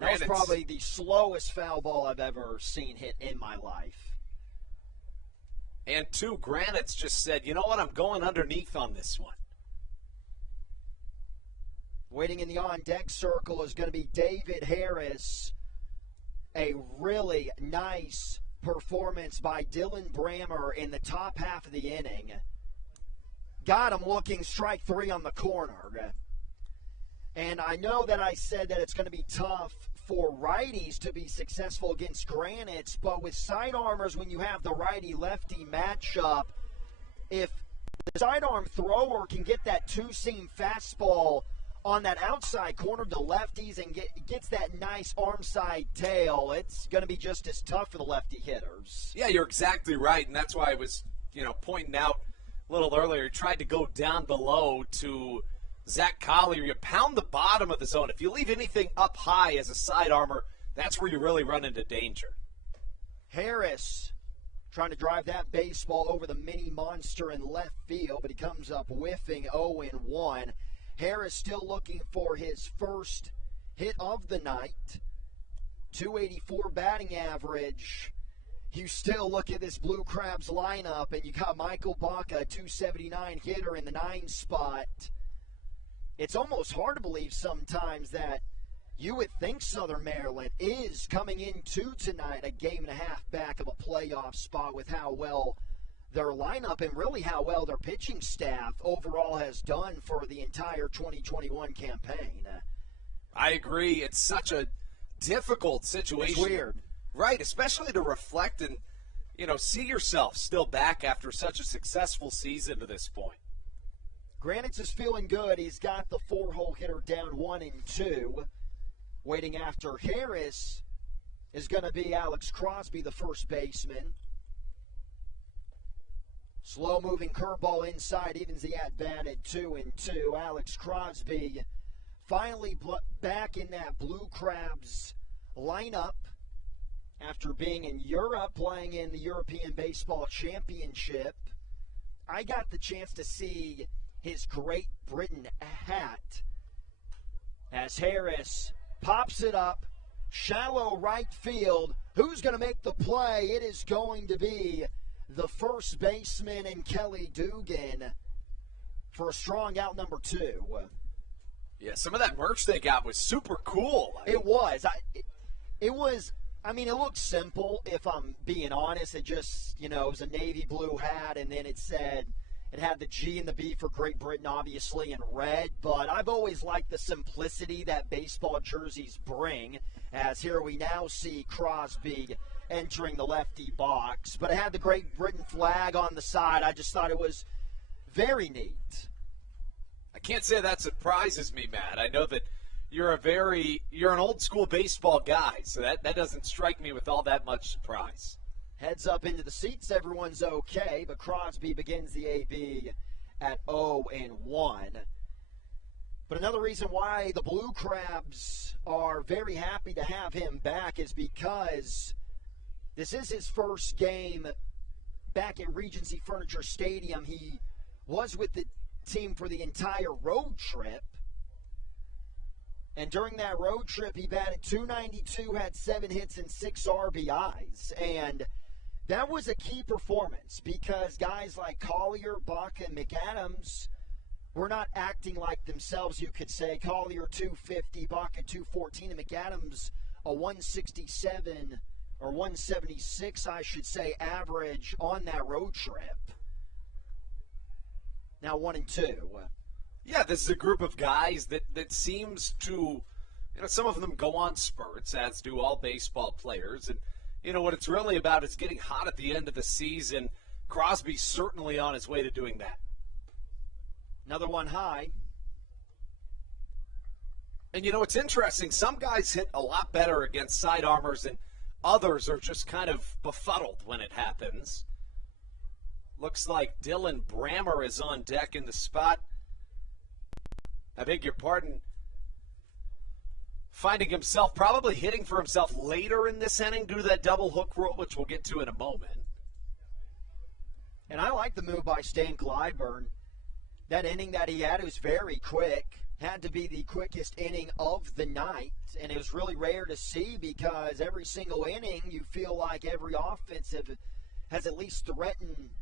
That was probably the slowest foul ball I've ever seen hit in my life. And 2, Granites just said, you know what, I'm going underneath on this one. Waiting in the on-deck circle is going to be David Harris. A really nice performance by Dylan Brammer in the top half of the inning. Got him looking, strike 3 on the corner. And I know that I said that it's going to be tough for righties to be successful against Granites, but with sidearmers, when you have the righty-lefty matchup, if the sidearm thrower can get that two-seam fastball on that outside corner to lefties and gets that nice arm side tail, it's going to be just as tough for the lefty hitters. Yeah, you're exactly right, and that's why I was, pointing out a little earlier. He tried to go down below to Zach Collier. You pound the bottom of the zone. If you leave anything up high as a side armor, that's where you really run into danger. Harris trying to drive that baseball over the mini monster in left field, but he comes up whiffing 0-1. Harris still looking for his first hit of the night. .284 batting average. You still look at this Blue Crabs lineup, and you got Michael Baca, .279 hitter in the 9 spot. It's almost hard to believe sometimes that you would think Southern Maryland is coming into tonight a game and a half back of a playoff spot with how well their lineup and really how well their pitching staff overall has done for the entire 2021 campaign. I agree. It's such a difficult situation. It's weird. Right, especially to reflect and, see yourself still back after such a successful season to this point. Granites is feeling good. He's got the 4-hole hitter down 1-2. Waiting after Harris is going to be Alex Crosby, the first baseman. Slow-moving curveball inside, evens the at-bat at 2-2. Alex Crosby finally back in that Blue Crabs lineup after being in Europe, playing in the European Baseball Championship. I got the chance to see his Great Britain hat as Harris pops it up, shallow right field. Who's going to make the play? It is going to be the first baseman and Kelly Dugan for a strong out number 2. Yeah, some of that merch they got was super cool. It was. It looked simple, if I'm being honest. It just, it was a navy blue hat, and then it said It had the G and the B for Great Britain, obviously, in red. But I've always liked the simplicity that baseball jerseys bring, as here we now see Crosby entering the lefty box. But it had the Great Britain flag on the side. I just thought it was very neat. I can't say that surprises me, Matt. I know that you're an old school baseball guy, so that doesn't strike me with all that much surprise. Heads up into the seats, everyone's okay, but Crosby begins the AB at 0-1. But another reason why the Blue Crabs are very happy to have him back is because this is his first game back at Regency Furniture Stadium. He was with the team for the entire road trip. And during that road trip, he batted .292, had 7 hits and 6 RBIs. And that was a key performance because guys like Collier, Buck, and McAdams were not acting like themselves, you could say. Collier, 250, Buck at 214, and McAdams, a 167 or 176, I should say, average on that road trip. Now 1-2. Yeah, this is a group of guys that seems to, some of them go on spurts, as do all baseball players. And, what it's really about is getting hot at the end of the season. Crosby's certainly on his way to doing that. Another one high. And, it's interesting. Some guys hit a lot better against side armors, and others are just kind of befuddled when it happens. Looks like Dylan Brammer is on deck in the spot. I beg your pardon, finding himself probably hitting for himself later in this inning due to that double hook rule, which we'll get to in a moment. And I like the move by Stan Glyburn. That inning that he had was very quick. Had to be the quickest inning of the night. And it was really rare to see because every single inning you feel like every offensive has at least threatened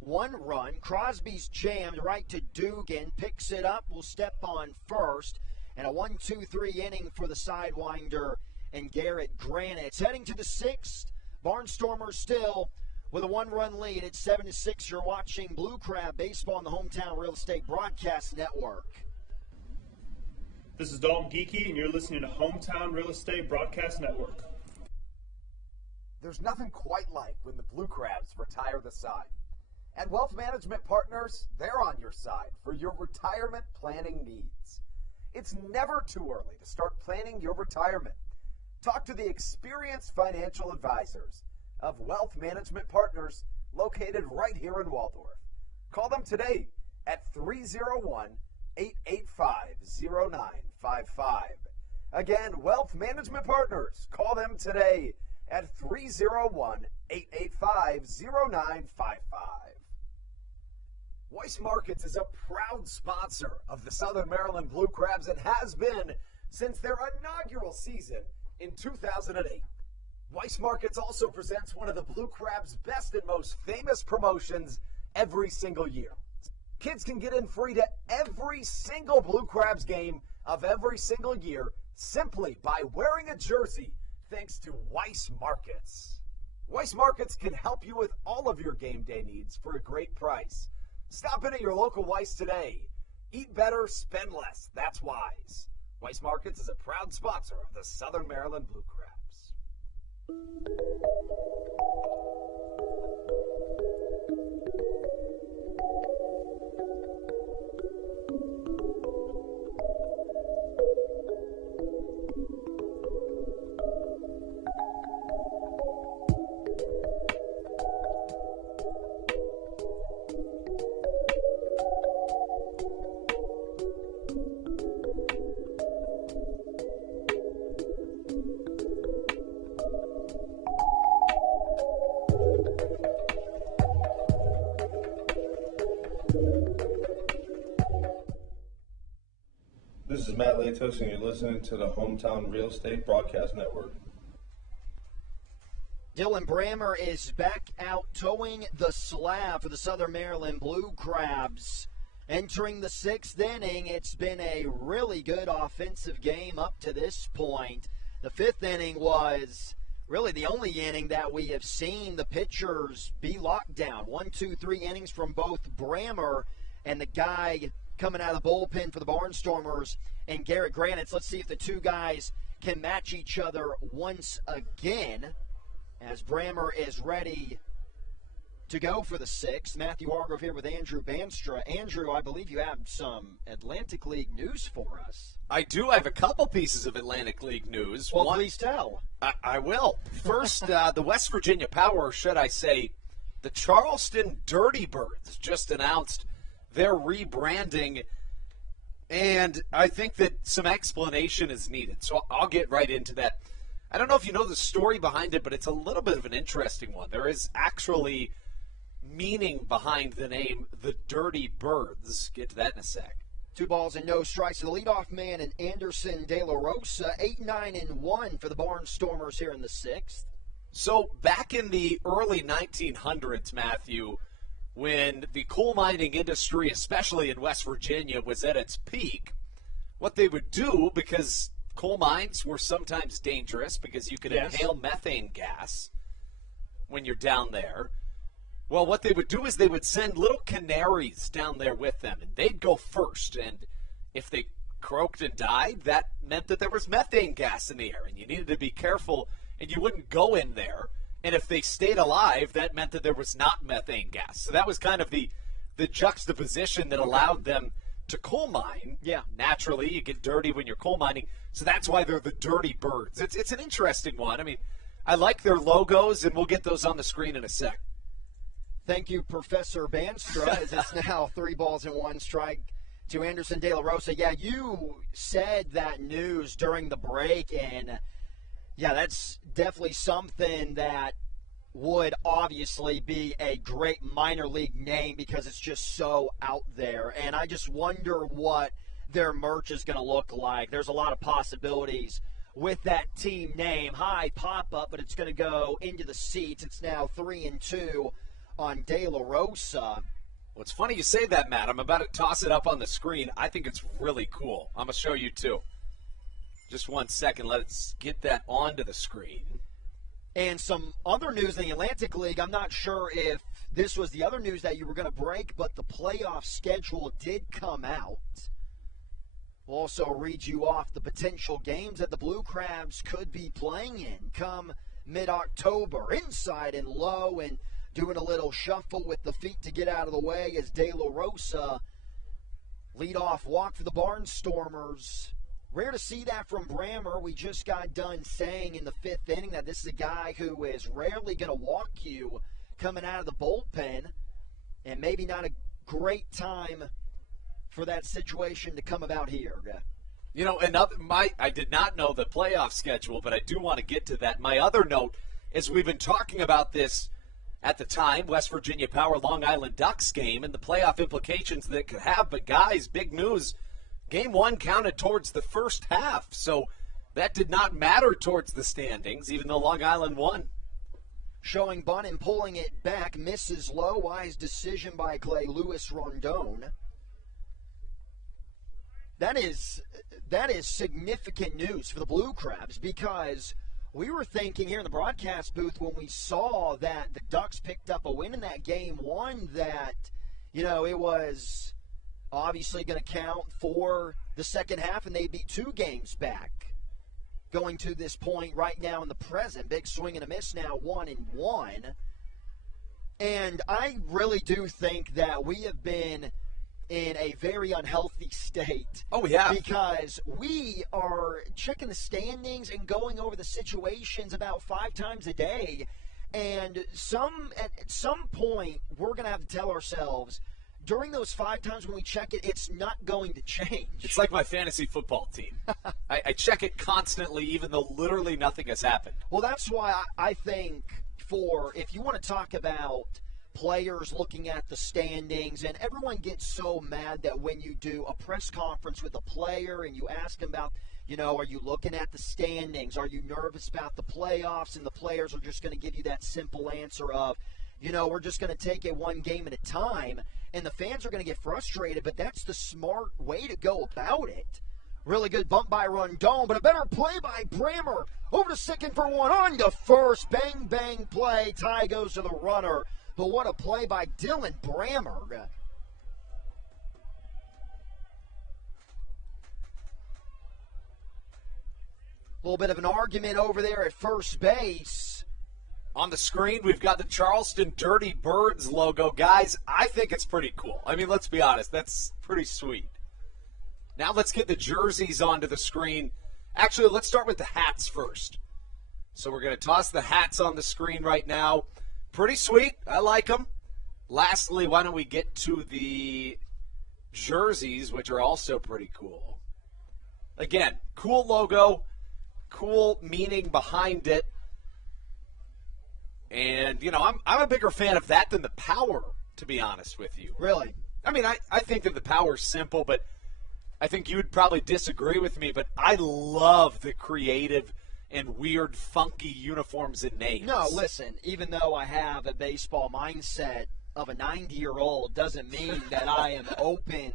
one run. Crosby's jammed right to Dugan, picks it up, will step on first, and a 1-2-3 inning for the Sidewinder and Garrett Granite. Heading to the sixth, Barnstormers still with a 1-run lead at 7-6. You're watching Blue Crab Baseball on the Hometown Real Estate Broadcast Network. This is Dalton Geeky, and you're listening to Hometown Real Estate Broadcast Network. There's nothing quite like when the Blue Crabs retire the side. And Wealth Management Partners, they're on your side for your retirement planning needs. It's never too early to start planning your retirement. Talk to the experienced financial advisors of Wealth Management Partners located right here in Waldorf. Call them today at 301-885-0955. Again, Wealth Management Partners. Call them today at 301-885-0955. Weiss Markets is a proud sponsor of the Southern Maryland Blue Crabs and has been since their inaugural season in 2008. Weiss Markets also presents one of the Blue Crabs' best and most famous promotions every single year. Kids can get in free to every single Blue Crabs game of every single year simply by wearing a jersey thanks to Weiss Markets. Weiss Markets can help you with all of your game day needs for a great price. Stop in at your local Weiss today. Eat better, spend less. That's wise. Weiss Markets is a proud sponsor of the Southern Maryland Blue Crabs. This is Matt Latos, and you're listening to the Hometown Real Estate Broadcast Network. Dylan Brammer is back out towing the slab for the Southern Maryland Blue Crabs. Entering the sixth inning, it's been a really good offensive game up to this point. The fifth inning was really the only inning that we have seen the pitchers be locked down. 1, 2, 3 innings from both Brammer and the guy coming out of the bullpen for the Barnstormers and Garrett Granitz. Let's see if the two guys can match each other once again as Brammer is ready to go for the sixth. Matthew Hargrove here with Andrew Banstra. Andrew, I believe you have some Atlantic League news for us. I do. I have a couple pieces of Atlantic League news. Well, please tell. I will. First, the West Virginia Power, should I say, the Charleston Dirty Birds just announced their rebranding, and I think that some explanation is needed. So I'll get right into that. I don't know if you know the story behind it, but it's a little bit of an interesting one. There is actually meaning behind the name the Dirty Birds. Get to that in a sec. 2 balls and no strikes to the leadoff man and Anderson De La Rosa. 8-9-1 for the Barnstormers here in the sixth. So back in the early 1900s, Matthew, when the coal mining industry, especially in West Virginia, was at its peak, what they would do, because coal mines were sometimes dangerous because you could inhale methane gas when you're down there. Well, what they would do is they would send little canaries down there with them, and they'd go first. And if they croaked and died, that meant that there was methane gas in the air, and you needed to be careful, and you wouldn't go in there. And if they stayed alive, that meant that there was not methane gas. So that was kind of the juxtaposition that allowed them to coal mine. Yeah. Naturally, you get dirty when you're coal mining, so that's why they're the Dirty Birds. It's an interesting one. I mean, I like their logos, and we'll get those on the screen in a sec. Thank you, Professor Banstra, as it's now 3 balls and 1 strike to Anderson De La Rosa. Yeah, you said that news during the break, and yeah, that's definitely something that would obviously be a great minor league name because it's just so out there. And I just wonder what their merch is going to look like. There's a lot of possibilities with that team name. High pop-up, but it's going to go into the seats. It's now 3-2 on De La Rosa. Well, it's funny you say that, Matt. I'm about to toss it up on the screen. I think it's really cool. I'm going to show you, too. Just 1 second. Let's get that onto the screen. And some other news in the Atlantic League. I'm not sure if this was the other news that you were going to break, but the playoff schedule did come out. We'll also read you off the potential games that the Blue Crabs could be playing in come mid-October. Inside and low, and doing a little shuffle with the feet to get out of the way as De La Rosa lead-off walk for the Barnstormers. Rare to see that from Brammer. We just got done saying in the 5th inning that this is a guy who is rarely going to walk you coming out of the bullpen, and maybe not a great time for that situation to come about here. You know, I did not know the playoff schedule, but I do want to get to that. My other note is we've been talking about this at the time, West Virginia Power Long Island Ducks game and the playoff implications that it could have. But, guys, big news. Game 1 counted towards the first half, so that did not matter towards the standings, even though Long Island won. Showing bunt and pulling it back, misses low. Wise decision by Clay Lewis Rondon. That is significant news for the Blue Crabs because we were thinking here in the broadcast booth when we saw that the Ducks picked up a win in that game 1 that, you know, it was obviously going to count for the second half, and they'd be 2 games back going to this point right now in the present. Big swing and a miss now, 1-1. And I really do think that we have been in a very unhealthy state. Oh, yeah. Because we are checking the standings and going over the situations about 5 times a day. And at some point, we're going to have to tell ourselves, during those 5 times when we check it, it's not going to change. It's like my fantasy football team. I check it constantly, even though literally nothing has happened. Well, that's why I think if you want to talk about players looking at the standings, and everyone gets so mad that when you do a press conference with a player and you ask them about, you know, are you looking at the standings? Are you nervous about the playoffs? And the players are just going to give you that simple answer of, you know, we're just going to take it 1 game at a time. And the fans are going to get frustrated, but that's the smart way to go about it. Really good bump by Rondon, but a better play by Brammer. Over to second for one, on to first. Bang, bang play. Tie goes to the runner. But what a play by Dylan Brammer. A little bit of an argument over there at first base. On the screen, we've got the Charleston Dirty Birds logo. Guys, I think it's pretty cool. I mean, let's be honest. That's pretty sweet. Now let's get the jerseys onto the screen. Actually, let's start with the hats first. So we're going to toss the hats on the screen right now. Pretty sweet. I like them. Lastly, why don't we get to the jerseys, which are also pretty cool. Again, cool logo, cool meaning behind it. And, you know, I'm a bigger fan of that than the power, to be honest with you. Really? I mean, I think that the power's simple, but I think you would probably disagree with me, but I love the creative and weird, funky uniforms and names. No, listen, even though I have a baseball mindset of a 90-year-old doesn't mean that I am open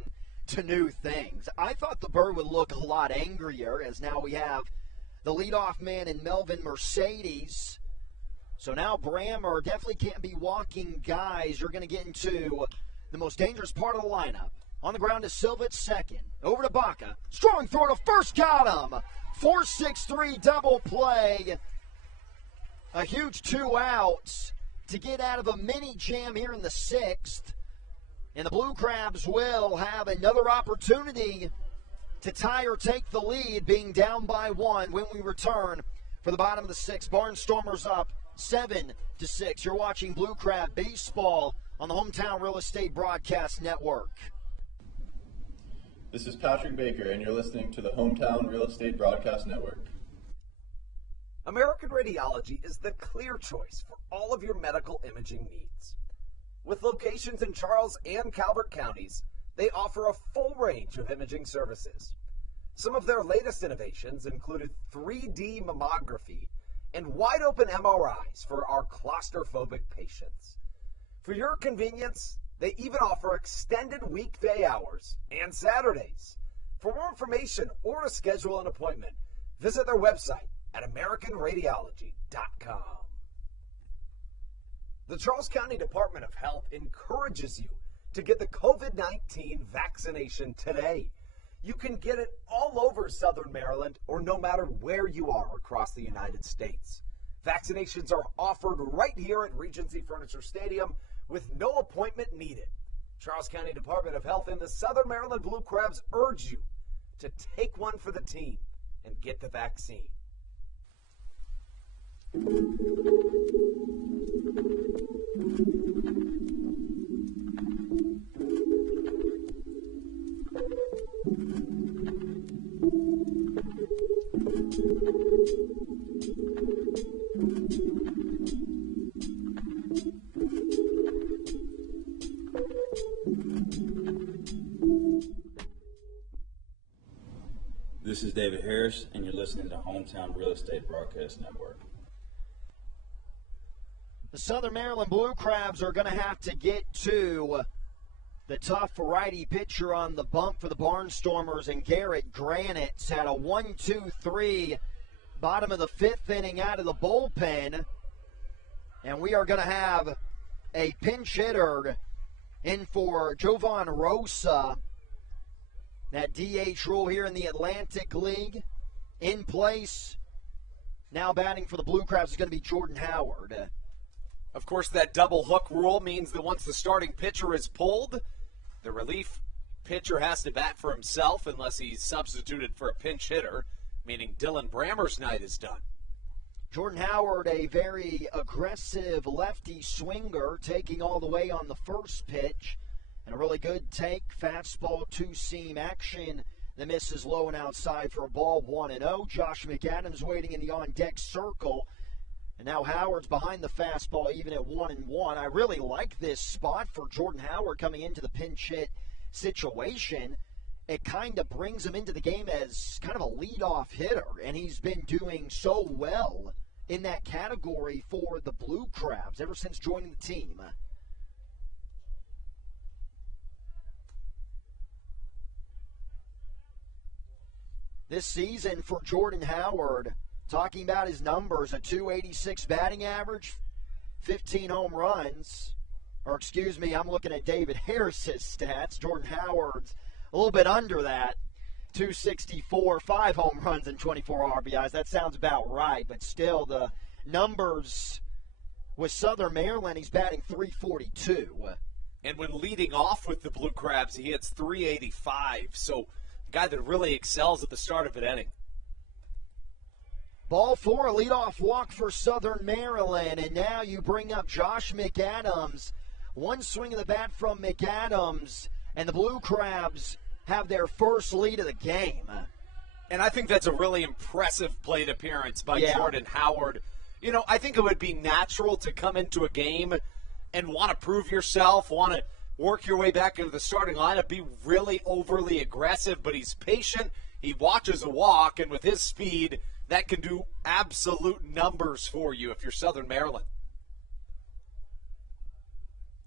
to new things. I thought the bird would look a lot angrier, as now we have the leadoff man in Melvin Mercedes. So now Brammer definitely can't be walking guys. You're going to get into the most dangerous part of the lineup. On the ground is Silva at second. Over to Baca. Strong throw to first. Got him. 4-6-3 double play. A huge 2 outs to get out of a mini jam here in the 6th. And the Blue Crabs will have another opportunity to tie or take the lead, being down by 1 when we return for the bottom of the 6th. Barnstormers up 7-6. You're watching Blue Crab Baseball on the Hometown Real Estate Broadcast Network. This is Patrick Baker, and you're listening to the Hometown Real Estate Broadcast Network. American Radiology is the clear choice for all of your medical imaging needs. With locations in Charles and Calvert counties, they offer a full range of imaging services. Some of their latest innovations included 3D mammography and wide-open MRIs for our claustrophobic patients. For your convenience, they even offer extended weekday hours and Saturdays. For more information or to schedule an appointment, visit their website at AmericanRadiology.com. The Charles County Department of Health encourages you to get the COVID-19 vaccination today. You can get it all over Southern Maryland or no matter where you are across the United States. Vaccinations are offered right here at Regency Furniture Stadium with no appointment needed. Charles County Department of Health and the Southern Maryland Blue Crabs urge you to take one for the team and get the vaccine. This is David Harris, and you're listening to Hometown Real Estate Broadcast Network. The Southern Maryland Blue Crabs are going to have to get to the tough righty pitcher on the bump for the Barnstormers, and Garrett Granite's had a 1-2-3 bottom of the 5th inning out of the bullpen. And we are going to have a pinch hitter in for Jovan Rosa. That DH rule here in the Atlantic League in place. Now batting for the Blue Crabs is going to be Jordan Howard. Of course, that double hook rule means that once the starting pitcher is pulled, the relief pitcher has to bat for himself unless he's substituted for a pinch hitter, meaning Dylan Brammer's night is done. Jordan Howard, a very aggressive lefty swinger, taking all the way on the first pitch. And a really good take, fastball, two-seam action. The miss is low and outside for a ball, 1-0. Josh McAdams waiting in the on-deck circle. And now Howard's behind the fastball, even at 1-1. I really like this spot for Jordan Howard coming into the pinch hit situation. It kind of brings him into the game as kind of a leadoff hitter. And he's been doing so well in that category for the Blue Crabs ever since joining the team. this season for Jordan Howard. Talking about his numbers, a .286 batting average, 15 home runs. Or excuse me, I'm looking at David Harris's stats. Jordan Howard's a little bit under that. .264, 5 home runs and 24 RBIs. That sounds about right, but still the numbers with Southern Maryland, he's batting .342. And when leading off with the Blue Crabs, he hits .385. So a guy that really excels at the start of an inning. Ball 4, a leadoff walk for Southern Maryland. And now you bring up Josh McAdams. One swing of the bat from McAdams, and the Blue Crabs have their first lead of the game. And I think that's a really impressive plate appearance by Jordan Howard. You know, I think it would be natural to come into a game and want to prove yourself, want to work your way back into the starting lineup, be really overly aggressive, but he's patient. He watches a walk, and with his speed, that can do absolute numbers for you if you're Southern Maryland.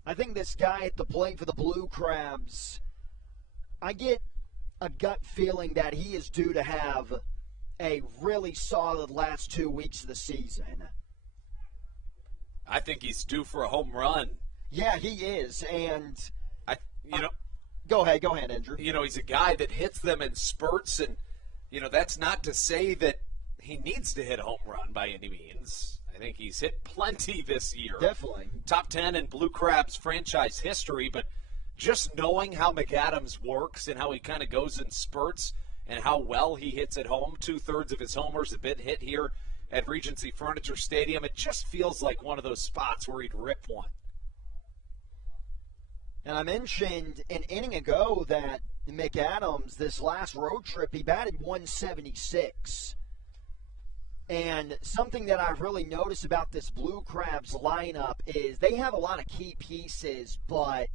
I think this guy at the plate for the Blue Crabs, I get a gut feeling that he is due to have a really solid last 2 weeks of the season. I think he's due for a home run. Yeah, he is, and go ahead, Andrew. You know, he's a guy that hits them in spurts, and that's not to say that he needs to hit a home run by any means. I think he's hit plenty this year. Definitely. Top 10 in Blue Crabs franchise history, but just knowing how McAdams works and how he kind of goes in spurts and how well he hits at home, 2/3 of his homers have been hit here at Regency Furniture Stadium. It just feels like one of those spots where he'd rip one. And I mentioned an inning ago that McAdams, this last road trip, he batted .176. And something that I've really noticed about this Blue Crabs lineup is they have a lot of key pieces, but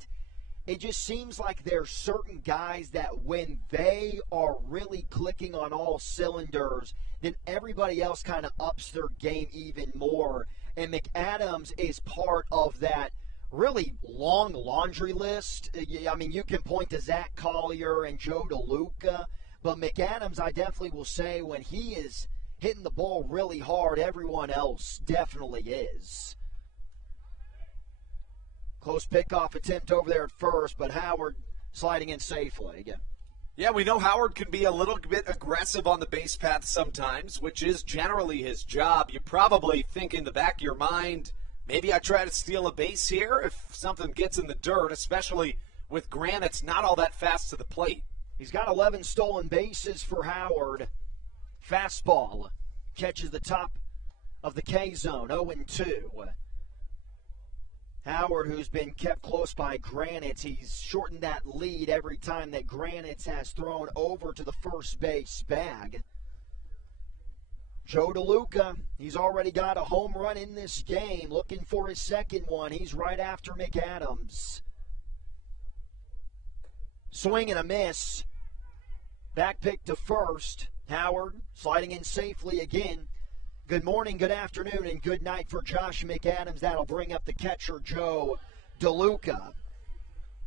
it just seems like there's certain guys that when they are really clicking on all cylinders, then everybody else kind of ups their game even more. And McAdams is part of that really long laundry list. I mean, you can point to Zach Collier and Joe DeLuca, but McAdams, I definitely will say, when he is hitting the ball really hard, everyone else definitely is. Close pickoff attempt over there at first, but Howard sliding in safely again. Yeah, we know Howard can be a little bit aggressive on the base path sometimes, which is generally his job. You probably think in the back of your mind, maybe I try to steal a base here if something gets in the dirt, especially with Granite's not all that fast to the plate. He's got 11 stolen bases for Howard. Fastball catches the top of the K zone, 0-2. Howard, who's been kept close by Granite, he's shortened that lead every time that Granite has thrown over to the first base bag. Joe DeLuca, he's already got a home run in this game, looking for his second one. He's right after McAdams. Swing and a miss. Back pick to first. Howard sliding in safely again. Good morning, good afternoon, and good night for Josh McAdams. That'll bring up the catcher, Joe DeLuca.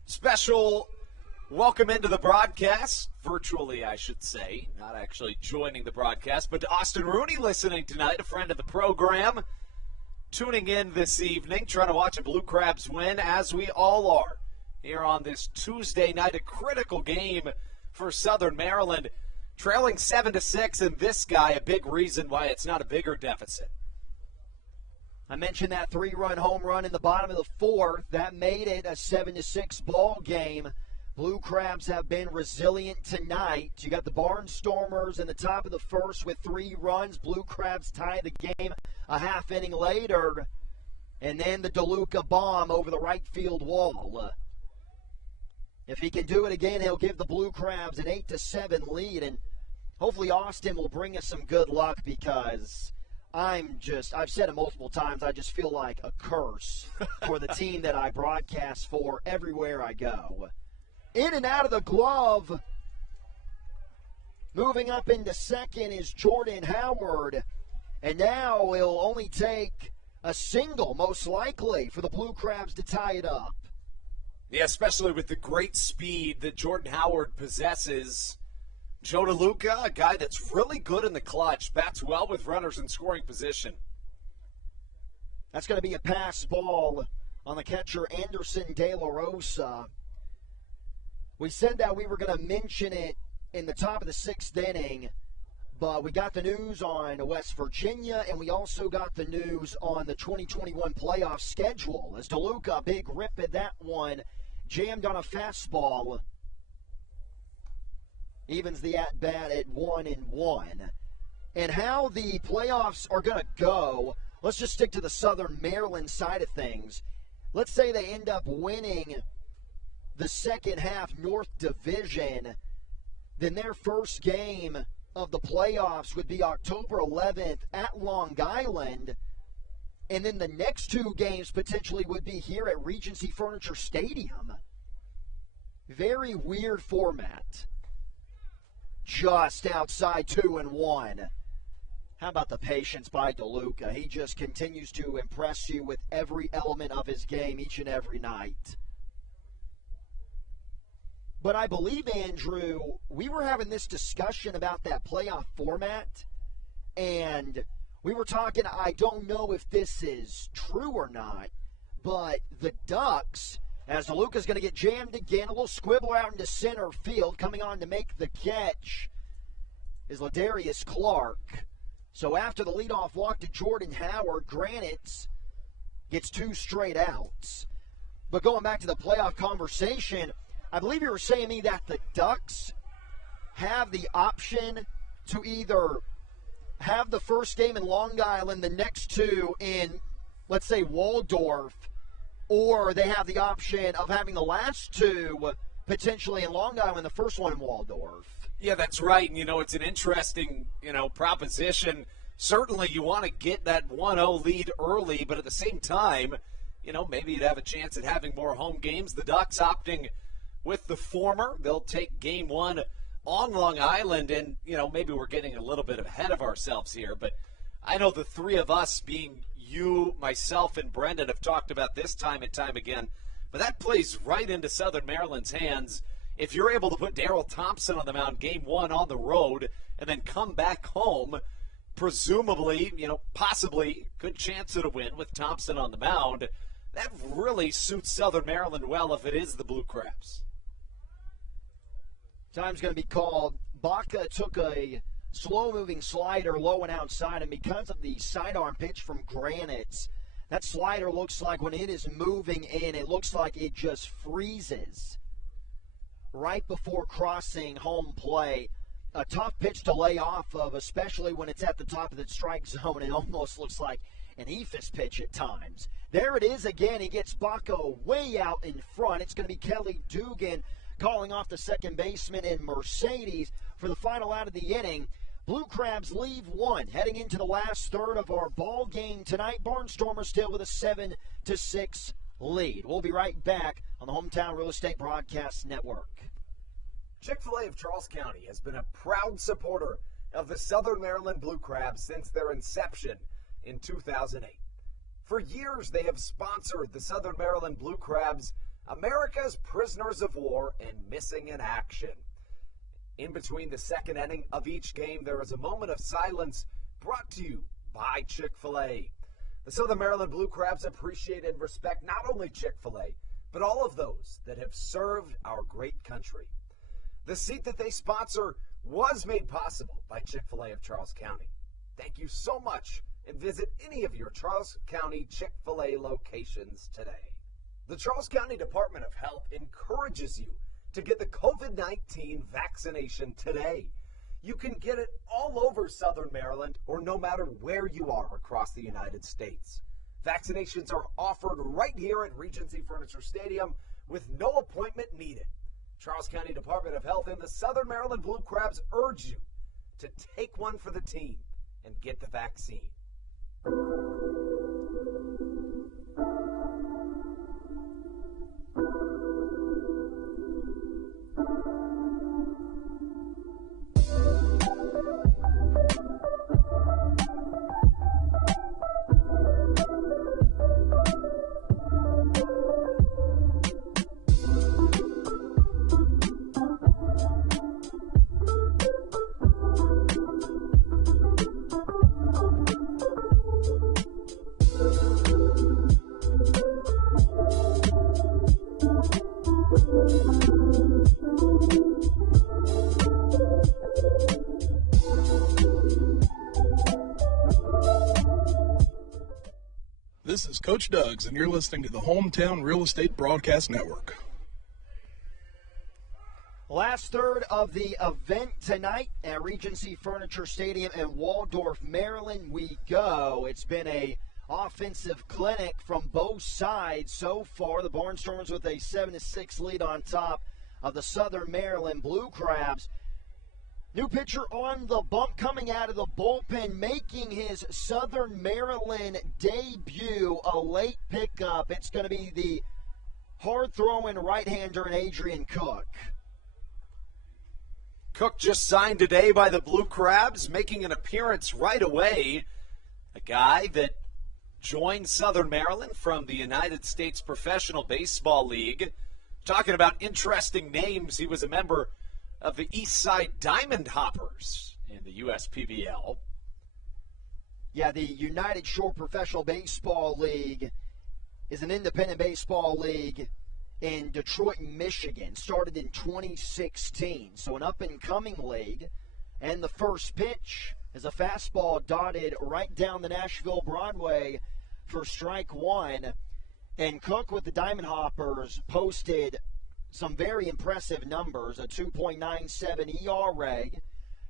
Special welcome into the broadcast, virtually I should say, not actually joining the broadcast, but to Austin Rooney listening tonight, a friend of the program, tuning in this evening, trying to watch a Blue Crabs win, as we all are, here on this Tuesday night, a critical game for Southern Maryland. Trailing 7-6, and this guy a big reason why it's not a bigger deficit. I mentioned that 3-run home run in the bottom of the fourth. That made it a 7-6 ball game. Blue Crabs have been resilient tonight. You got the Barnstormers in the top of the first with 3 runs. Blue Crabs tie the game a half inning later. And then the DeLuca bomb over the right field wall. If he can do it again, he'll give the Blue Crabs an 8-7 lead, and hopefully Austin will bring us some good luck, because I've said it multiple times, I just feel like a curse for the team that I broadcast for everywhere I go. In and out of the glove. Moving up into second is Jordan Howard, and now it'll only take a single, most likely, for the Blue Crabs to tie it up. Yeah, especially with the great speed that Jordan Howard possesses. Joe DeLuca, a guy that's really good in the clutch, bats well with runners in scoring position. That's going to be a pass ball on the catcher, Anderson De La Rosa. We said that we were going to mention it in the top of the sixth inning, but we got the news on West Virginia, and we also got the news on the 2021 playoff schedule. As DeLuca, big rip at that one, jammed on a fastball. Evens the at-bat at 1-1. And how the playoffs are going to go, let's just stick to the Southern Maryland side of things. Let's say they end up winning the second half North Division, then their first game of the playoffs would be October 11th at Long Island, and then the next two games potentially would be here at Regency Furniture Stadium. Very weird format. Just outside 2-1. How about the patience by DeLuca? He just continues to impress you with every element of his game each and every night. But I believe, Andrew, we were having this discussion about that playoff format, and we were talking, I don't know if this is true or not, but the Ducks, as DeLuca's going to get jammed again, a little squibble out into center field, coming on to make the catch is Ladarius Clark. So after the leadoff walk to Jordan Howard, Granite gets 2 straight outs. But going back to the playoff conversation, I believe you were saying to me that the Ducks have the option to either have the first game in Long Island, the next two in, let's say, Waldorf, or they have the option of having the last two potentially in Long Island, the first one in Waldorf. Yeah, that's right. And, it's an interesting, proposition. Certainly you want to get that 1-0 lead early, but at the same time, maybe you'd have a chance at having more home games. The Ducks opting with the former. They'll take game 1 on Long Island, and, maybe we're getting a little bit ahead of ourselves here, but I know the three of us, being you, myself, and Brendan, have talked about this time and time again, but that plays right into Southern Maryland's hands. If you're able to put Darrell Thompson on the mound game 1 on the road and then come back home, presumably, possibly good chance at a win with Thompson on the mound, that really suits Southern Maryland well if it is the Blue Crabs. Time's going to be called. Baca took a slow-moving slider low and outside, and because of the sidearm pitch from Granite, that slider looks like when it is moving in, it looks like it just freezes right before crossing home plate. A tough pitch to lay off of, especially when it's at the top of the strike zone. It almost looks like an eephus pitch at times. There it is again. He gets Baca way out in front. It's going to be Kelly Dugan calling off the second baseman in Mercedes for the final out of the inning. Blue Crabs leave 1, heading into the last third of our ball game tonight. Barnstormers still with a 7-6 lead. We'll be right back on the Hometown Real Estate Broadcast Network. Chick-fil-A of Charles County has been a proud supporter of the Southern Maryland Blue Crabs since their inception in 2008. For years, they have sponsored the Southern Maryland Blue Crabs, America's prisoners of war and missing in action. In between the second inning of each game, there is a moment of silence brought to you by Chick-fil-A. The Southern Maryland Blue Crabs appreciate and respect not only Chick-fil-A, but all of those that have served our great country. The seat that they sponsor was made possible by Chick-fil-A of Charles County. Thank you so much, and visit any of your Charles County Chick-fil-A locations today. The Charles County Department of Health encourages you to get the COVID-19 vaccination today. You can get it all over Southern Maryland or no matter where you are across the United States. Vaccinations are offered right here at Regency Furniture Stadium with no appointment needed. Charles County Department of Health and the Southern Maryland Blue Crabs urge you to take one for the team and get the vaccine. Coach Doug's, and you're listening to the Hometown Real Estate Broadcast Network. Last third of the event tonight at Regency Furniture Stadium in Waldorf, Maryland we go. It's been a offensive clinic from both sides so far. The Barnstormers with a 7-6 lead on top of the Southern Maryland Blue Crabs. New pitcher on the bump coming out of the bullpen, making his Southern Maryland debut, a late pickup. It's going to be the hard-throwing right-hander in Adrian Cook. Cook just signed today by the Blue Crabs, making an appearance right away. A guy that joined Southern Maryland from the United States Professional Baseball League. Talking about interesting names, he was a member of the Eastside Diamond Hoppers in the USPBL. Yeah, the United Shore Professional Baseball League is an independent baseball league in Detroit, Michigan. Started in 2016, so an up-and-coming league. And the first pitch is a fastball dotted right down the Nashville Broadway for strike one. And Cook with the Diamond Hoppers posted some very impressive numbers, a 2.97 ERA,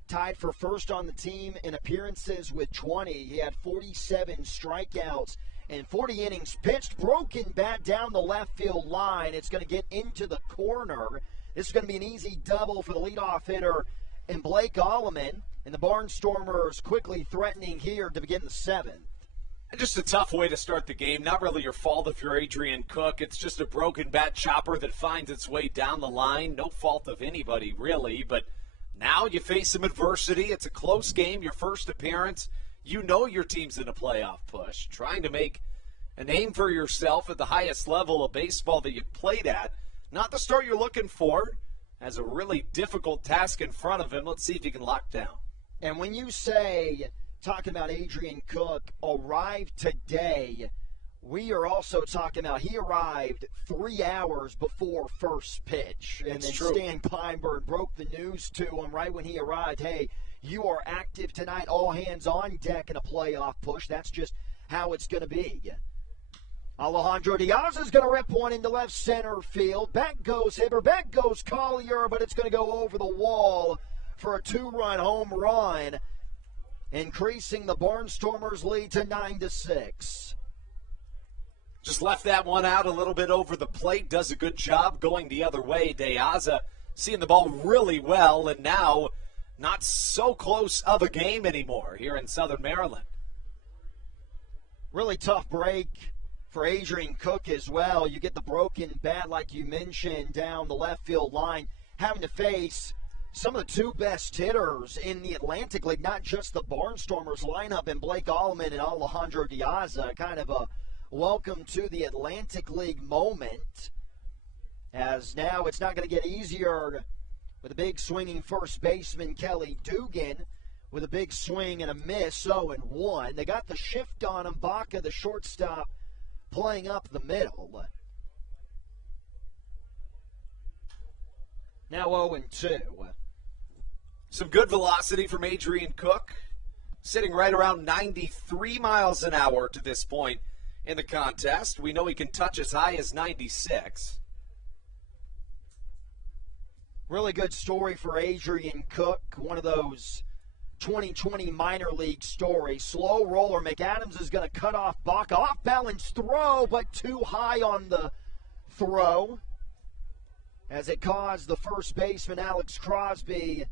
tied for first on the team in appearances with 20. He had 47 strikeouts and 40 innings pitched. Broken bat down the left field line. It's going to get into the corner. This is going to be an easy double for the leadoff hitter and Blake Alleman. And the Barnstormers quickly threatening here to begin the seventh. Just a tough way to start the game. Not really your fault if you're Adrian Cook. It's just a broken bat chopper that finds its way down the line. No fault of anybody, really. But now you face some adversity. It's a close game, your first appearance. You know your team's in a playoff push. Trying to make a name for yourself at the highest level of baseball that you've played at. Not the start you're looking for. Has a really difficult task in front of him. Let's see if he can lock down. And when you say, talking about Adrian Cook, arrived today, we are also talking about he arrived 3 hours before first pitch. And then Stan Kleinberg broke the news to him right when he arrived. Hey, you are active tonight, all hands on deck in a playoff push. That's just how it's going to be. Alejandro Diaz is going to rip one into left center field. Back goes Hibber, back goes Collier, but it's going to go over the wall for a 2-run home run, increasing the Barnstormers' lead to 9-6. Just left that one out a little bit over the plate. Does a good job going the other way. Diaz seeing the ball really well, and now not so close of a game anymore here in Southern Maryland. Really tough break for Adrian Cook as well. You get the broken bat, like you mentioned, down the left field line, having to face some of the two best hitters in the Atlantic League, not just the Barnstormers lineup, and Blake Alleman and Alejandro Diaz. Kind of a welcome to the Atlantic League moment, as now it's not going to get easier with a big swinging first baseman, Kelly Dugan, with a big swing and a miss, 0-1. They got the shift on him. Baca, the shortstop, playing up the middle. Now 0-2. Some good velocity from Adrian Cook, sitting right around 93 miles an hour to this point in the contest. We know he can touch as high as 96. Really good story for Adrian Cook, one of those 2020 minor league stories. Slow roller. McAdams is going to cut off Baca. Off-balance throw, but too high on the throw, as it caused the first baseman, Alex Crosby,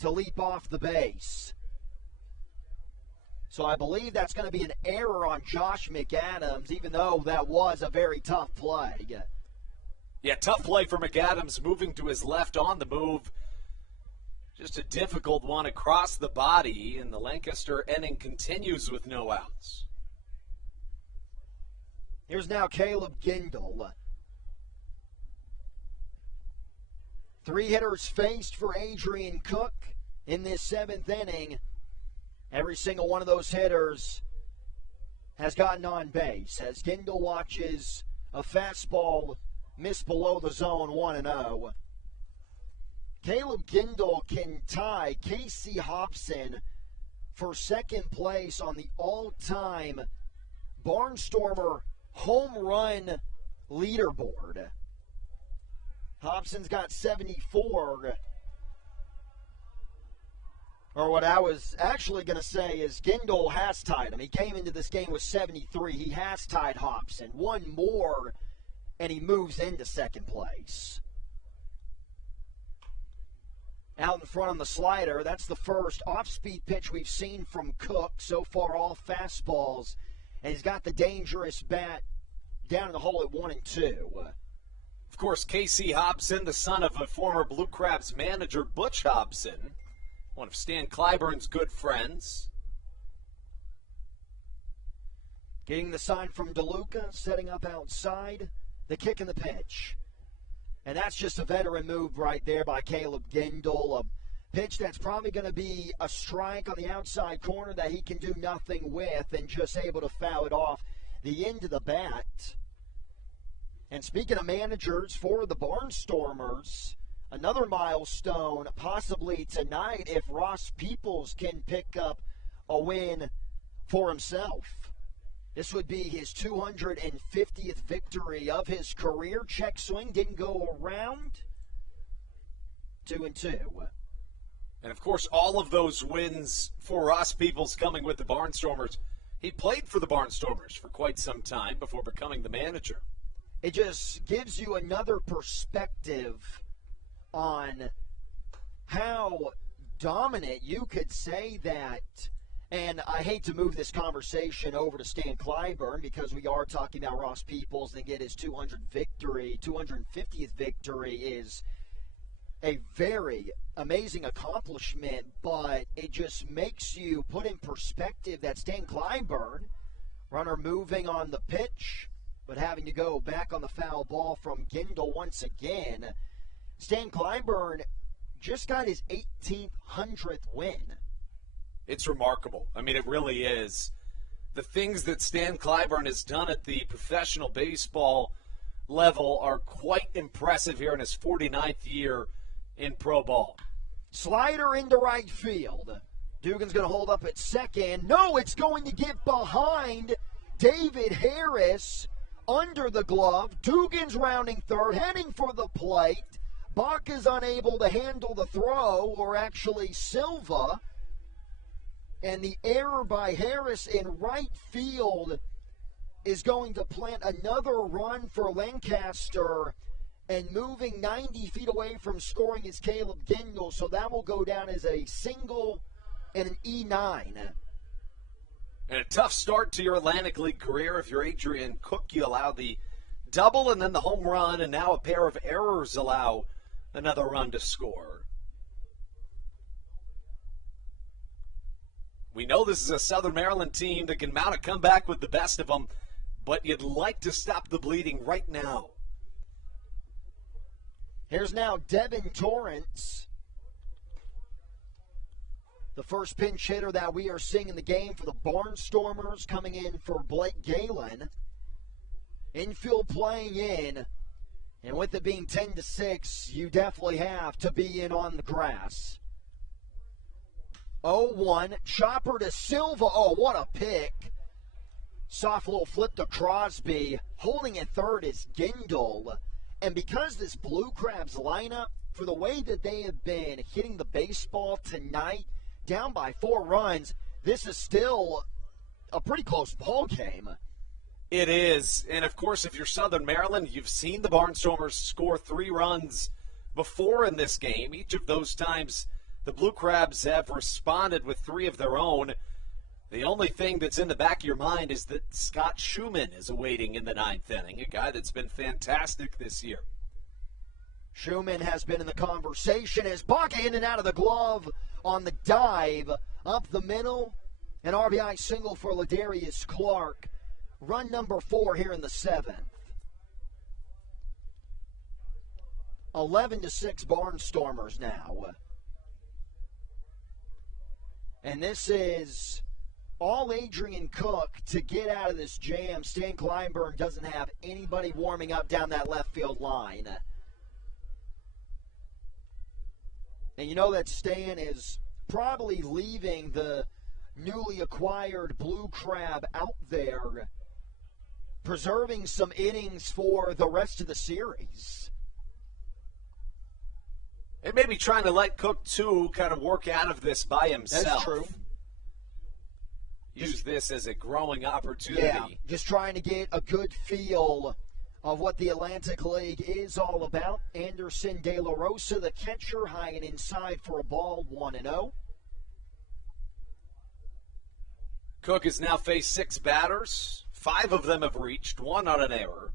to leap off the base. So I believe that's going to be an error on Josh McAdams, even though that was a very tough play. Yeah, tough play for McAdams, moving to his left on the move. Just a difficult one across the body, and the Lancaster inning continues with no outs. Here's now Caleb Gindel. 3 hitters faced for Adrian Cook in this 7th inning. Every single one of those hitters has gotten on base as Gindel watches a fastball miss below the zone, 1-0. Caleb Gindel can tie Casey Hobson for second place on the all-time Barnstormer home run leaderboard. Hobson's got 74. Or what I was actually going to say is Gindel has tied him. He came into this game with 73. He has tied Hobson. One more, and he moves into second place. Out in front on the slider, that's the first off-speed pitch we've seen from Cook. So far, all fastballs. And he's got the dangerous bat down in the hole at 1-2. Of course, Casey Hobson, the son of a former Blue Crabs manager, Butch Hobson, one of Stan Clyburn's good friends. Getting the sign from DeLuca, setting up outside, the kick and the pitch. And that's just a veteran move right there by Caleb Gindel. A pitch that's probably going to be a strike on the outside corner that he can do nothing with, and just able to foul it off the end of the bat. And speaking of managers for the Barnstormers, another milestone possibly tonight if Ross Peoples can pick up a win for himself. This would be his 250th victory of his career. Check swing didn't go around. 2-2. And of course, all of those wins for Ross Peoples coming with the Barnstormers. He played for the Barnstormers for quite some time before becoming the manager. It just gives you another perspective on how dominant you could say that. And I hate to move this conversation over to Stan Clyburn because we are talking about Ross Peoples and get his 250th victory is a very amazing accomplishment, but it just makes you put in perspective that Stan Clyburn, runner moving on the pitch, but having to go back on the foul ball from Gindel once again. Stan Clyburn just got his 1,800th win. It's remarkable. I mean, it really is. The things that Stan Clyburn has done at the professional baseball level are quite impressive here in his 49th year in pro ball. Slider into right field. Dugan's going to hold up at second. No, it's going to get behind David Harris under the glove. Dugan's rounding third, heading for the plate. Bach is unable to handle the throw, or actually Silva. And the error by Harris in right field is going to plant another run for Lancaster. And moving 90 feet away from scoring is Caleb Gindel. So that will go down as a single and an E9. And a tough start to your Atlantic League career. If you're Adrian Cook, you allow the double and then the home run. And now a pair of errors allow another run to score. We know this is a Southern Maryland team that can mount a comeback with the best of them, but you'd like to stop the bleeding right now. Here's now Devin Torrance, the first pinch hitter that we are seeing in the game for the Barnstormers, coming in for Blake Galen. Infield playing in, and with it being 10-6, you definitely have to be in on the grass. 0-1, chopper to Silva. Oh, what a pick. Soft little flip to Crosby. Holding at third is Gindel. And because this Blue Crabs lineup, for the way that they have been hitting the baseball tonight, down by 4 runs, this is still a pretty close ball game. It is. And, of course, if you're Southern Maryland, you've seen the Barnstormers score 3 runs before in this game. Each of those times the Blue Crabs have responded with 3 of their own. The only thing that's in the back of your mind is that Scott Schumann is awaiting in the 9th inning, a guy that's been fantastic this year. Schumann has been in the conversation as Bach in and out of the glove on the dive up the middle. An RBI single for Ladarius Clark. Run number 4 here in the 7th. 11-6 Barnstormers now. And this is all Adrian Cook to get out of this jam. Stan Clyburn doesn't have anybody warming up down that left field line. And you know that Stan is probably leaving the newly acquired Blue Crab out there preserving some innings for the rest of the series. And maybe trying to let Cook, too, kind of work out of this by himself. That's true. Use this as a growing opportunity. Yeah, just trying to get a good feel of what the Atlantic League is all about. Anderson De La Rosa, the catcher, high and inside for a ball, 1-0. Cook has now faced 6 batters. 5 of them have reached, 1 on an error.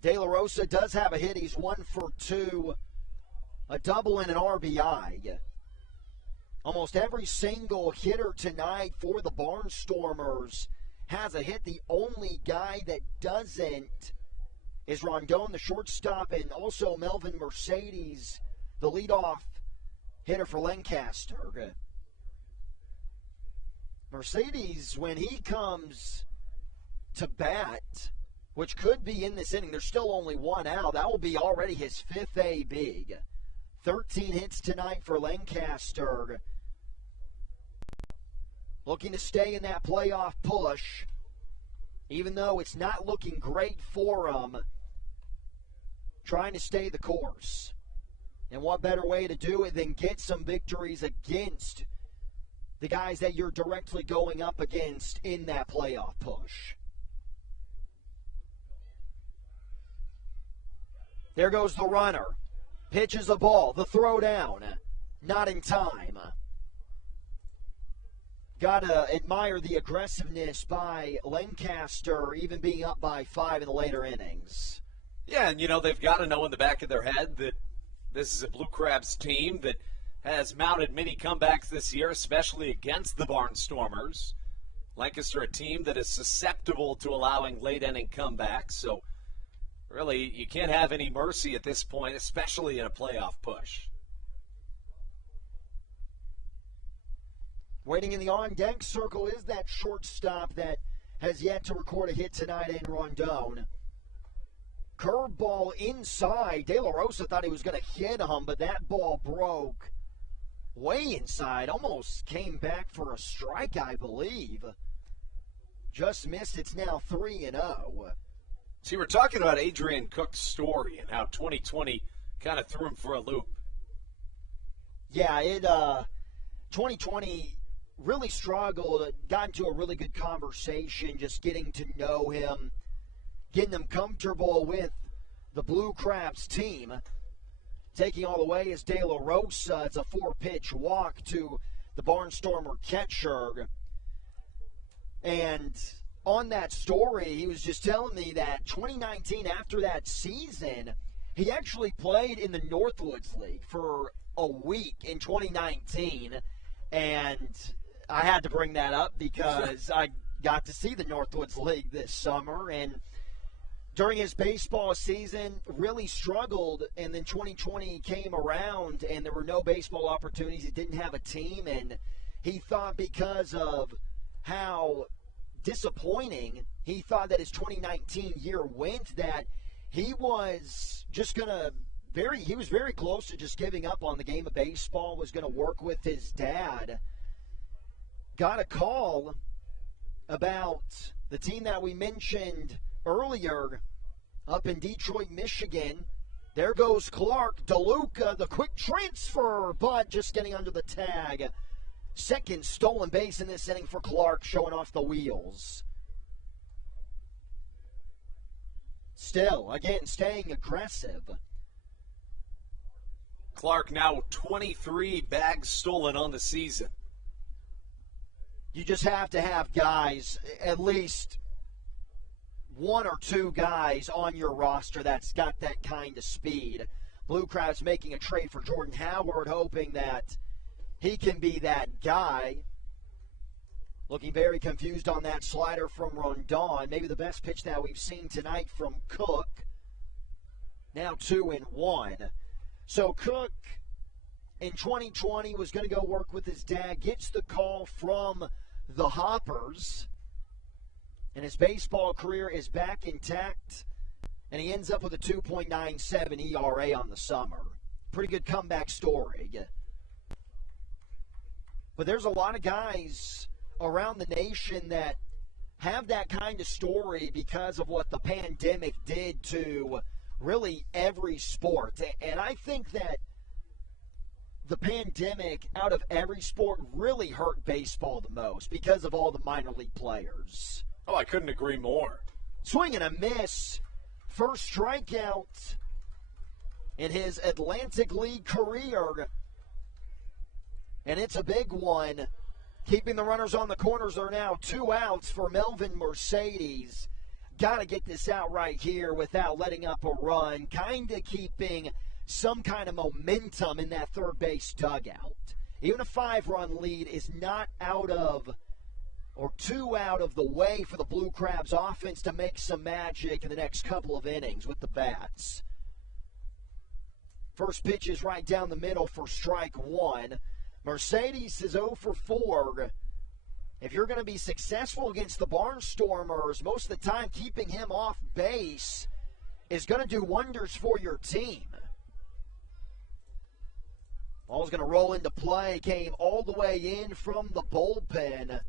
De La Rosa does have a hit. He's 1 for 2, a double and an RBI. Almost every single hitter tonight for the Barnstormers has a hit. The only guy that doesn't is Rondon, the shortstop, and also Melvin Mercedes, the leadoff hitter for Lancaster. Mercedes, when he comes to bat, which could be in this inning, there's still only 1 out. That will be already his 5th A big. 13 hits tonight for Lancaster. Looking to stay in that playoff push, even though it's not looking great for them. Trying to stay the course. And what better way to do it than get some victories against the guys that you're directly going up against in that playoff push. There goes the runner. Pitches a ball. The throw down. Not in time. Got to admire the aggressiveness by Lancaster, even being up by 5 in the later innings. Yeah, and, they've got to know in the back of their head that this is a Blue Crabs team that has mounted many comebacks this year, especially against the Barnstormers. Lancaster, a team that is susceptible to allowing late-inning comebacks, so really you can't have any mercy at this point, especially in a playoff push. Waiting in the on-deck circle is that shortstop that has yet to record a hit tonight in Rondon. Curveball inside. De La Rosa thought he was going to hit him, but that ball broke way inside. Almost came back for a strike, I believe. Just missed. It's now 3-0. See, we're talking about Adrian Cook's story and how 2020 kind of threw him for a loop. Yeah, 2020 really struggled, got into a really good conversation, just getting to know him, getting him comfortable with the Blue Crabs team. Taking all the way is De La Rosa. It's a 4-pitch walk to the Barnstormer catcher. And on that story, he was just telling me that 2019, after that season, he actually played in the Northwoods League for a week in 2019. And I had to bring that up because I got to see the Northwoods League this summer. And during his baseball season, really struggled. And then 2020 came around and there were no baseball opportunities. He didn't have a team. And he thought because of how disappointing he thought that his 2019 year went, that he was just going to he was very close to just giving up on the game of baseball, was going to work with his dad. Got a call about the team that we mentioned earlier up in Detroit, Michigan. There goes Clark DeLuca, the quick transfer, but just getting under the tag. Second stolen base in this inning for Clark, showing off the wheels. Still, again, staying aggressive. Clark now 23 bags stolen on the season. You just have to have guys, at least 1 or 2 guys on your roster that's got that kind of speed. Blue Crabs making a trade for Jordan Howard, hoping that he can be that guy. Looking very confused on that slider from Rondon. Maybe the best pitch that we've seen tonight from Cook. Now 2-1. So Cook in 2020 was going to go work with his dad, gets the call from the Hoppers, and his baseball career is back intact, and he ends up with a 2.97 ERA on the summer. Pretty good comeback story. But there's a lot of guys around the nation that have that kind of story because of what the pandemic did to really every sport. And I think that the pandemic, out of every sport, really hurt baseball the most because of all the minor league players. Oh, I couldn't agree more. Swing and a miss. First strikeout in his Atlantic League career. And it's a big one. Keeping the runners on the corners are now 2 outs for Melvin Mercedes. Got to get this out right here without letting up a run. Kind of keeping some kind of momentum in that third base dugout. Even a 5-run lead is not out of, or 2 out of the way for the Blue Crabs offense to make some magic in the next couple of innings with the bats. First pitch is right down the middle for strike 1. Mercedes is 0 for 4. If you're going to be successful against the Barnstormers, most of the time keeping him off base is going to do wonders for your team. Ball's going to roll into play, came all the way in from the bullpen.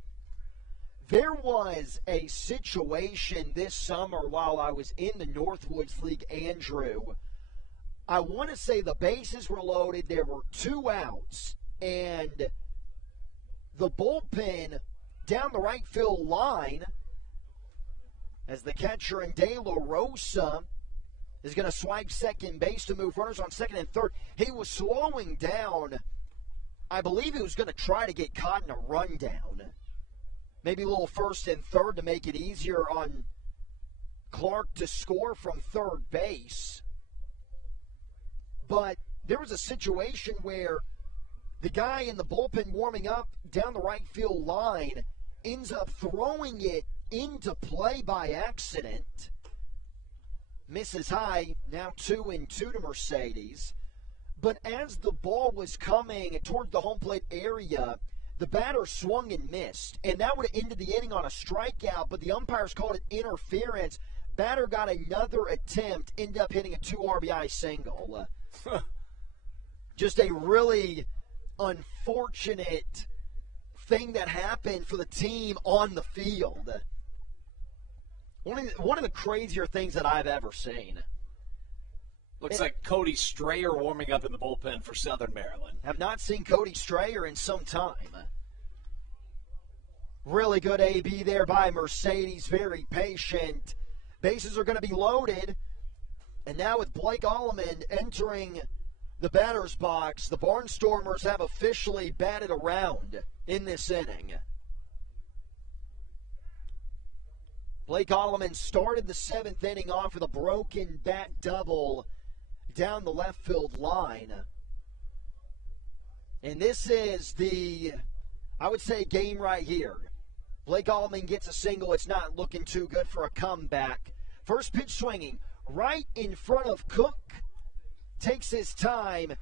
There was a situation this summer while I was in the Northwoods League, Andrew. I want to say the bases were loaded, there were 2 outs, and the bullpen down the right field line, as the catcher in De La Rosa is going to swipe second base to move runners on second and third. He was slowing down. I believe he was going to try to get caught in a rundown. Maybe a little first and third to make it easier on Clark to score from third base. But there was a situation where the guy in the bullpen warming up down the right field line ends up throwing it into play by accident. Misses high, now 2-2 to Mercedes. But as the ball was coming toward the home plate area, the batter swung and missed. And that would have ended the inning on a strikeout, but the umpires called it interference. Batter got another attempt, ended up hitting a 2 RBI single. Just a really unfortunate thing that happened for the team on the field. One of the crazier things that I've ever seen. Looks like Cody Strayer warming up in the bullpen for Southern Maryland. Have not seen Cody Strayer in some time. Really good AB there by Mercedes, very patient. Bases are going to be loaded. And now with Blake Alleman entering the batter's box, the Barnstormers have officially batted around in this inning. Blake Alleman started the 7th inning off with a broken bat double down the left field line. And this is the, I would say, game right here. Blake Alleman gets a single. It's not looking too good for a comeback. First pitch swinging right in front of Cook. Takes his time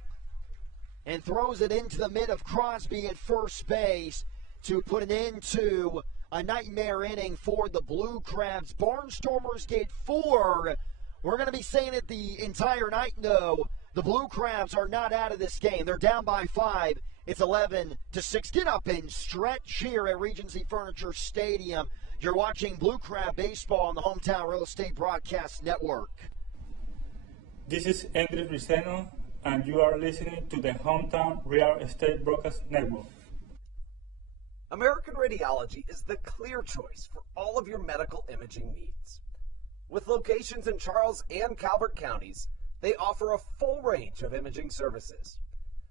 and throws it into the mid of Crosby at first base to put an end to a nightmare inning for the Blue Crabs. Barnstormers get 4. We're going to be saying it the entire night. No, the Blue Crabs are not out of this game. They're down by 5. It's 11-6. Get up and stretch here at Regency Furniture Stadium. You're watching Blue Crab Baseball on the Hometown Real Estate Broadcast Network. This is Andres Riceno, and you are listening to the Hometown Real Estate Broadcast Network. American Radiology is the clear choice for all of your medical imaging needs. With locations in Charles and Calvert counties, they offer a full range of imaging services.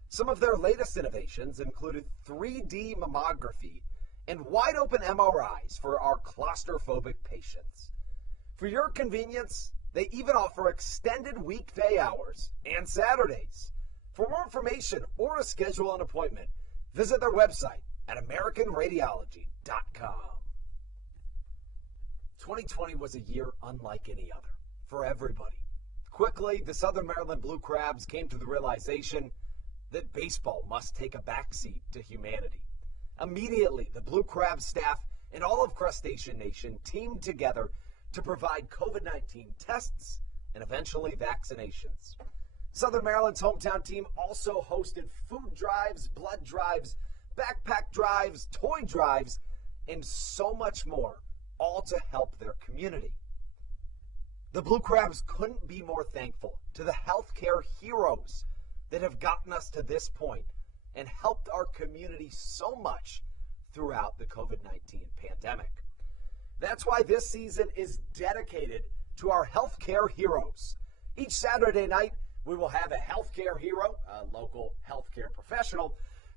Some of their latest innovations included 3D mammography and wide-open MRIs for our claustrophobic patients. For your convenience, they even offer extended weekday hours and Saturdays. For more information or to schedule an appointment, visit their website at AmericanRadiology.com. 2020 was a year unlike any other for everybody. Quickly, the Southern Maryland Blue Crabs came to the realization that baseball must take a backseat to humanity. Immediately, the Blue Crabs staff and all of Crustacean Nation teamed together to provide COVID-19 tests and eventually vaccinations. Southern Maryland's hometown team also hosted food drives, blood drives, backpack drives, toy drives, and so much more all to help their community. The Blue Crabs couldn't be more thankful to the healthcare heroes that have gotten us to this point and helped our community so much throughout the COVID-19 pandemic. That's why this season is dedicated to our healthcare heroes. Each Saturday night, we will have a healthcare hero, a local healthcare professional,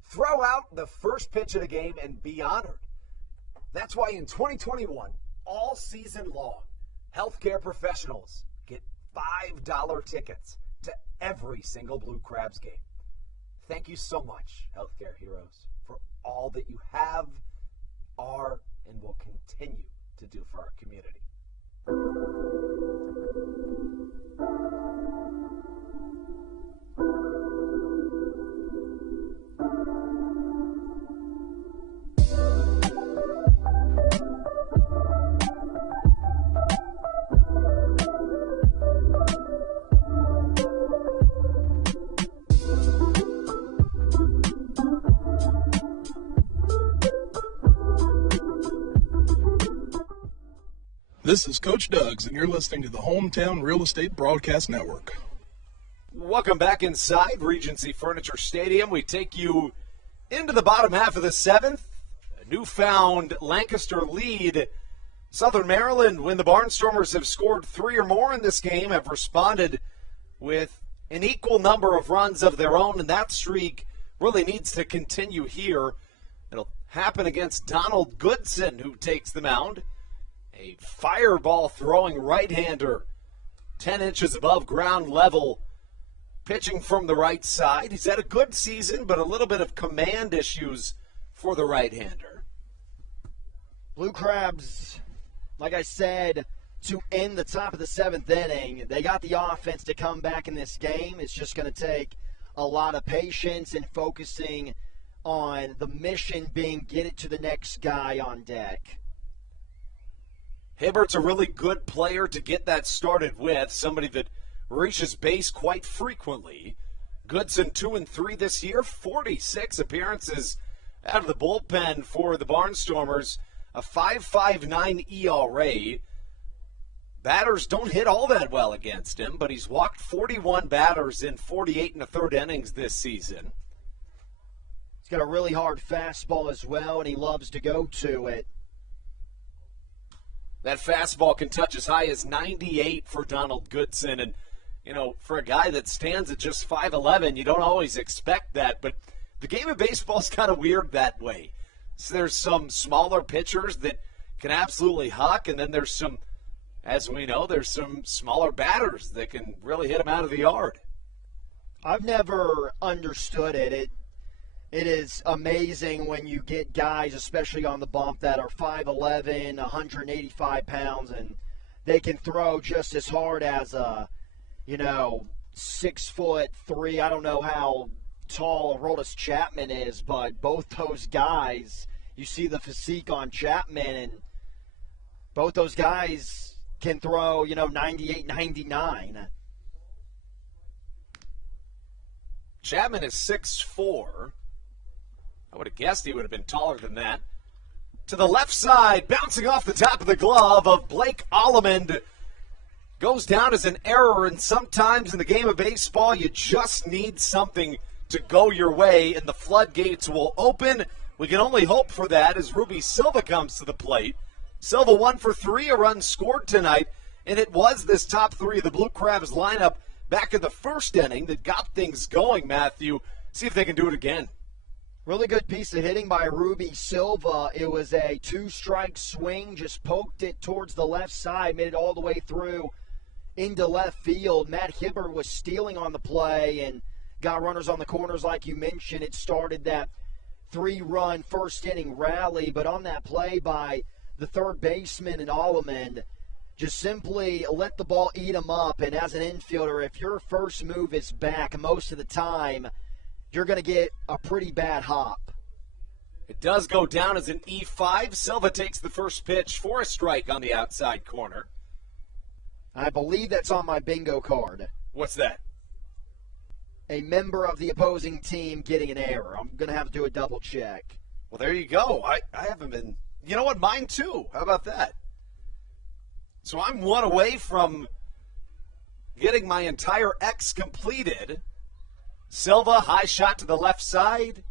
throw out the first pitch of the game and be honored. That's why in 2021, all season long, healthcare professionals get $5 tickets to every single Blue Crabs game. Thank you so much, healthcare heroes, for all that you have, are, and will continue to do for our community. This is Coach Doug's, and you're listening to the Hometown Real Estate Broadcast Network. Welcome back inside Regency Furniture Stadium. We take you into the bottom half of the seventh. A newfound Lancaster lead. Southern Maryland, when the Barnstormers have scored 3 or more in this game, have responded with an equal number of runs of their own, and that streak really needs to continue here. It'll happen against Donald Goodson, who takes the mound. A fireball throwing right-hander, 10 inches above ground level, pitching from the right side. He's had a good season, but a little bit of command issues for the right-hander. Blue Crabs, like I said, to end the top of the 7th inning, they got the offense to come back in this game. It's just going to take a lot of patience and focusing on the mission being get it to the next guy on deck. Hibbert's a really good player to get that started with, somebody that reaches base quite frequently. Goodson 2-3 this year, 46 appearances out of the bullpen for the Barnstormers, a 5.59 ERA. Batters don't hit all that well against him, but he's walked 41 batters in 48 1/3 innings this season. He's got a really hard fastball as well, and he loves to go to it. That fastball can touch as high as 98 for Donald Goodson. And, you know, for a guy that stands at just 5'11", you don't always expect that. But the game of baseball is kind of weird that way. So there's some smaller pitchers that can absolutely huck, and then there's some, as we know, there's some smaller batters that can really hit them out of the yard. I've never understood it. It is amazing when you get guys, especially on the bump, that are 5'11", 185 pounds, and they can throw just as hard as a, 6'3". I don't know how tall Aroldis Chapman is, but both those guys, you see the physique on Chapman, and both those guys can throw, 98, 99. Chapman is 6'4". I would have guessed he would have been taller than that. To the left side, bouncing off the top of the glove of Blake Allemond. Goes down as an error, and sometimes in the game of baseball, you just need something to go your way, and the floodgates will open. We can only hope for that as Ruby Silva comes to the plate. Silva 1 for 3, a run scored tonight, and it was this top 3 of the Blue Crabs lineup back in the first inning that got things going, Matthew. See if they can do it again. Really good piece of hitting by Ruby Silva. It was a 2-strike swing, just poked it towards the left side, made it all the way through into left field. Matt Hibbert was stealing on the play and got runners on the corners like you mentioned. It started that 3-run first inning rally, but on that play by the third baseman and Allemond, just simply let the ball eat him up. And as an infielder, if your first move is back, most of the time you're going to get a pretty bad hop. It does go down as an E5. Silva takes the first pitch for a strike on the outside corner. I believe that's on my bingo card. What's that? A member of the opposing team getting an error. I'm going to have to do a double check. Well, there you go. I haven't been. You know what? Mine too. How about that? So I'm one away from getting my entire X completed. Silva, high shot to the left side,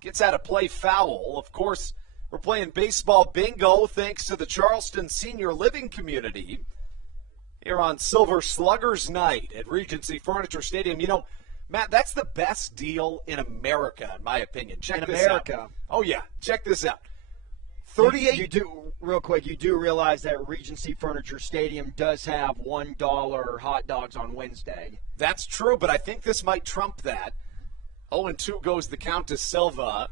gets out of play foul. Of course, we're playing baseball bingo thanks to the Charleston Senior Living Community here on Silver Sluggers Night at Regency Furniture Stadium. You know, Matt, that's the best deal in America, in my opinion. Check this out. Oh, yeah. Check this out. 38. You do, real quick, you do realize that Regency Furniture Stadium does have $1 hot dogs on Wednesday. That's true, but I think this might trump that. 0-2 goes the count to Silva.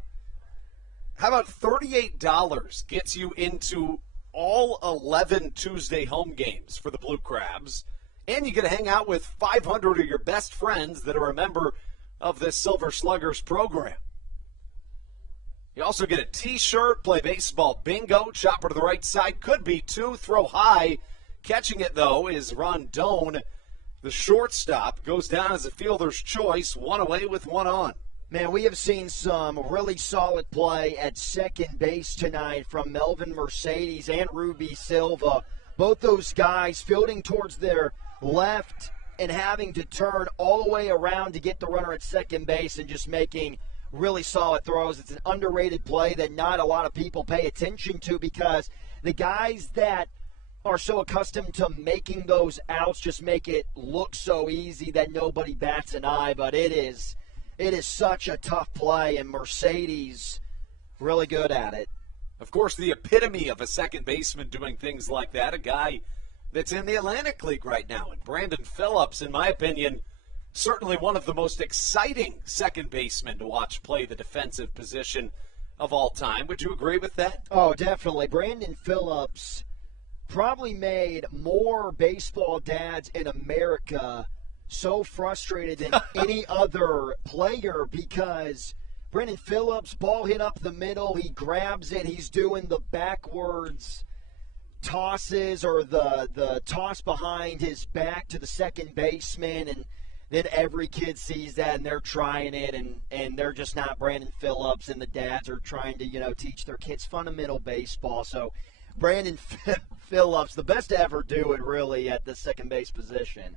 How about $38 gets you into all 11 Tuesday home games for the Blue Crabs, and you get to hang out with 500 of your best friends that are a member of this Silver Sluggers program. You also get a T-shirt, play baseball bingo, chopper to the right side, could be two, throw high. Catching it, though, is Ron Towne. The shortstop goes down as a fielder's choice, one away with one on. Man, we have seen some really solid play at second base tonight from Melvin Mercedes and Ruby Silva. Both those guys fielding towards their left and having to turn all the way around to get the runner at second base and just making really solid throws. It's an underrated play that not a lot of people pay attention to because the guys that are so accustomed to making those outs just make it look so easy that nobody bats an eye, but it is such a tough play, and Mercedes really good at it. Of course, the epitome of a second baseman doing things like that, a guy that's in the Atlantic League right now. And Brandon Phillips, in my opinion, certainly one of the most exciting second basemen to watch play the defensive position of all time. Would you agree with that? Oh, definitely. Brandon Phillips probably made more baseball dads in America so frustrated than any other player because Brandon Phillips, ball hit up the middle, he grabs it, he's doing the backwards tosses or the toss behind his back to the second baseman, and then every kid sees that and they're trying it, and they're just not Brandon Phillips, and the dads are trying to, teach their kids fundamental baseball. So Brandon Phillips, the best to ever do it really at the second base position.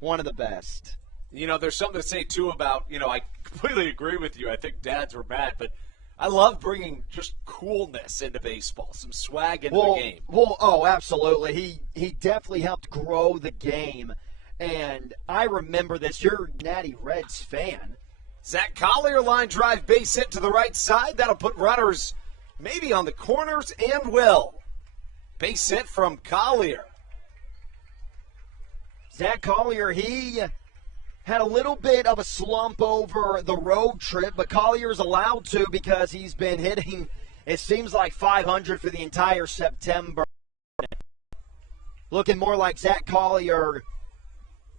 One of the best. There's something to say, too, about, I completely agree with you. I think dads were bad, but I love bringing just coolness into baseball, some swag into the game. Oh, absolutely. He definitely helped grow the game. And I remember this. You're a Natty Reds fan. Zach Collier, line drive, base hit to the right side. That'll put runners maybe on the corners and will. Base hit from Collier. Zach Collier, he had a little bit of a slump over the road trip, but Collier's allowed to because he's been hitting, it seems like 500 for the entire September. Looking more like Zach Collier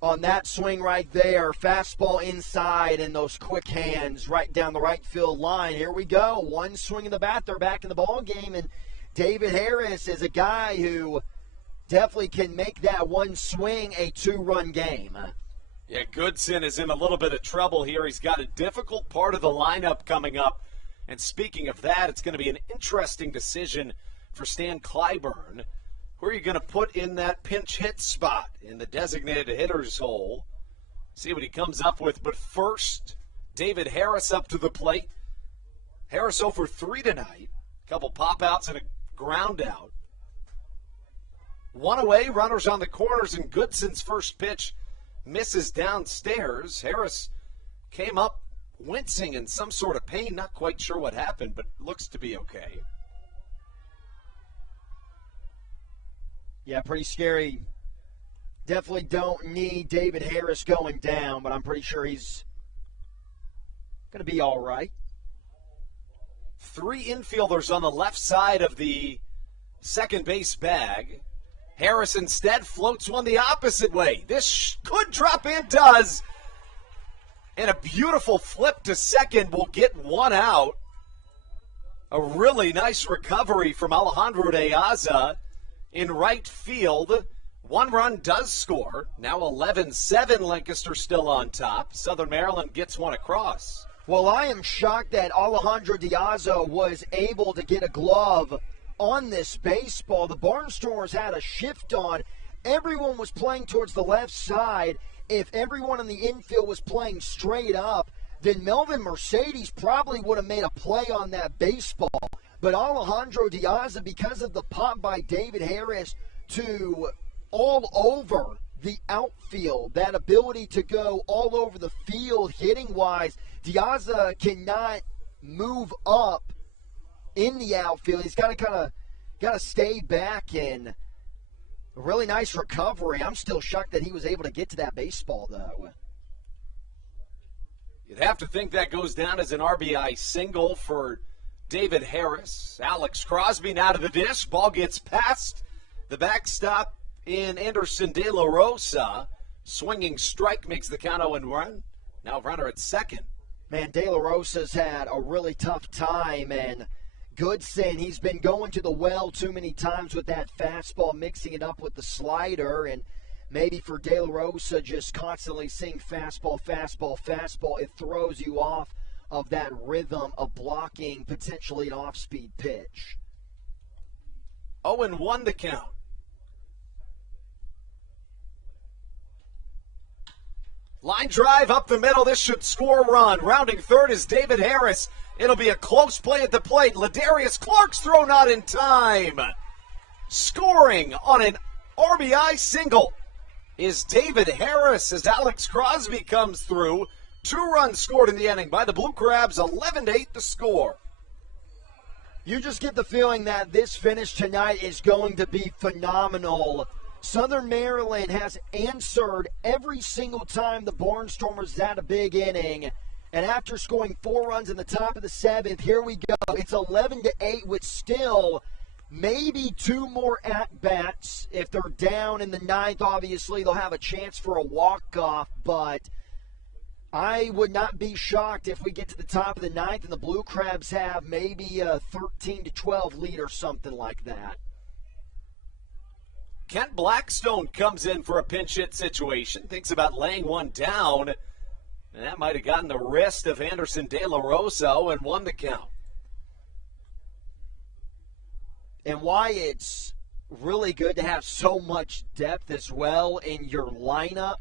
on that swing right there. Fastball inside and those quick hands right down the right field line. Here we go. One swing of the bat. They're back in the ball game, and David Harris is a guy who definitely can make that one swing a two-run game. Yeah, Goodson is in a little bit of trouble here. He's got a difficult part of the lineup coming up. And speaking of that, it's going to be an interesting decision for Stan Clyburn. Who are you going to put in that pinch hit spot in the designated hitter's hole? See what he comes up with. But first, David Harris up to the plate. Harris 0 for 3 tonight. A couple pop-outs and a ground out. One away, runners on the corners, and Goodson's first pitch misses downstairs. Harris came up wincing in some sort of pain. Not quite sure what happened, but looks to be okay. Yeah, pretty scary. Definitely don't need David Harris going down, but I'm pretty sure he's going to be all right. 3 infielders on the left side of the second base bag. Harris instead floats one the opposite way. This could drop in, does. And a beautiful flip to second will get one out. A really nice recovery from Alejandro De Aza in right field. 1 run does score. Now 11-7, Lancaster still on top. Southern Maryland gets one across. Well, I am shocked that Alejandro De Aza was able to get a glove on this baseball. The Barnstormers had a shift on. Everyone was playing towards the left side. If everyone in the infield was playing straight up, then Melvin Mercedes probably would have made a play on that baseball. But Alejandro Diaz, because of the pop by David Harris to all over the outfield, that ability to go all over the field hitting-wise, Diaz cannot move up in the outfield. He's got to stay back in. A really nice recovery. I'm still shocked that he was able to get to that baseball, though. You'd have to think that goes down as an RBI single for David Harris. Alex Crosby now to the dish. Ball gets past the backstop in Anderson De La Rosa. Swinging strike makes the count 0-1. Now runner at second. Man, De La Rosa's had a really tough time, and Goodson, he's been going to the well too many times with that fastball, mixing it up with the slider, and maybe for De La Rosa just constantly seeing fastball, fastball, fastball, it throws you off of that rhythm of blocking potentially an off-speed pitch. 0-1 to count. Line drive up the middle. This should score a run. Rounding third is David Harris. It'll be a close play at the plate. Ladarius Clark's throw not in time. Scoring on an RBI single is David Harris as Alex Crosby comes through. 2 runs scored in the inning by the Blue Crabs, 11-8 the score. You just get the feeling that this finish tonight is going to be phenomenal. Southern Maryland has answered every single time the Barnstormers had a big inning. And after scoring 4 runs in the top of the 7th, here we go. It's 11-8 with still maybe 2 more at-bats. If they're down in the 9th, obviously they'll have a chance for a walk-off. But I would not be shocked if we get to the top of the 9th and the Blue Crabs have maybe a 13-12 lead or something like that. Kent Blackstone comes in for a pinch hit situation. Thinks about laying one down. And that might have gotten the wrist of Anderson De La Rosa and won the count. And why it's really good to have so much depth as well in your lineup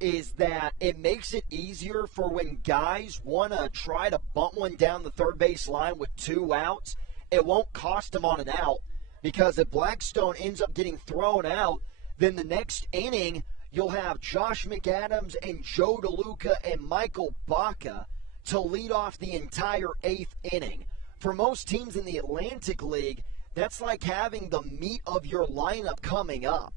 is that it makes it easier for when guys want to try to bunt one down the third base line with 2 outs. It won't cost them on an out. Because if Blackstone ends up getting thrown out, then the next inning, you'll have Josh McAdams and Joe DeLuca and Michael Baca to lead off the entire 8th inning. For most teams in the Atlantic League, that's like having the meat of your lineup coming up.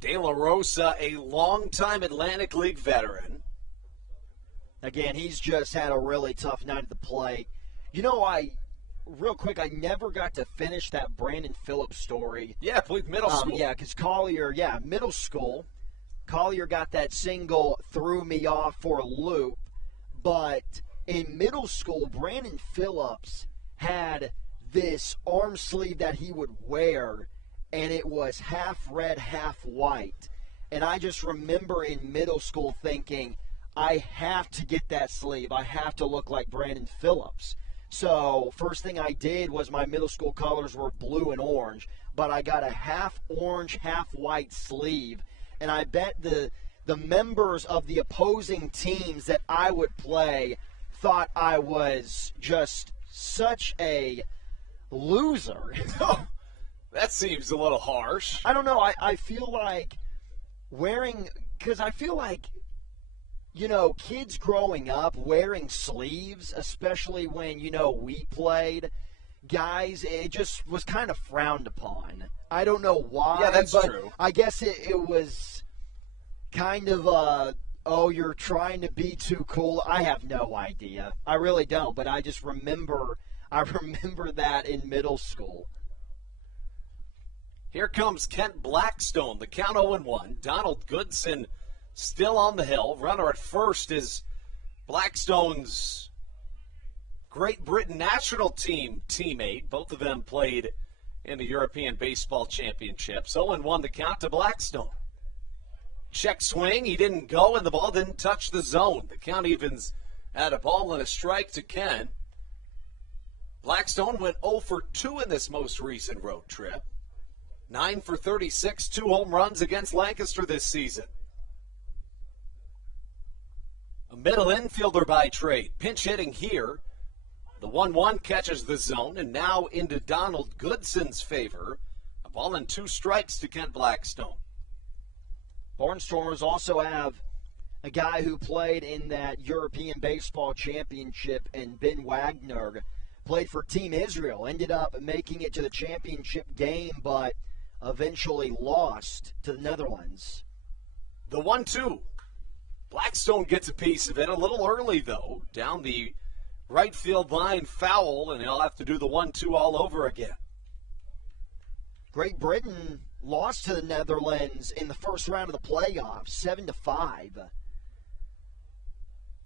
De La Rosa, a longtime Atlantic League veteran. Again, he's just had a really tough night at the plate. You know, real quick, I never got to finish that Brandon Phillips story. Yeah, I believe middle school. Yeah, because Collier, middle school. Collier got that single, threw me off for a loop. But in middle school, Brandon Phillips had this arm sleeve that he would wear, and it was half red, half white. And I just remember in middle school thinking, I have to get that sleeve. I have to look like Brandon Phillips. So first thing I did was my middle school colors were blue and orange, but I got a half orange, half white sleeve. And I bet the members of the opposing teams that I would play thought I was just such a loser. That seems a little harsh. I don't know. I feel like because I feel like, you know, kids growing up wearing sleeves, especially when, you know, we played, guys, it just was kind of frowned upon. I don't know why. Yeah, that's but true. I guess it was kind of you're trying to be too cool. I have no idea. I really don't, but I just remember that in middle school. Here comes Kent Blackstone, the count 0-1. Donald Goodson still on the hill. Runner at first is Blackstone's Great Britain national team teammate. Both of them played in the European Baseball Championships. 0-1 the count to Blackstone. Check swing. He didn't go, and the ball didn't touch the zone. The count evens Had a ball and a strike to Ken. Blackstone went 0 for 2 in this most recent road trip. 9 for 36, 2 home runs against Lancaster this season. A middle infielder by trade. Pinch hitting here. The 1-1 catches the zone, and now into Donald Goodson's favor. A ball and 2 strikes to Kent Blackstone. Barnstormers also have a guy who played in that European Baseball Championship, and Ben Wagner played for Team Israel, ended up making it to the championship game, but eventually lost to the Netherlands. The 1-2. Blackstone gets a piece of it a little early, though, down the right field line foul, and he'll have to do the 1-2 all over again. Great Britain lost to the Netherlands in the first round of the playoffs, 7-5.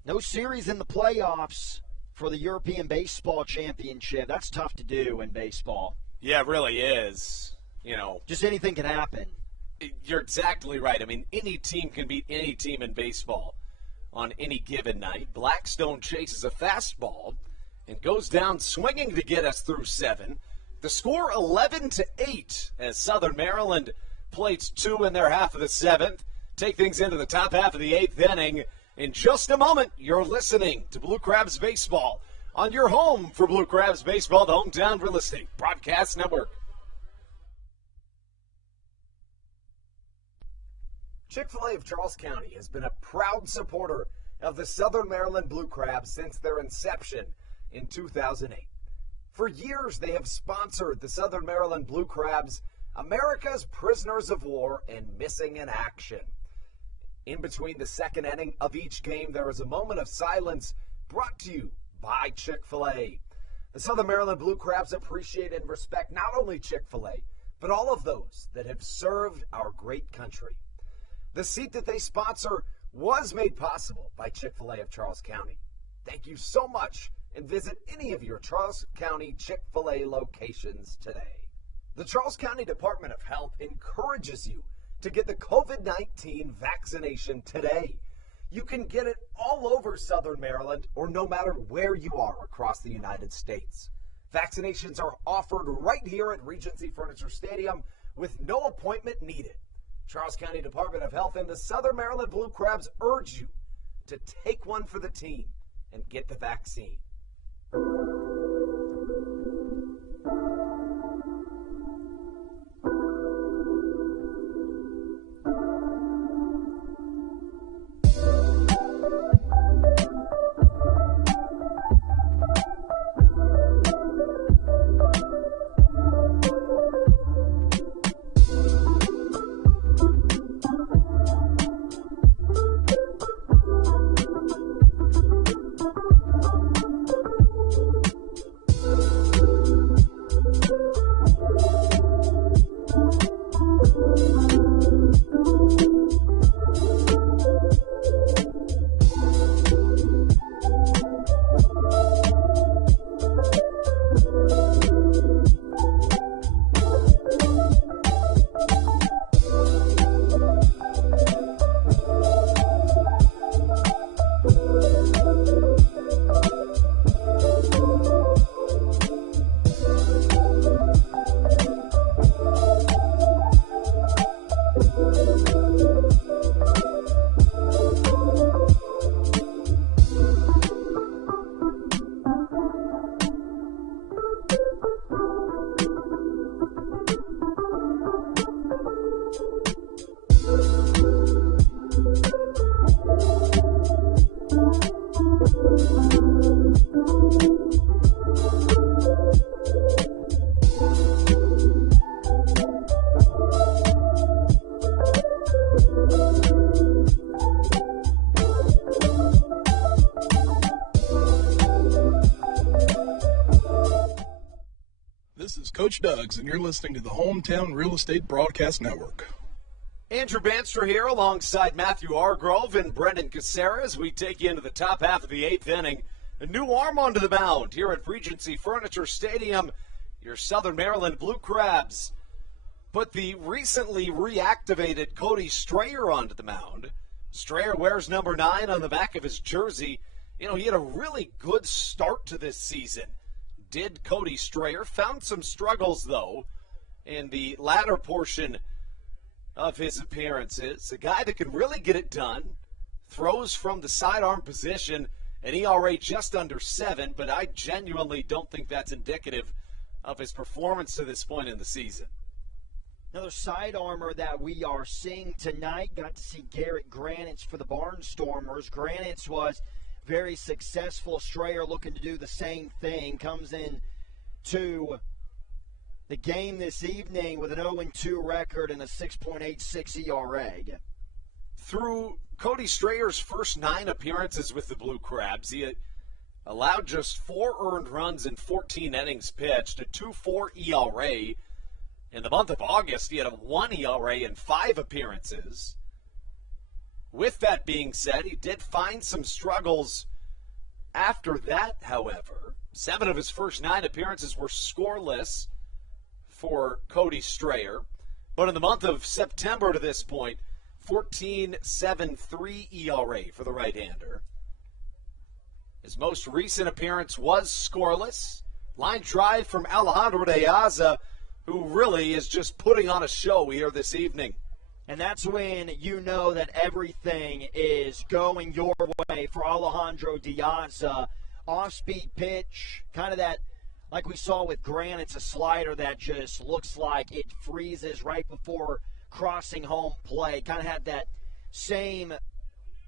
No series in the playoffs for the European Baseball Championship. That's tough to do in baseball. Yeah, it really is. You know, just anything can happen. You're exactly right. I mean, any team can beat any team in baseball on any given night. Blackstone chases a fastball and goes down swinging to get us through 7. The score 11-8 as Southern Maryland plates 2 in their half of the 7th. Take things into the top half of the 8th inning. In just a moment, you're listening to Blue Crabs Baseball on your home for Blue Crabs Baseball, the Hometown Real Estate Broadcast Network. Chick-fil-A of Charles County has been a proud supporter of the Southern Maryland Blue Crabs since their inception in 2008. For years, they have sponsored the Southern Maryland Blue Crabs, America's prisoners of war and missing in action. In between the second inning of each game, there is a moment of silence brought to you by Chick-fil-A. The Southern Maryland Blue Crabs appreciate and respect not only Chick-fil-A, but all of those that have served our great country. The seat that they sponsor was made possible by Chick-fil-A of Charles County. Thank you so much, and visit any of your Charles County Chick-fil-A locations today. The Charles County Department of Health encourages you to get the COVID-19 vaccination today. You can get it all over Southern Maryland or no matter where you are across the United States. Vaccinations are offered right here at Regency Furniture Stadium with no appointment needed. Charles County Department of Health and the Southern Maryland Blue Crabs urge you to take one for the team and get the vaccine. This is Coach Doug's, and you're listening to the Hometown Real Estate Broadcast Network. Andrew Banstra here alongside Matthew Hargrove and Brendan Casera as we take you into the top half of the 8th inning. A new arm onto the mound here at Regency Furniture Stadium. Your Southern Maryland Blue Crabs put the recently reactivated Cody Strayer onto the mound. Strayer wears number 9 on the back of his jersey, he had a really good start to this season. Did Cody Strayer. Found some struggles, though, in the latter portion of his appearances. A guy that can really get it done. Throws from the sidearm position, an ERA just under 7, but I genuinely don't think that's indicative of his performance to this point in the season. Another sidearmer that we are seeing tonight, got to see Garrett Granitz for the Barnstormers. Granitz was very successful. Strayer looking to do the same thing. Comes in to the game this evening with an 0-2 record and a 6.86 ERA. Through Cody Strayer's first 9 appearances with the Blue Crabs, he allowed just 4 earned runs in 14 innings pitched, a 2.4 ERA. In the month of August, he had a 1 ERA in 5 appearances. With that being said, he did find some struggles after that, however. 7 of his first 9 appearances were scoreless for Cody Strayer. But in the month of September to this point, 14.73 ERA for the right-hander. His most recent appearance was scoreless. Line drive from Alejandro de Aza, who really is just putting on a show here this evening. And that's when you know that everything is going your way for Alejandro Diaz. Off-speed pitch, kind of that, like we saw with Grant, it's a slider that just looks like it freezes right before crossing home plate. Kind of had that same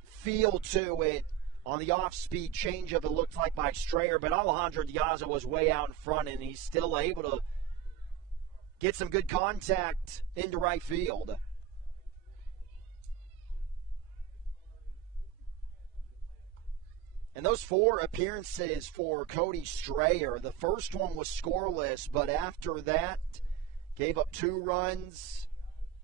feel to it on the off-speed changeup, it looked like by Strayer. But Alejandro Diaz was way out in front, and he's still able to get some good contact into right field. And those 4 appearances for Cody Strayer, the first one was scoreless, but after that, gave up 2 runs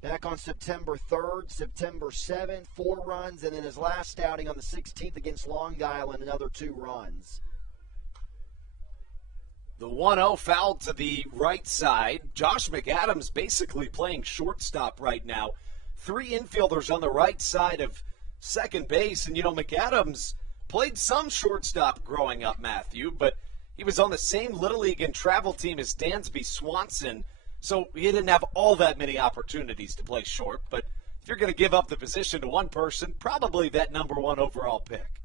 back on September 3rd, September 7th, 4 runs, and then his last outing on the 16th against Long Island, another 2 runs. The 1-0 foul to the right side. Josh McAdams basically playing shortstop right now. 3 infielders on the right side of second base, and McAdams played some shortstop growing up, Matthew, but he was on the same Little League and travel team as Dansby Swanson, so he didn't have all that many opportunities to play short. But if you're going to give up the position to one person, probably that number 1 overall pick.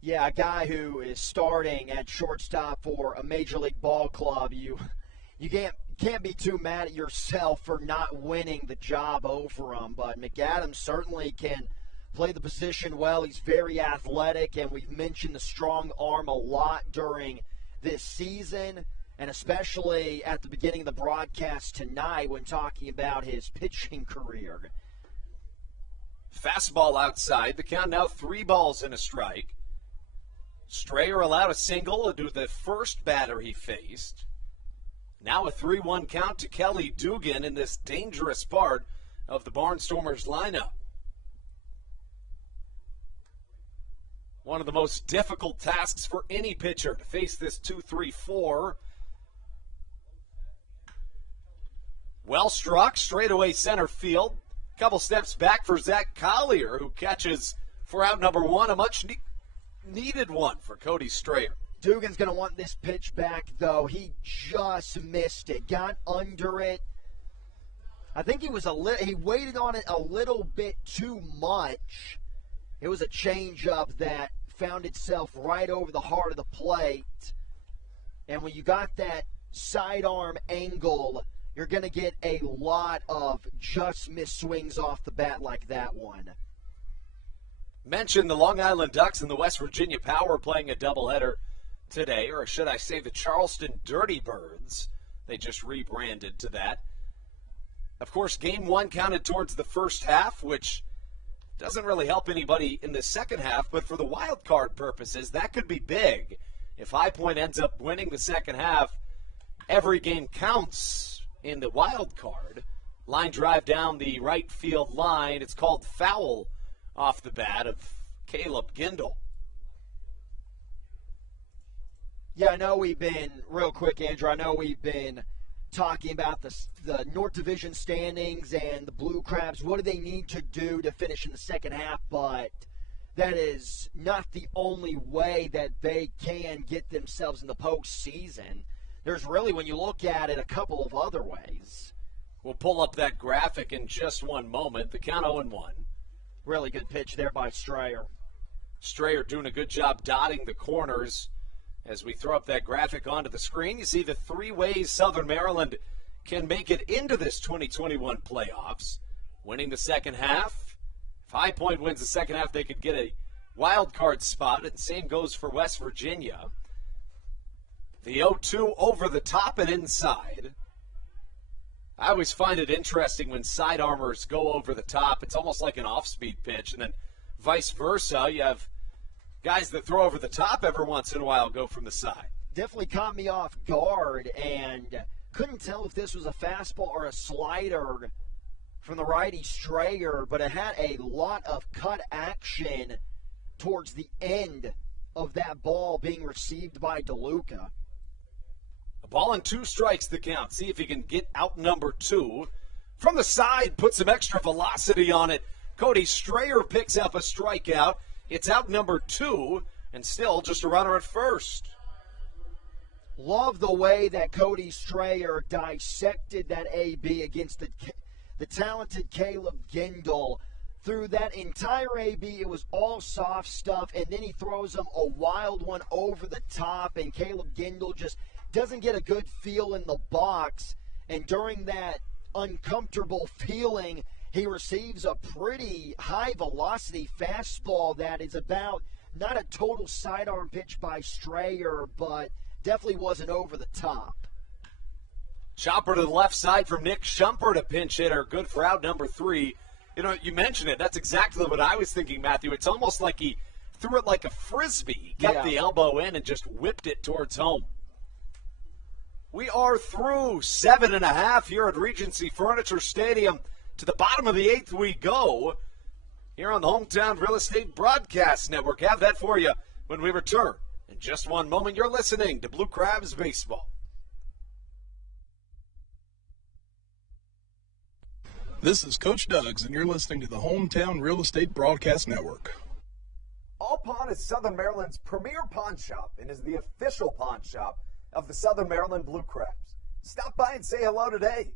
Yeah, a guy who is starting at shortstop for a Major League ball club, you can't be too mad at yourself for not winning the job over him, but McAdams certainly can play the position well. He's very athletic, and we've mentioned the strong arm a lot during this season, and especially at the beginning of the broadcast tonight when talking about his pitching career. Fastball outside. The count now 3 balls and a strike. Strayer allowed a single to the first batter he faced. Now a 3-1 count to Kelly Dugan in this dangerous part of the Barnstormers lineup. One of the most difficult tasks for any pitcher to face this 2-3-4. Well struck, straightaway center field. Couple steps back for Zach Collier, who catches for out number 1, a much needed one for Cody Strayer. Dugan's going to want this pitch back, though. He just missed it, got under it. I think he waited on it a little bit too much. It was a changeup that found itself right over the heart of the plate. And when you got that sidearm angle, you're going to get a lot of just missed swings off the bat like that one. Mentioned the Long Island Ducks and the West Virginia Power playing a doubleheader today, or should I say the Charleston Dirty Birds. They just rebranded to that. Of course, Game 1 counted towards the first half, which doesn't really help anybody in the second half, but for the wild card purposes, that could be big. If High Point ends up winning the second half, every game counts in the wild card. Line drive down the right field line. It's called foul off the bat of Caleb Gindel. Yeah, I know we've been, real quick, Andrew, I know we've been talking about the North Division standings and the Blue Crabs. What do they need to do to finish in the second half? But that is not the only way that they can get themselves in the postseason. There's really, when you look at it, a couple of other ways. We'll pull up that graphic in just one moment. The count 0-1. Really good pitch there by Strayer. Strayer doing a good job dotting the corners. As we throw up that graphic onto the screen, you see the three ways Southern Maryland can make it into this 2021 playoffs. Winning the second half. If High Point wins the second half, they could get a wild card spot. And same goes for West Virginia. The 0-2 over the top and inside. I always find it interesting when side armors go over the top. It's almost like an off-speed pitch. And then vice versa, you have guys that throw over the top every once in a while go from the side. Definitely caught me off guard and couldn't tell if this was a fastball or a slider from the righty Strayer, but it had a lot of cut action towards the end of that ball being received by DeLuca. A ball and 2 strikes the count. See if he can get out number 2. From the side, put some extra velocity on it. Cody Strayer picks up a strikeout. It's out number 2, and still just a runner at first. Love the way that Cody Strayer dissected that AB against the talented Caleb Gendel. Through that entire AB, it was all soft stuff, and then he throws him a wild one over the top, and Caleb Gendel just doesn't get a good feel in the box. And during that uncomfortable feeling, he receives a pretty high-velocity fastball that is about not a total sidearm pitch by Strayer, but definitely wasn't over the top. Chopper to the left side from Nick Shumpert, a pinch hitter. Good for out number 3. You know, you mentioned it. That's exactly what I was thinking, Matthew. It's almost like he threw it like a Frisbee. He kept the elbow in and just whipped it towards home. We are through 7.5 here at Regency Furniture Stadium. To the bottom of the 8th we go here on the Hometown Real Estate Broadcast Network. Have that for you when we return. In just one moment, you're listening to Blue Crabs Baseball. This is Coach Doug's, and you're listening to the Hometown Real Estate Broadcast Network. All Pawn is Southern Maryland's premier pawn shop and is the official pawn shop of the Southern Maryland Blue Crabs. Stop by and say hello today.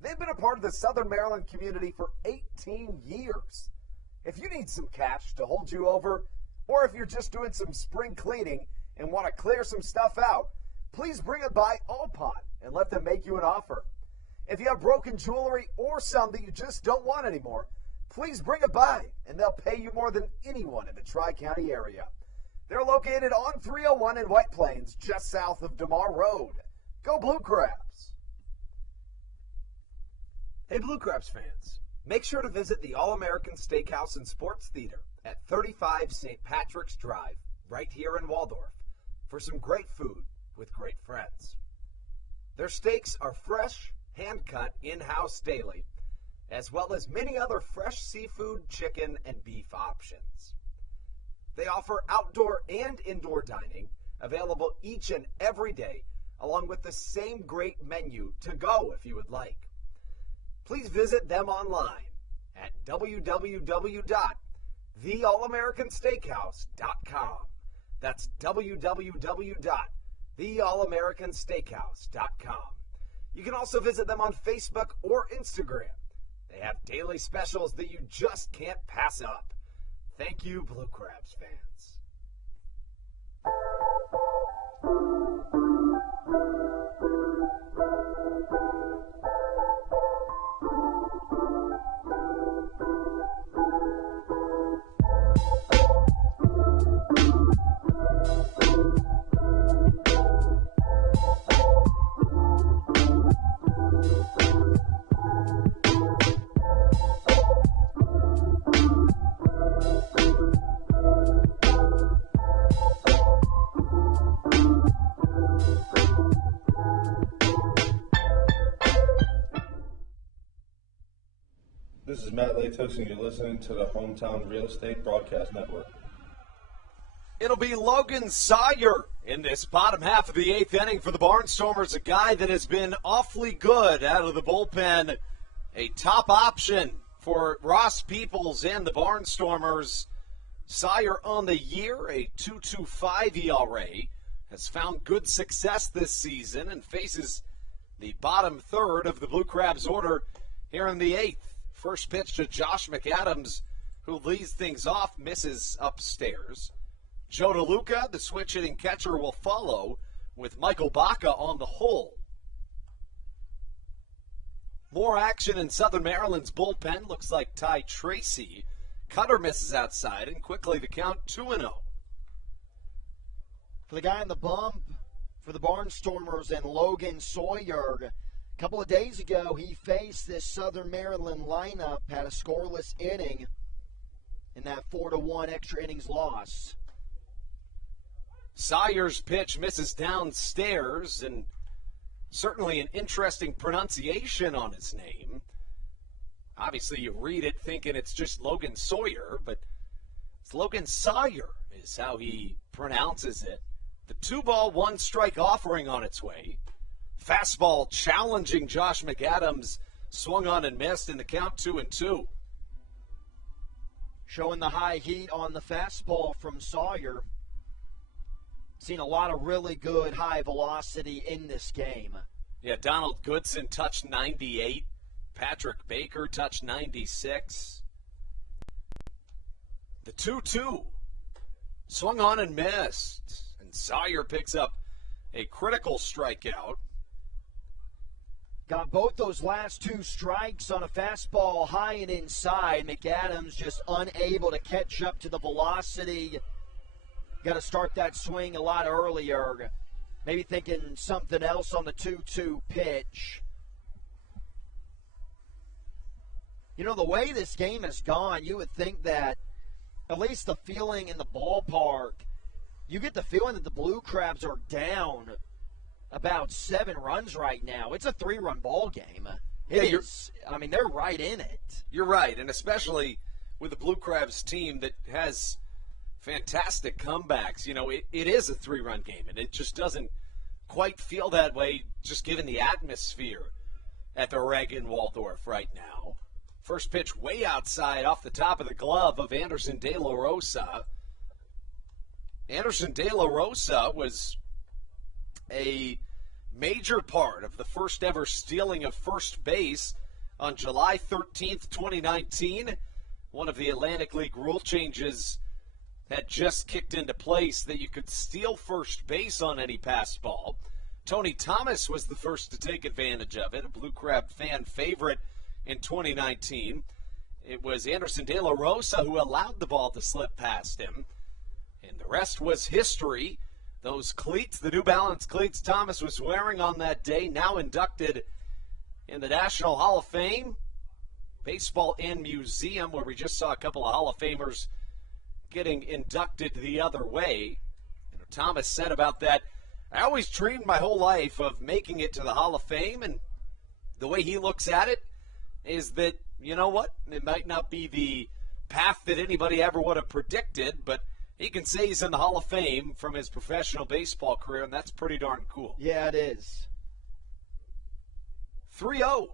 They've been a part of the Southern Maryland community for 18 years. If you need some cash to hold you over, or if you're just doing some spring cleaning and want to clear some stuff out, please bring it by All Pawn and let them make you an offer. If you have broken jewelry or some that you just don't want anymore, please bring it by, and they'll pay you more than anyone in the Tri-County area. They're located on 301 in White Plains, just south of DeMar Road. Go Blue Crabs! Hey Blue Crabs fans, make sure to visit the All-American Steakhouse and Sports Theater at 35 St. Patrick's Drive, right here in Waldorf, for some great food with great friends. Their steaks are fresh, hand-cut, in-house daily, as well as many other fresh seafood, chicken, and beef options. They offer outdoor and indoor dining, available each and every day, along with the same great menu to go if you would like. Please visit them online at www.theallamericansteakhouse.com. That's www.theallamericansteakhouse.com. You can also visit them on Facebook or Instagram. They have daily specials that you just can't pass up. Thank you, Blue Crabs fans. This is Matt Latos, and you're listening to the Hometown Real Estate Broadcast Network. It'll be Logan Sawyer in this bottom half of the 8th inning for the Barnstormers, a guy that has been awfully good out of the bullpen, a top option for Ross Peoples and the Barnstormers. Sire on the year, a 2.25 ERA, has found good success this season and faces the bottom third of the Blue Crabs order here in the 8th. First pitch to Josh McAdams, who leads things off, misses upstairs. Joe DeLuca, the switch-hitting catcher, will follow with Michael Baca on the hole. More action in Southern Maryland's bullpen. Looks like Ty Tracy. Cutter misses outside, and quickly the count 2-0. For the guy in the bump, for the Barnstormers and Logan Sawyer, a couple of days ago he faced this Southern Maryland lineup, had a scoreless inning in that 4-1 extra innings loss. Sawyer's pitch misses downstairs, and certainly an interesting pronunciation on his name. Obviously, you read it thinking it's just Logan Sawyer, but it's Logan Sawyer is how he pronounces it. The 2-ball, 1-strike offering on its way. Fastball challenging Josh McAdams, swung on and missed in the count 2-2. Showing the high heat on the fastball from Sawyer. Seen a lot of really good high velocity in this game. Yeah, Donald Goodson touched 98. Patrick Baker touched 96. The 2-2. Swung on and missed. And Sawyer picks up a critical strikeout. Got both those last two strikes on a fastball high and inside. McAdams just unable to catch up to the velocity. Got to start that swing a lot earlier. Maybe thinking something else on the 2-2 pitch. You know, the way this game has gone, you would think that at least the feeling in the ballpark, you get the feeling that the Blue Crabs are down about 7 runs right now. It's a 3-run ball game. It is. I mean, they're right in it. You're right, and especially with the Blue Crabs team that has fantastic comebacks. You know, it is a 3-run game, and it just doesn't quite feel that way just given the atmosphere at the Reagan Waldorf right now. First pitch way outside off the top of the glove of Anderson De La Rosa. Anderson De La Rosa was a major part of the first ever stealing of first base on July 13th, 2019. One of the Atlantic League rule changes had just kicked into place that you could steal first base on any pass ball. Tony Thomas was the first to take advantage of it, a Blue Crab fan favorite in 2019. It was Anderson De La Rosa who allowed the ball to slip past him, and the rest was history. Those cleats, the New Balance cleats Thomas was wearing on that day, now inducted in the National Hall of Fame, Baseball and Museum, where we just saw a couple of Hall of Famers getting inducted the other way. You know, Thomas said about that, I always dreamed my whole life of making it to the Hall of Fame, and the way he looks at it is that, you know what, it might not be the path that anybody ever would have predicted, but he can say he's in the Hall of Fame from his professional baseball career, and that's pretty darn cool. Yeah, it is. 3-0.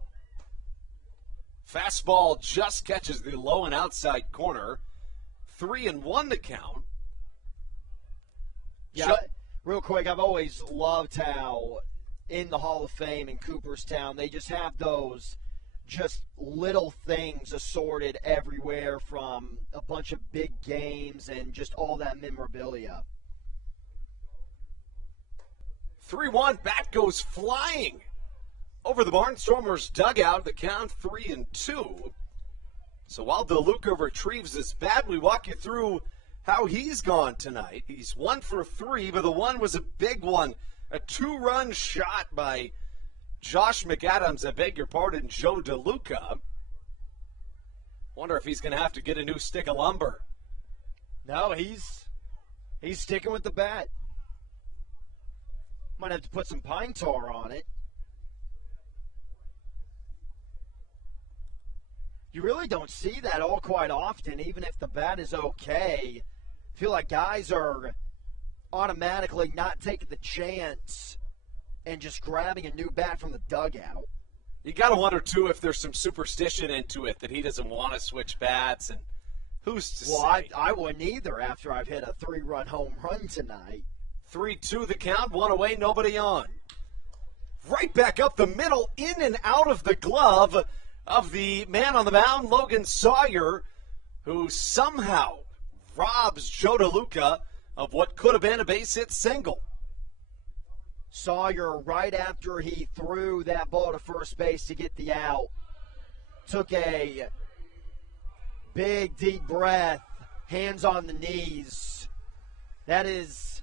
Fastball just catches the low and outside corner. 3-1 the count. Yeah, real quick, I've always loved how in the Hall of Fame in Cooperstown, they just have those just little things assorted everywhere from a bunch of big games and just all that memorabilia. 3-1, bat goes flying over the Barnstormers dugout. The count 3-2. So while DeLuca retrieves his bat, we walk you through how he's gone tonight. He's 1 for 3, but the one was a big one. A 2-run shot by Josh McAdams, I beg your pardon, Joe DeLuca. Wonder if he's going to have to get a new stick of lumber. No, he's sticking with the bat. Might have to put some pine tar on it. You really don't see that all quite often, even if the bat is okay. I feel like guys are automatically not taking the chance and just grabbing a new bat from the dugout. You got to wonder, too, if there's some superstition into it, that he doesn't want to switch bats, and Who's to Well, say? I wouldn't either after I've hit a 3-run home run tonight. 3-2 the count, one away, nobody on. Right back up the middle, in and out of the glove of the man on the mound, Logan Sawyer, who somehow robs Joe DeLuca of what could have been a base hit single. Sawyer, right after he threw that ball to first base to get the out, took a big, deep breath, hands on the knees. That is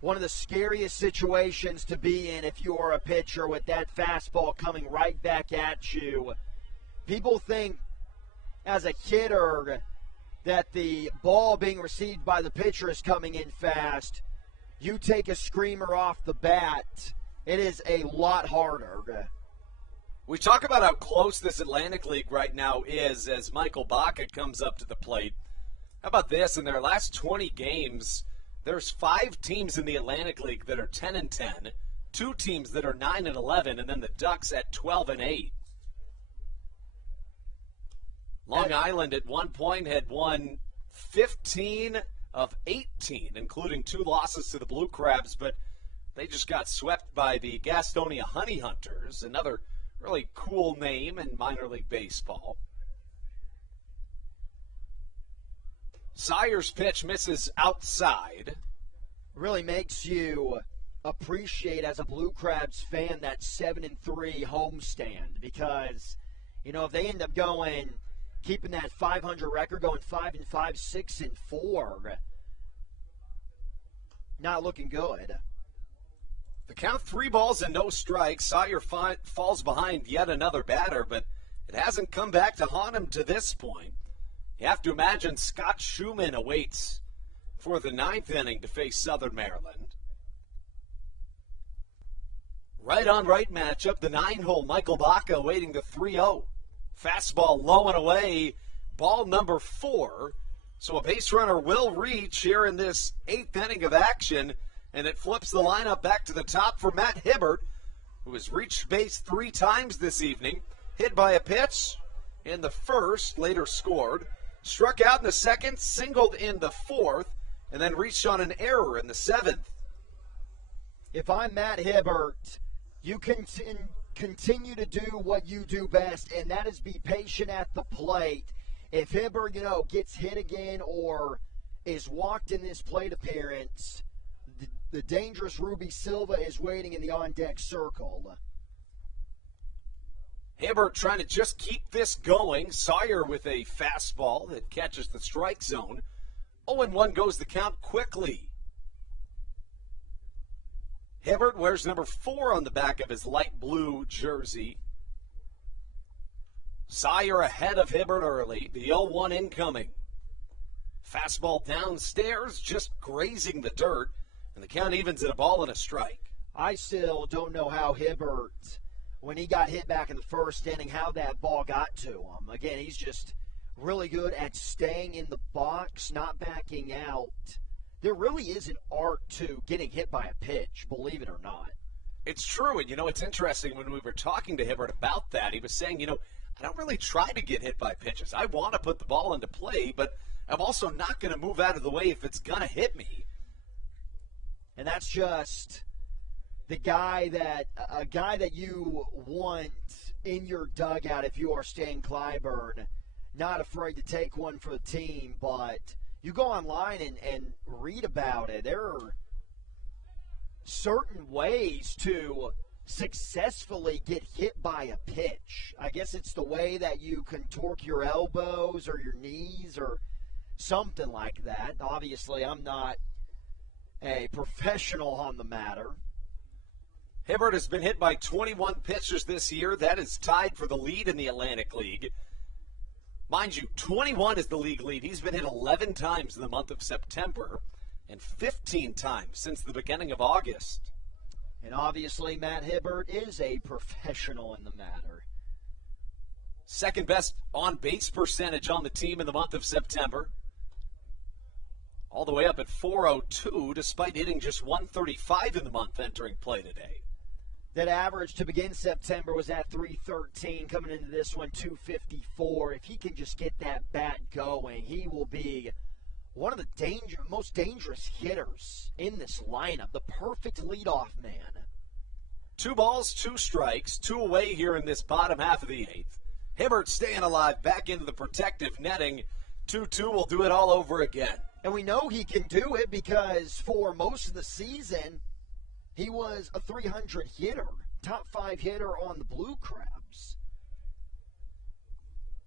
one of the scariest situations to be in if you are a pitcher with that fastball coming right back at you. People think as a hitter that the ball being received by the pitcher is coming in fast. You take a screamer off the bat, it is a lot harder. We talk about how close this Atlantic League right now is as Michael Baca comes up to the plate. How about this? In their last 20 games, there's 5 teams in the Atlantic League that are 10-10, 2 teams that are 9-11, and then the Ducks at 12-8. Long Island at one point had won 15 of 18, including 2 losses to the Blue Crabs, but they just got swept by the Gastonia Honey Hunters, another really cool name in minor league baseball. Sawyer's pitch misses outside. Really makes you appreciate as a Blue Crabs fan that 7-3 homestand because, you know, if they end up keeping that 500 record, going 5-5, 6-4, not looking good. The count 3 balls and no strikes. Sawyer falls behind yet another batter, but it hasn't come back to haunt him to this point. You have to imagine Scott Schumann awaits for the 9th inning to face Southern Maryland. Right on right matchup, the 9-hole, Michael Baca waiting the 3-0. Fastball low and away, ball number 4. So a base runner will reach here in this 8th inning of action, and it flips the lineup back to the top for Matt Hibbert, who has reached base 3 times this evening. Hit by a pitch in the first, later scored. Struck out in the second, singled in the 4th, and then reached on an error in the 7th. If I'm Matt Hibbert, you can continue to do what you do best, and that is be patient at the plate. If Hibbert, gets hit again or is walked in this plate appearance, the dangerous Ruby Silva is waiting in the on-deck circle. Hibbert trying to just keep this going. Sawyer with a fastball that catches the strike zone. 0-1 goes the count quickly. Hibbert wears number 4 on the back of his light blue jersey. Sawyer ahead of Hibbert early. The 0-1 incoming. Fastball downstairs, just grazing the dirt, and the count evens at a ball and a strike. I still don't know how Hibbert, when he got hit back in the first inning, how that ball got to him. Again, he's just really good at staying in the box, not backing out. There really is an art to getting hit by a pitch, believe it or not. It's true, and it's interesting when we were talking to Hibbert about that. He was saying, I don't really try to get hit by pitches. I want to put the ball into play, but I'm also not going to move out of the way if it's going to hit me. And that's just a guy that you want in your dugout if you are Stan Clyburn. Not afraid to take one for the team, but you go online and read about it. There are certain ways to successfully get hit by a pitch. I guess it's the way that you can torque your elbows or your knees or something like that. Obviously, I'm not a professional on the matter. Hibbert has been hit by 21 pitchers this year. That is tied for the lead in the Atlantic League. Mind you, 21 is the league lead. He's been hit 11 times in the month of September and 15 times since the beginning of August. And obviously, Matt Hibbert is a professional in the matter. Second best on-base percentage on the team in the month of September. All the way up at .402, despite hitting just .135 in the month entering play today. That average to begin September was at 313. Coming into this one, 254. If he can just get that bat going, he will be one of the most dangerous hitters in this lineup. The perfect leadoff man. 2 balls, 2 strikes, 2 away here in this bottom half of the 8th. Hibbert staying alive, back into the protective netting. 2-2 will do it all over again. And we know he can do it because for most of the season, he was a 300 hitter, top 5 hitter on the Blue Crabs.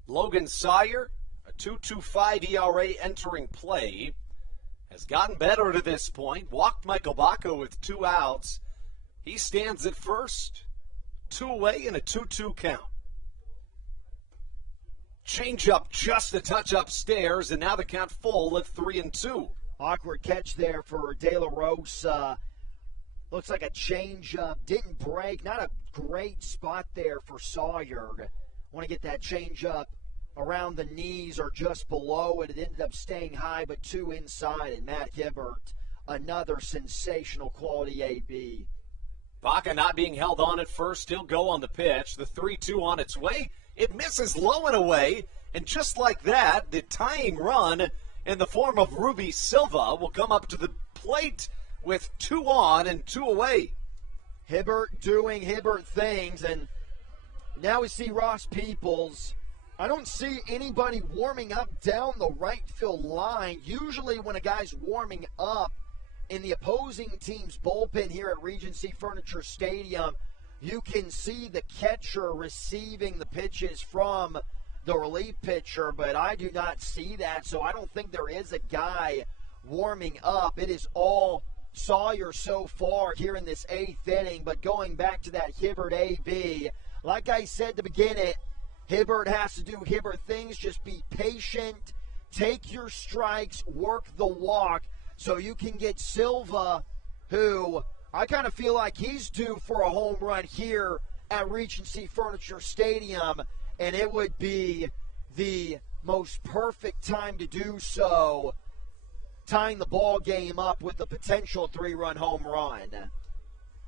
Logan Sawyer, a 2.25 ERA entering play, has gotten better to this point. Walked Michael Baca with 2 outs. He stands at first. 2 away and a 2-2 count. Change up just a touch upstairs, and now the count full at 3-2. Awkward catch there for De La Rosa. Looks like a change-up. Didn't break. Not a great spot there for Sawyer. Want to get that change-up around the knees or just below it. It ended up staying high, but 2 inside. And Matt Hibbert, another sensational quality AB. Baca not being held on at first. He'll go on the pitch. The 3-2 on its way. It misses low and away. And just like that, the tying run in the form of Ruby Silva will come up to the plate with 2 on and 2 away. Hibbert doing Hibbert things, and now we see Ross Peoples. I don't see anybody warming up down the right field line. Usually when a guy's warming up in the opposing team's bullpen here at Regency Furniture Stadium, you can see the catcher receiving the pitches from the relief pitcher, but I do not see that, so I don't think there is a guy warming up. It is all Sawyer so far here in this 8th inning, but going back to that Hibbert AB, like I said to begin it, Hibbert has to do Hibbert things. Just be patient, take your strikes, work the walk, so you can get Silva, who I kind of feel like he's due for a home run here at Regency Furniture Stadium, and it would be the most perfect time to do so, tying the ball game up with a potential 3-run home run.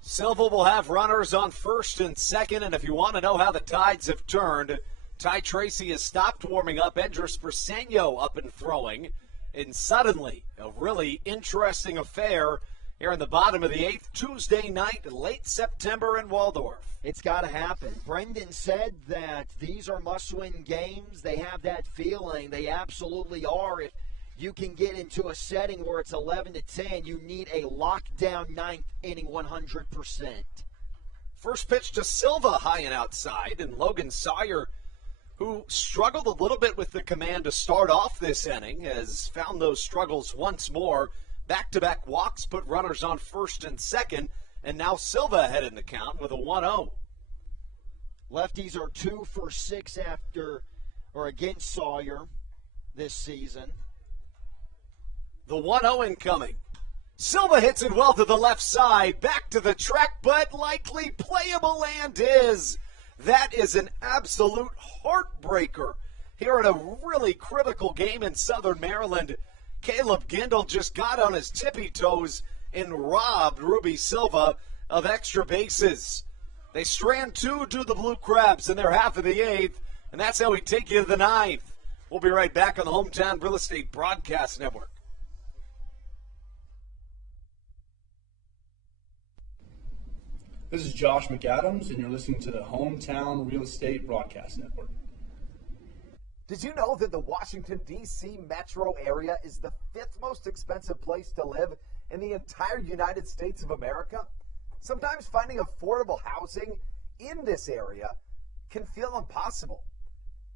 Silva will have runners on first and second, and if you want to know how the tides have turned, Ty Tracy has stopped warming up. Andres Briseño up and throwing, and suddenly a really interesting affair here in the bottom of the 8th, Tuesday night, late September in Waldorf. It's got to happen. Brendan said that these are must-win games. They have that feeling. They absolutely are. If you can get into a setting where it's 11-10, you need a lockdown 9th inning 100%. First pitch to Silva, high and outside, and Logan Sawyer, who struggled a little bit with the command to start off this inning, has found those struggles once more. Back-to-back walks put runners on first and second, and now Silva ahead in the count with a 1-0. Lefties are 2 for 6 against Sawyer this season. The 1-0 incoming. Silva hits it well to the left side, back to the track, but likely playable and is. That is an absolute heartbreaker here in a really critical game in Southern Maryland. Caleb Gindel just got on his tippy toes and robbed Ruby Silva of extra bases. They strand 2 to the Blue Crabs in their half of the 8th, and that's how we take you to the 9th. We'll be right back on the Hometown Real Estate Broadcast Network. This is Josh McAdams, and you're listening to the Hometown Real Estate Broadcast Network. Did you know that the Washington, D.C. metro area is the 5th most expensive place to live in the entire United States of America? Sometimes finding affordable housing in this area can feel impossible.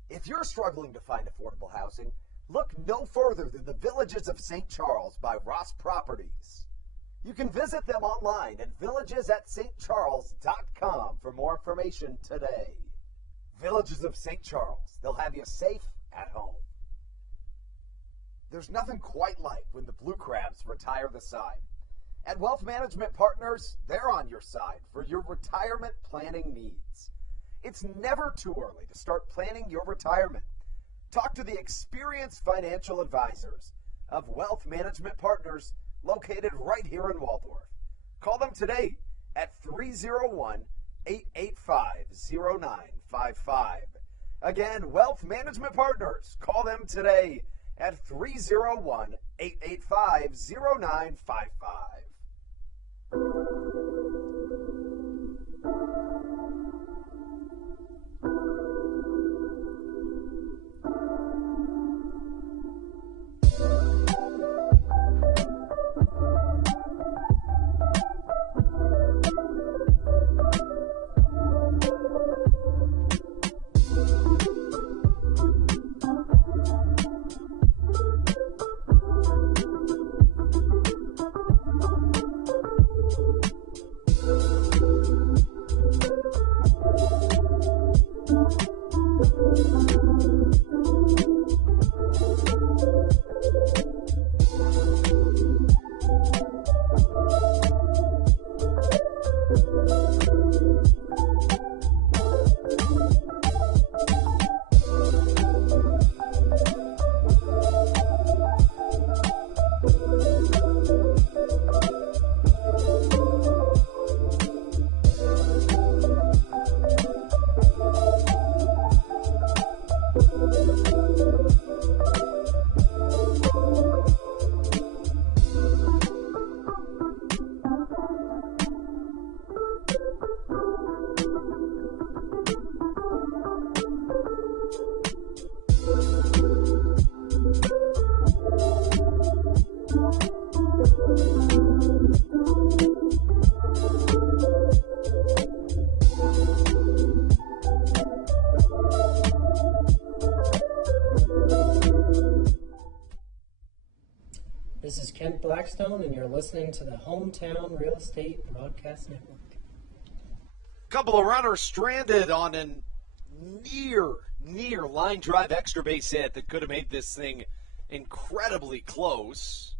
If you're struggling to find affordable housing, look no further than the Villages of St. Charles by Ross Properties. You can visit them online at villagesatstcharles.com for more information today. Villages of St. Charles. They'll have you safe at home. There's nothing quite like when the Blue Crabs retire the side. At Wealth Management Partners, they're on your side for your retirement planning needs. It's never too early to start planning your retirement. Talk to the experienced financial advisors of Wealth Management Partners located right here in Waldorf. Call them today at 301-885-0955. Again, Wealth Management Partners. Call them today at 301-885-0955. This is Kent Blackstone, and you're listening to the Hometown Real Estate Broadcast Network. Couple of runners stranded on a near line drive extra base hit that could have made this thing incredibly close.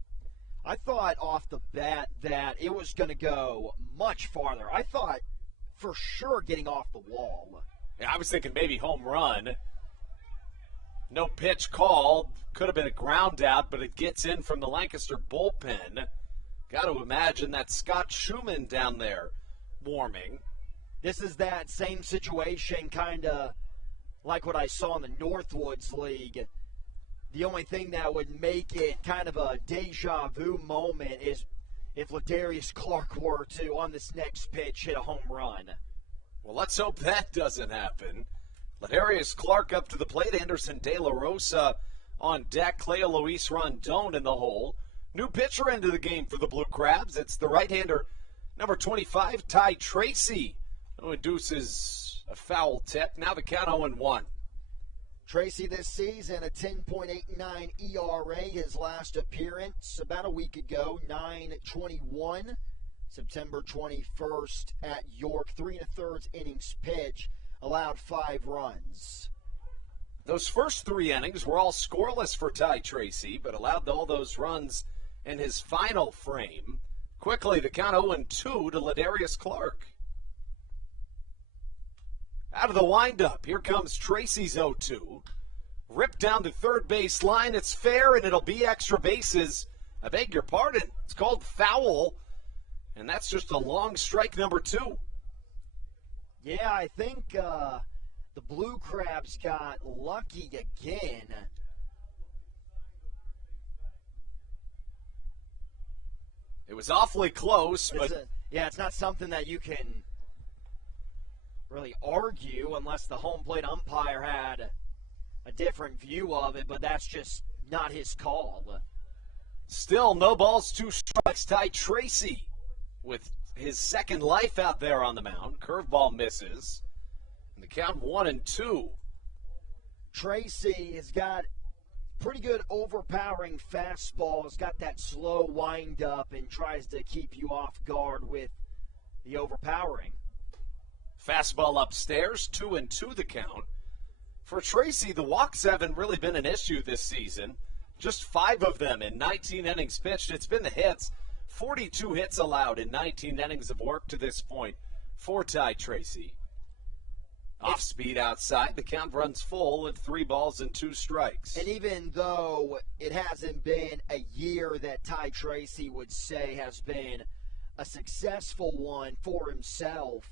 I thought off the bat that it was going to go much farther. I thought for sure getting off the wall. Yeah, I was thinking maybe home run. No pitch called. Could have been a ground out, but it gets in from the Lancaster bullpen. Got to imagine that Scott Schumann down there warming. This is that same situation, kind of like what I saw in the Northwoods League. The only thing that would make it kind of a deja vu moment is if Ladarius Clark were to, on this next pitch, hit a home run. Well, let's hope that doesn't happen. Ladarius Clark up to the plate. Anderson De La Rosa on deck. Cleo Luis Rondon in the hole. New pitcher into the game for the Blue Crabs. It's the right-hander, number 25, Ty Tracy, who induces a foul tip. Now the count 0-1. Tracy this season, a 10.89 ERA. His last appearance about a week ago, 9/21, September 21st at York. 3 1/3 innings pitch, allowed 5 runs. Those first 3 innings were all scoreless for Ty Tracy, but allowed all those runs in his final frame. Quickly, the count 0-2 to Ladarius Clark. Out of the windup, here comes Tracy's 0-2. Ripped down to third base line. It's fair, and it'll be extra bases. I beg your pardon. It's called foul, and that's just a long strike number 2. Yeah, I think the Blue Crabs got lucky again. It was awfully close, but... it's not something that you can really argue unless the home plate umpire had a different view of it, but that's just not his call. Still, no balls, 2 strikes. Ty Tracy with his second life out there on the mound. Curveball misses. And the count 1-2. Tracy has got pretty good overpowering fastball. Has got that slow wind up and tries to keep you off guard with the overpowering. Fastball upstairs, 2-2 the count. For Tracy, the walks haven't really been an issue this season. Just 5 of them in 19 innings pitched. It's been the hits. 42 hits allowed in 19 innings of work to this point for Ty Tracy. Off speed outside, the count runs full at 3 balls and 2 strikes. And even though it hasn't been a year that Ty Tracy would say has been a successful one for himself.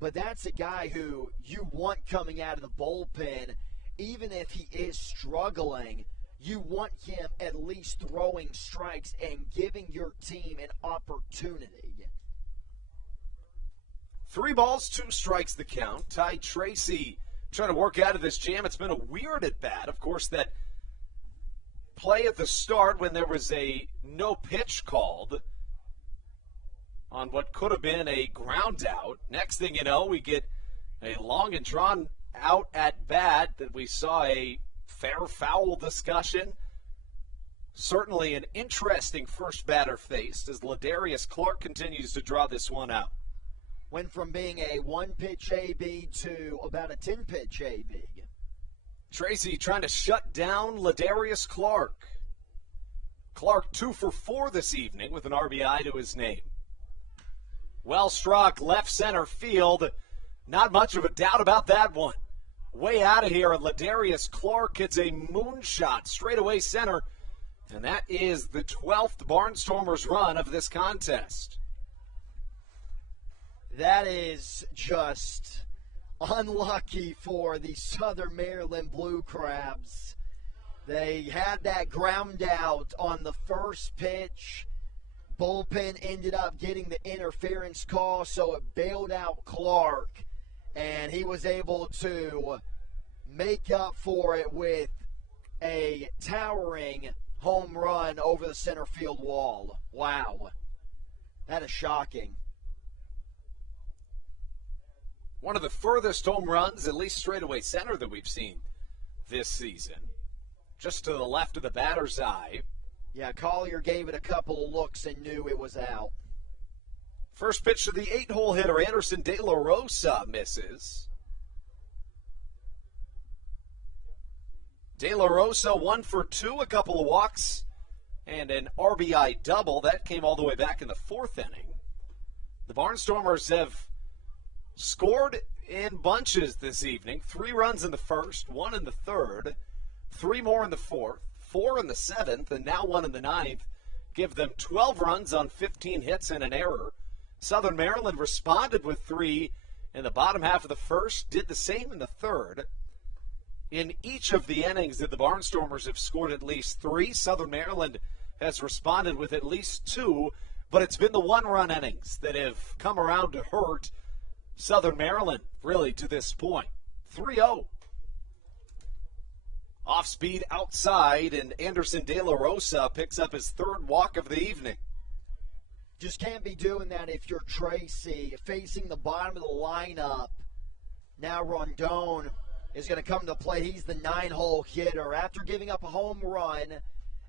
But that's a guy who you want coming out of the bullpen, even if he is struggling. You want him at least throwing strikes and giving your team an opportunity. 3 balls, 2 strikes the count. Ty Tracy trying to work out of this jam. It's been a weird at bat. Of course, that play at the start when there was a no pitch called on what could have been a ground out. Next thing you know, we get a long and drawn out at bat that we saw a fair foul discussion. Certainly an interesting first batter faced as Ladarius Clark continues to draw this one out. Went from being a 1-pitch AB to about a 10-pitch AB. Tracy trying to shut down Ladarius Clark. Clark 2 for 4 this evening with an RBI to his name. Well struck left center field. Not much of a doubt about that one. Way out of here, and Ladarius Clark hits a moonshot straight away center. And that is the 12th Barnstormers run of this contest. That is just unlucky for the Southern Maryland Blue Crabs. They had that ground out on the first pitch. Bullpen ended up getting the interference call, so it bailed out Clark, and he was able to make up for it with a towering home run over the center field wall. Wow. That is shocking. One of the furthest home runs, at least straightaway center, that we've seen this season. Just to the left of the batter's eye. Yeah, Collier gave it a couple of looks and knew it was out. First pitch to the 8-hole hitter, Anderson De La Rosa, misses. De La Rosa 1 for 2, a couple of walks, and an RBI double. That came all the way back in the 4th inning. The Barnstormers have scored in bunches this evening. 3 runs in the first, 1 in the third, 3 more in the fourth, 4 in the 7th, and now 1 in the 9th. Give them 12 runs on 15 hits and an error. Southern Maryland responded with 3 in the bottom half of the first, did the same in the third. In each of the innings that the Barnstormers have scored at least 3, Southern Maryland has responded with at least 2, but it's been the 1-run innings that have come around to hurt Southern Maryland, really, to this point. 3-0. Off speed outside, and Anderson De La Rosa picks up his 3rd walk of the evening. Just can't be doing that if you're Tracy, facing the bottom of the lineup. Now Rondon is going to come to play. He's the 9-hole hitter. After giving up a home run,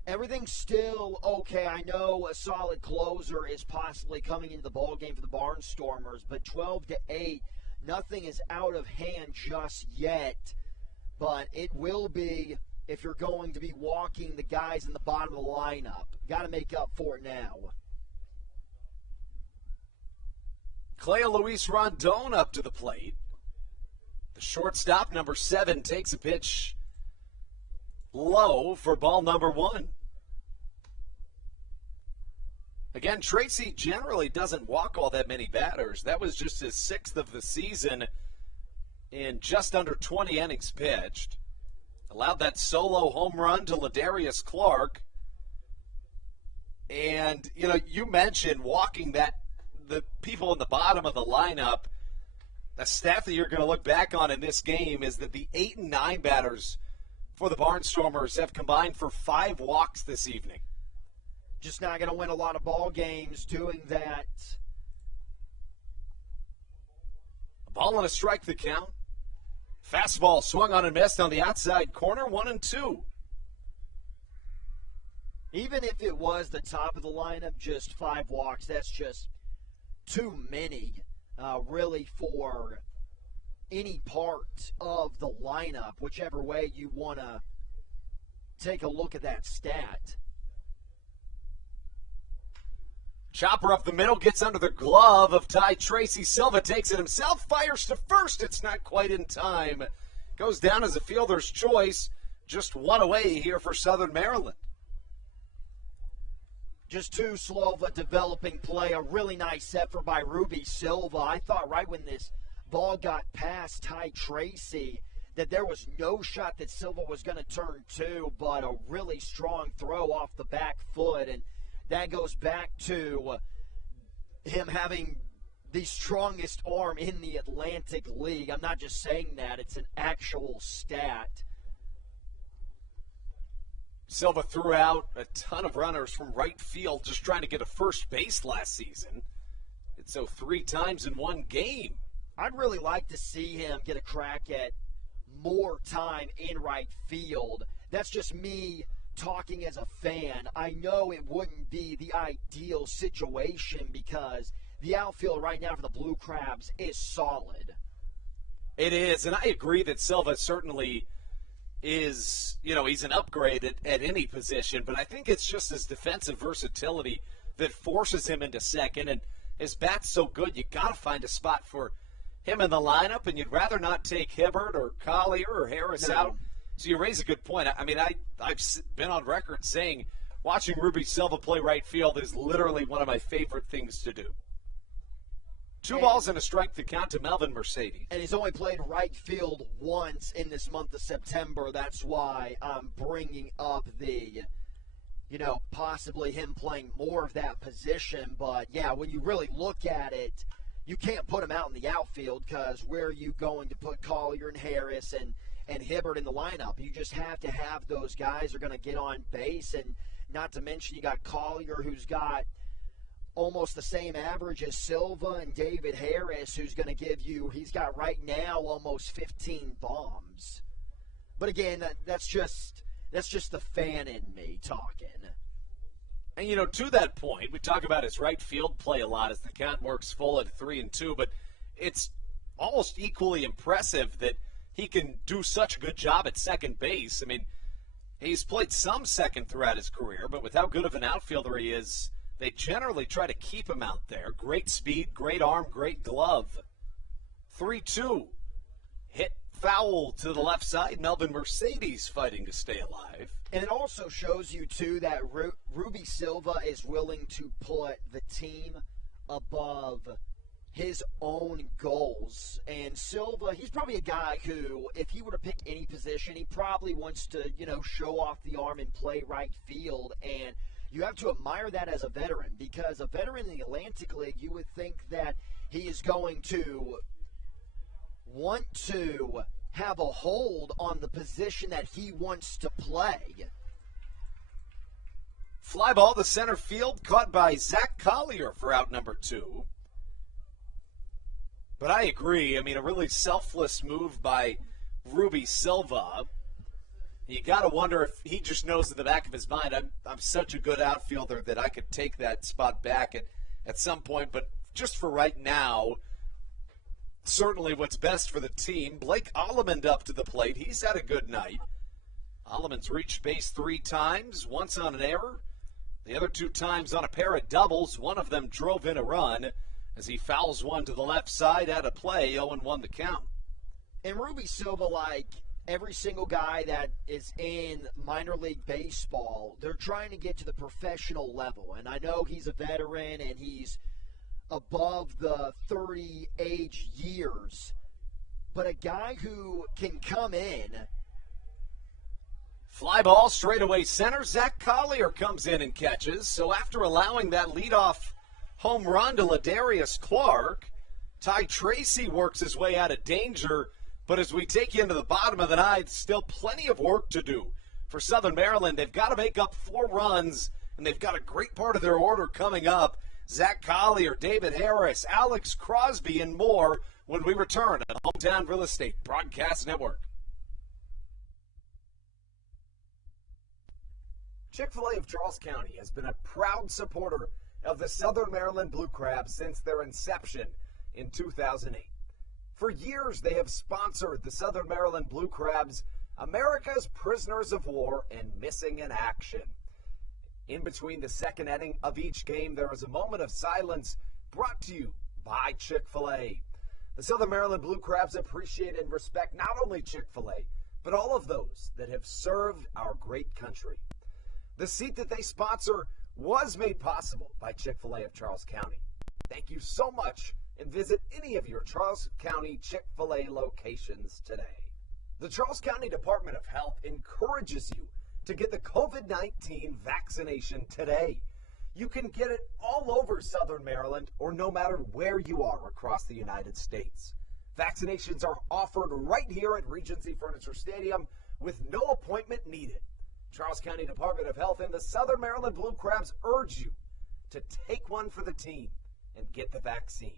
everything's still okay. I know a solid closer is possibly coming into the ballgame for the Barnstormers, but 12-8, nothing is out of hand just yet. But it will be if you're going to be walking the guys in the bottom of the lineup. Got to make up for it now. Clea Luis Rondon up to the plate. The shortstop, number 7, takes a pitch low for ball number 1. Again, Tracy generally doesn't walk all that many batters. That was just his 6th of the season in just under 20 innings pitched. Allowed that solo home run to Ladarius Clark. And, you mentioned walking the people in the bottom of the lineup. The stat that you're going to look back on in this game is that the 8 and 9 batters for the Barnstormers have combined for 5 walks this evening. Just not going to win a lot of ball games doing that. A ball and a strike the count. Fastball swung on and missed on the outside corner, 1-2. Even if it was the top of the lineup, just 5 walks, that's just too many. Really, for any part of the lineup, whichever way you want to take a look at that stat. Chopper up the middle, gets under the glove of Ty Tracy. Silva takes it himself, fires to first. It's not quite in time. Goes down as a fielder's choice. Just 1 away here for Southern Maryland. just too slow of a developing play. A really nice effort by Ruby Silva. I thought right when this ball got past Ty Tracy that there was no shot that Silva was going to turn to, but a really strong throw off the back foot. And that goes back to him having the strongest arm in the Atlantic League. I'm not just saying that. It's an actual stat. Silva threw out a ton of runners from right field just trying to get a first base last season. And so 3 times in one game. I'd really like to see him get a crack at more time in right field. That's just me talking as a fan. I know it wouldn't be the ideal situation because the outfield right now for the Blue Crabs is solid. It is, and I agree that Silva certainly is, he's an upgrade at any position, but I think it's just his defensive versatility that forces him into second, and his bat's so good, you got to find a spot for him in the lineup, and you'd rather not take Hibbert or Collier or Harris out. So you raise a good point. I mean, I've been on record saying watching Ruby Silva play right field is literally one of my favorite things to do. 2 balls and a strike to count to Melvin Mercedes. And he's only played right field once in this month of September. That's why I'm bringing up the, possibly him playing more of that position. But, yeah, when you really look at it, you can't put him out in the outfield because where are you going to put Collier and Harris and Hibbert in the lineup? You just have to have those guys who are going to get on base. And not to mention you got Collier who's got almost the same average as Silva and David Harris who's going to give you, he's got right now almost 15 bombs. But again, that's just the fan in me talking. And, to that point, we talk about his right field play a lot as the count works full at 3-2, but it's almost equally impressive that he can do such a good job at second base. I mean, he's played some second throughout his career, but with how good of an outfielder he is, they generally try to keep him out there. Great speed, great arm, great glove. 3-2. Hit foul to the left side. Melvin Mercedes fighting to stay alive. And it also shows you, too, that Ruby Silva is willing to put the team above his own goals. And Silva, he's probably a guy who, if he were to pick any position, he probably wants to, show off the arm and play right field. And you have to admire that as a veteran, because a veteran in the Atlantic League, you would think that he is going to want to have a hold on the position that he wants to play. Fly ball to center field, caught by Zach Collier for out number 2. But I agree. I mean, a really selfless move by Ruby Silva. You got to wonder if he just knows in the back of his mind, I'm such a good outfielder that I could take that spot back at some point. But just for right now, certainly what's best for the team. Blake Allemond up to the plate. He's had a good night. Allemond's reached base 3 times, once on an error. The other 2 times on a pair of doubles. One of them drove in a run as he fouls one to the left side out of play, 0-1 the count. And Ruby Silva, like every single guy that is in minor league baseball, they're trying to get to the professional level. And I know he's a veteran and he's above the 30 age years, but a guy who can come in. Fly ball straight away center. Zach Collier comes in and catches. So after allowing that leadoff home run to Ladarius Clark, Ty Tracy works his way out of danger. But as we take you into the bottom of the ninth, still plenty of work to do for Southern Maryland. They've got to make up 4 runs, and they've got a great part of their order coming up. Zach Collier, David Harris, Alex Crosby, and more when we return on Hometown Real Estate Broadcast Network. Chick-fil-A of Charles County has been a proud supporter of the Southern Maryland Blue Crabs since their inception in 2008. For years, they have sponsored the Southern Maryland Blue Crabs, America's prisoners of war and missing in action. In between the second inning of each game, there is a moment of silence brought to you by Chick-fil-A. The Southern Maryland Blue Crabs appreciate and respect not only Chick-fil-A, but all of those that have served our great country. The seat that they sponsor was made possible by Chick-fil-A of Charles County. Thank you so much, and visit any of your Charles County Chick-fil-A locations today. The Charles County Department of Health encourages you to get the COVID-19 vaccination today. You can get it all over Southern Maryland or no matter where you are across the United States. Vaccinations are offered right here at Regency Furniture Stadium with no appointment needed. Charles County Department of Health and the Southern Maryland Blue Crabs urge you to take one for the team and get the vaccine.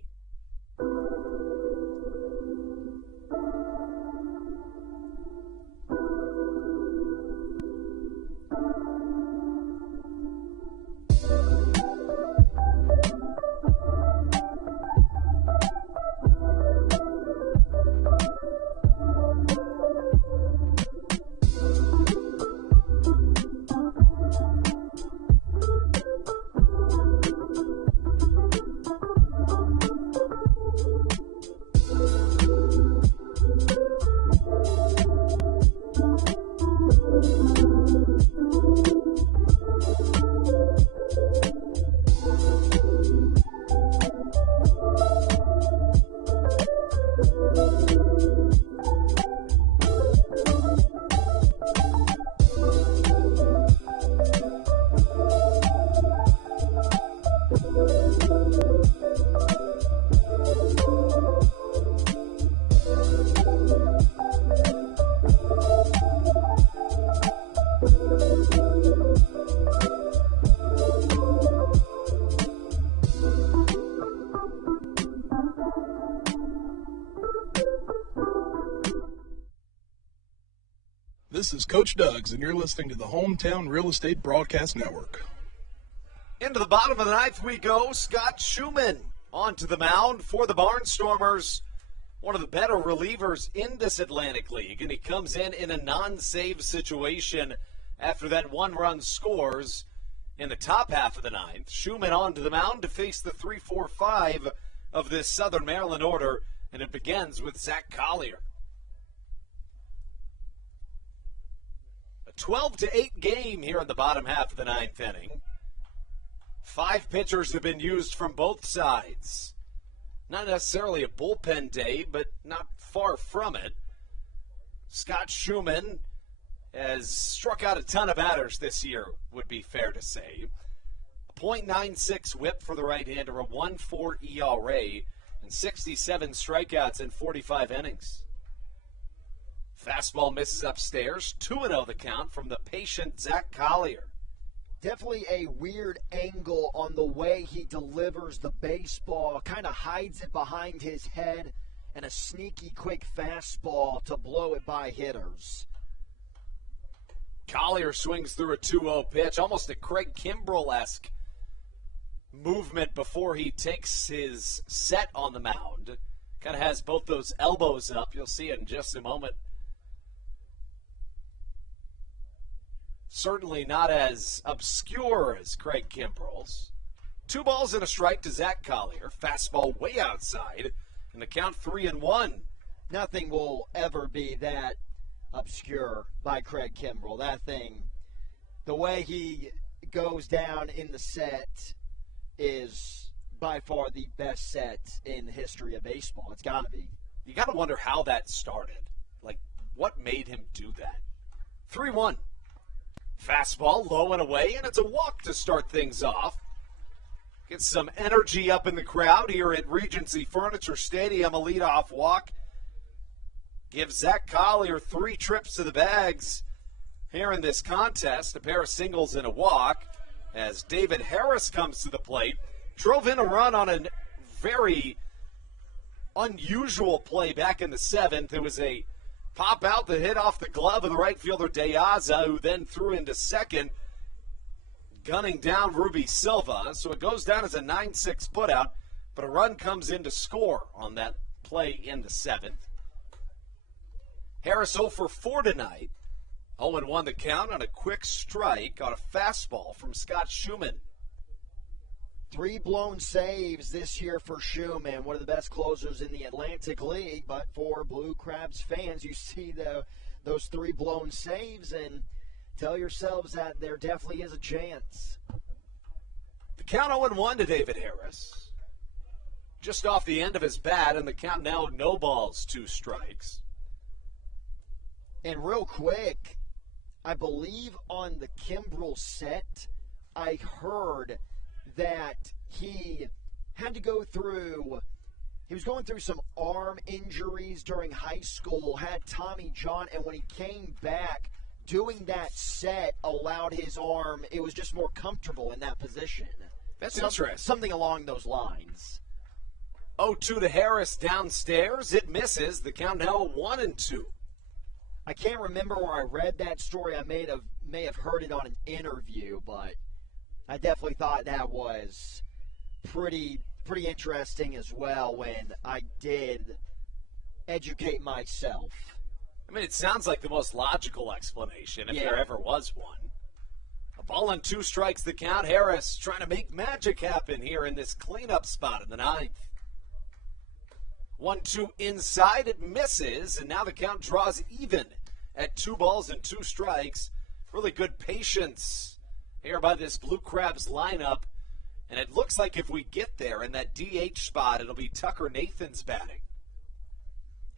This is Coach Doug's, and you're listening to the Hometown Real Estate Broadcast Network. Into the bottom of the ninth we go. Scott Schumann onto the mound for the Barnstormers. One of the better relievers in this Atlantic League, and he comes in a non-save situation after that one-run scores in the top half of the ninth. Schumann onto the mound to face the 3-4-5 of this Southern Maryland order, and it begins with Zach Collier. A 12-8 game here in the bottom half of the ninth inning. 5 pitchers have been used from both sides. Not necessarily a bullpen day, but not far from it. Scott Schumann has struck out a ton of batters this year, would be fair to say. A .96 whip for the right-hander, a 1.4 ERA, and 67 strikeouts in 45 innings. Fastball misses upstairs, 2-0 the count from the patient Zach Collier. Definitely a weird angle on the way he delivers the baseball, kind of hides it behind his head, and a sneaky quick fastball to blow it by hitters. Collier swings through a 2-0 pitch, almost a Craig Kimbrell-esque movement before he takes his set on the mound. Kind of has both those elbows up. You'll see it in just a moment. Certainly not as obscure as Craig Kimbrell's. 2 balls and a strike to Zach Collier. Fastball way outside, and the count 3-1. Nothing will ever be that obscure by Craig Kimbrell. That thing, the way he goes down in the set is by far the best set in the history of baseball. It's got to be. You got to wonder how that started. Like, what made him do that? 3-1. Fastball low and away, and it's a walk to start things off. Get some energy up in the crowd here at Regency Furniture Stadium. A leadoff walk gives Zach Collier 3 trips to the bags here in this contest. A pair of singles and a walk as David Harris comes to the plate. Drove in a run on a very unusual play back in the 7th. It was a pop out that hit off the glove of the right fielder Deaza, who then threw into second, gunning down Ruby Silva. So it goes down as a 9-6 putout, but a run comes in to score on that play in the 7th. Harris 0 for 4 tonight. 0-1 the count on a quick strike on a fastball from Scott Schumann. 3 blown saves this year for Schumann, one of the best closers in the Atlantic League. But for Blue Crabs fans, you see those 3 blown saves and tell yourselves that there definitely is a chance. count 0-1 to David Harris. Just off the end of his bat, and the count now no balls, 2 strikes. And real quick, I believe on the Kimbrel set, I heard that he had to go through, he was going through some arm injuries during high school, had Tommy John, and when he came back, doing that set allowed his arm, it was just more comfortable in that position. That's interesting. Something along those lines. 0-2 to Harris downstairs. It misses. The count now 1-2. I can't remember where I read that story. I may have heard it on an interview, but I definitely thought that was pretty interesting as well when I did educate myself. I mean, it sounds like the most logical explanation, if there ever was one. A ball and 2 strikes the count. Harris trying to make magic happen here in this cleanup spot in the 9th. 1-2 inside. It misses, and now the count draws even at 2 balls and 2 strikes. Really good patience here by this Blue Crabs lineup. And it looks like if we get there in that DH spot, it'll be Tucker Nathan's batting.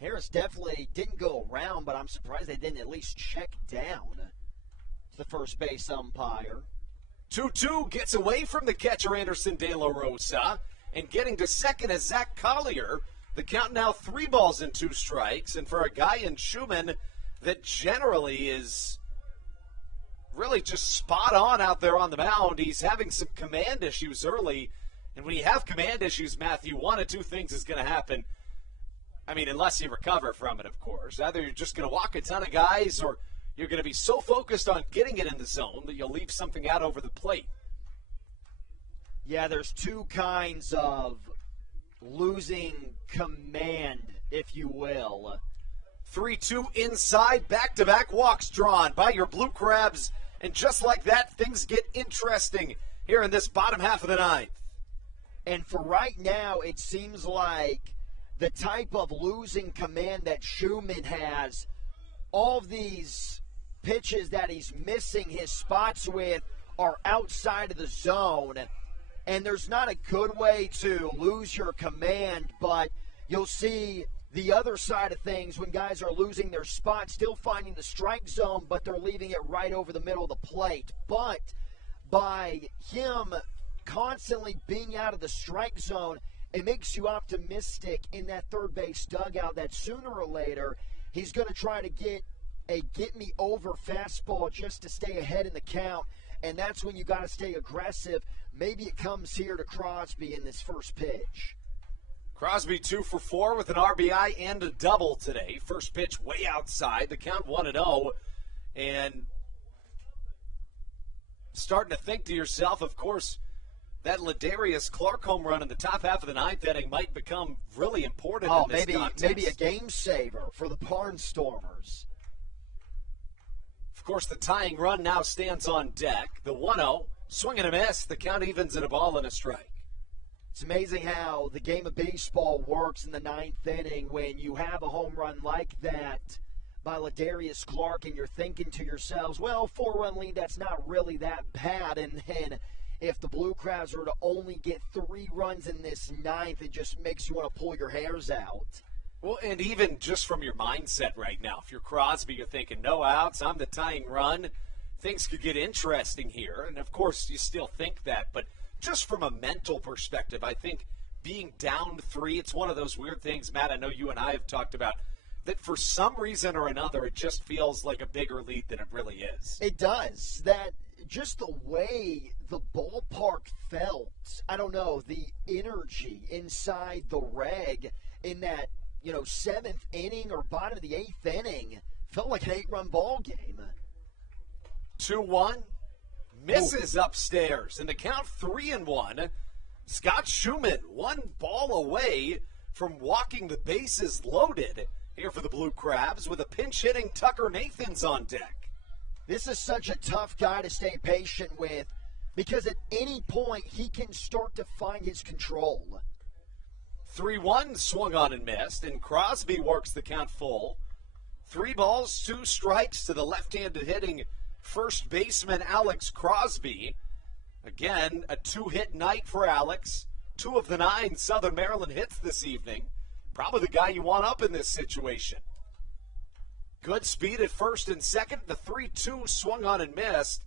Harris definitely didn't go around, but I'm surprised they didn't at least check down the first base umpire. 2-2 gets away from the catcher Anderson De La Rosa, and getting to second is Zach Collier. The count now 3 balls and 2 strikes, and for a guy in Schumann that generally is really just spot on out there on the mound, he's having some command issues early, and when you have command issues, Matthew, one of 2 things is going to happen. I mean, unless you recover from it, of course. Either you're just going to walk a ton of guys, or you're going to be so focused on getting it in the zone that you'll leave something out over the plate. Yeah, there's 2 kinds of losing command, if you will. 3-2 inside, back-to-back walks drawn by your Blue Crabs. And just like that, things get interesting here in this bottom half of the 9th. And for right now, it seems like the type of losing command that Schumann has, all of these pitches that he's missing his spots with are outside of the zone. And there's not a good way to lose your command, but you'll see the other side of things when guys are losing their spot, still finding the strike zone, but they're leaving it right over the middle of the plate. But by him constantly being out of the strike zone, it makes you optimistic in that third base dugout that sooner or later he's going to try to get a get-me-over fastball just to stay ahead in the count, and that's when you got to stay aggressive. Maybe it comes here to Crosby in this first pitch. Crosby 2 for 4 with an RBI and a double today. First pitch way outside. The count 1-0. And starting to think to yourself, of course, that Ladarius Clark home run in the top half of the 9th inning might become really important in this contest. Maybe a game saver for the Barnstormers. Of course, the tying run now stands on deck. The 1-0, swing and a miss. The count evens at a ball and a strike. It's amazing how the game of baseball works in the 9th inning when you have a home run like that by Ladarius Clark and you're thinking to yourselves, well, 4-run lead, that's not really that bad. And then if the Blue Crabs were to only get 3 runs in this 9th, it just makes you want to pull your hairs out. Well, and even just from your mindset right now, if you're Crosby, you're thinking, no outs, I'm the tying run. Things could get interesting here. And, of course, you still think that, but just from a mental perspective, I think being down 3, it's one of those weird things, Matt, I know you and I have talked about, that for some reason or another, it just feels like a bigger lead than it really is. It does. That just the way the ballpark felt, I don't know, the energy inside the reg in that, 7th inning or bottom of the 8th inning felt like an 8-run ball game. 2-1. Misses upstairs, and the count 3-1. Scott Schumann, 1 ball away from walking the bases loaded here for the Blue Crabs with a pinch-hitting Tucker Nathans on deck. This is such a tough guy to stay patient with because at any point he can start to find his control. 3-1 swung on and missed, and Crosby works the count full. 3 balls, 2 strikes to the left-handed hitting first baseman Alex Crosby. Again, a 2-hit night for Alex. 2 of the 9 Southern Maryland hits this evening. Probably the guy you want up in this situation. Good speed at first and second. The 3-2 swung on and missed.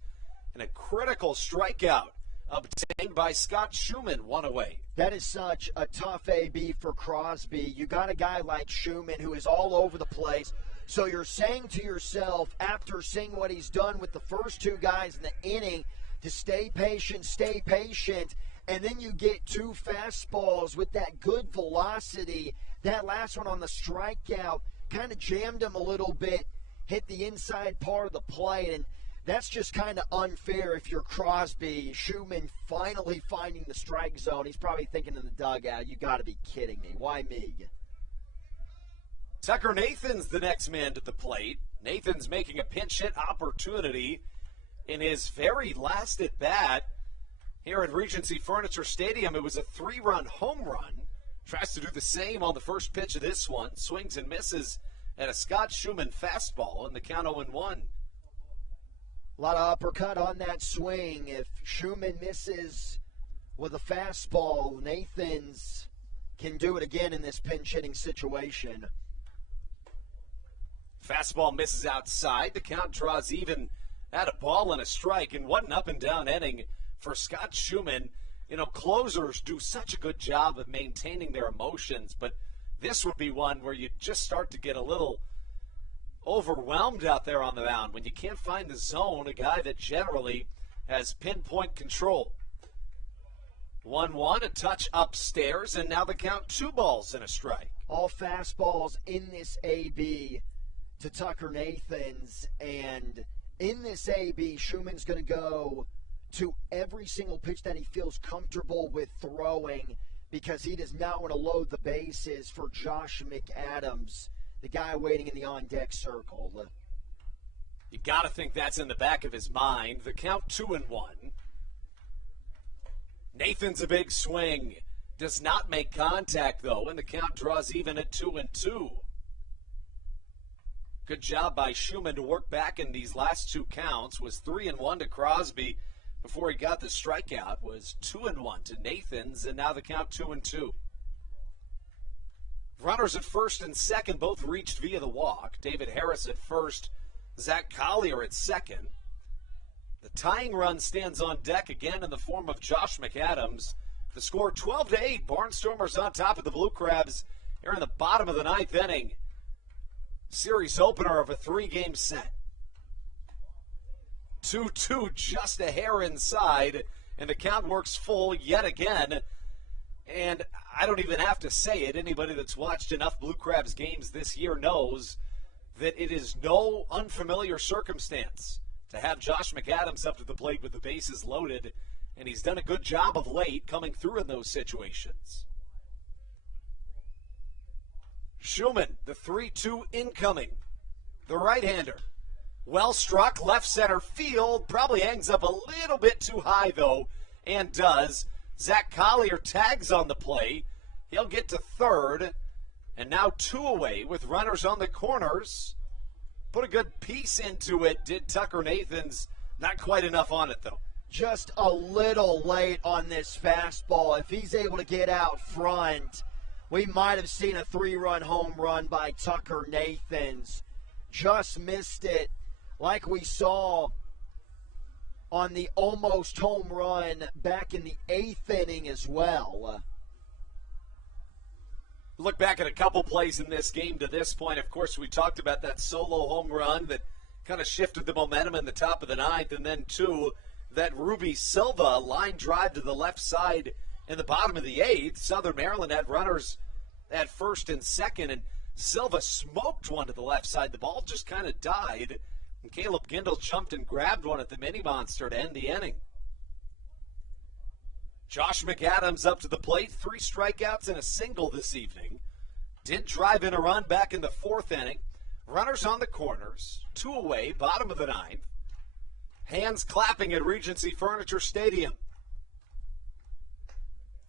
And a critical strikeout obtained by Scott Schumann, one away. That is such a tough AB for Crosby. You got a guy like Schumann who is all over the place. So you're saying to yourself, after seeing what he's done with the first 2 guys in the inning, to stay patient, and then you get 2 fastballs with that good velocity. That last one on the strikeout kind of jammed him a little bit, hit the inside part of the plate, and that's just kind of unfair if you're Crosby. Schumann finally finding the strike zone. He's probably thinking in the dugout, you got to be kidding me. Why me? Tucker Nathan's the next man to the plate. Nathan's making a pinch hit opportunity in his very last at bat here at Regency Furniture Stadium. It was a 3-run home run. Tries to do the same on the first pitch of this one. Swings and misses at a Scott Schumann fastball, and the count 0-1. A lot of uppercut on that swing. If Schumann misses with a fastball, Nathan's can do it again in this pinch hitting situation. Fastball misses outside. The count draws even at a ball and a strike. And what an up and down inning for Scott Schumann. You know, closers do such a good job of maintaining their emotions, but this would be one where you just start to get a little overwhelmed out there on the mound when you can't find the zone, a guy that generally has pinpoint control. 1-1, a touch upstairs, and now the count 2 balls and a strike. All fastballs in this AB to Tucker Nathans, and in this AB, Schumann's going to go to every single pitch that he feels comfortable with throwing because he does not want to load the bases for Josh McAdams, the guy waiting in the on-deck circle. You got to think that's in the back of his mind. The count 2-1. Nathan's a big swing. Does not make contact, though, and the count draws even at 2-2. Good job by Schumann to work back in these last 2 counts. Was 3-1 to Crosby before he got the strikeout. Was 2-1 to Nathans, and now the count 2-2. Runners at first and second both reached via the walk. David Harris at first, Zach Collier at second. The tying run stands on deck again in the form of Josh McAdams. The score 12-8. Barnstormers on top of the Blue Crabs here in the bottom of the 9th inning. Series opener of a 3-game set. 2-2, just a hair inside, and the count works full yet again. And I don't even have to say it. Anybody that's watched enough Blue Crabs games this year knows that it is no unfamiliar circumstance to have Josh McAdams up to the plate with the bases loaded, and he's done a good job of late coming through in those situations. Schumann, the 3-2 incoming. The right-hander. Well struck, left center field. Probably hangs up a little bit too high, though, and does. Zach Collier tags on the play. He'll get to third. And now 2 away with runners on the corners. Put a good piece into it, did Tucker Nathans. Not quite enough on it, though. Just a little late on this fastball. If he's able to get out front, we might have seen a 3-run home run by Tucker Nathans. Just missed it like we saw on the almost home run back in the 8th inning as well. Look back at a couple plays in this game to this point. Of course, we talked about that solo home run that kind of shifted the momentum in the top of the 9th, and then 2, that Ruby Silva line drive to the left side in the bottom of the 8th. Southern Maryland had runners at first and second, and Silva smoked one to the left side. The ball just kind of died, and Caleb Gindel jumped and grabbed one at the mini monster to end the inning. Josh McAdams up to the plate, 3 strikeouts and a single this evening. Did drive in a run back in the 4th inning. Runners on the corners, 2 away, bottom of the 9th. Hands clapping at Regency Furniture Stadium.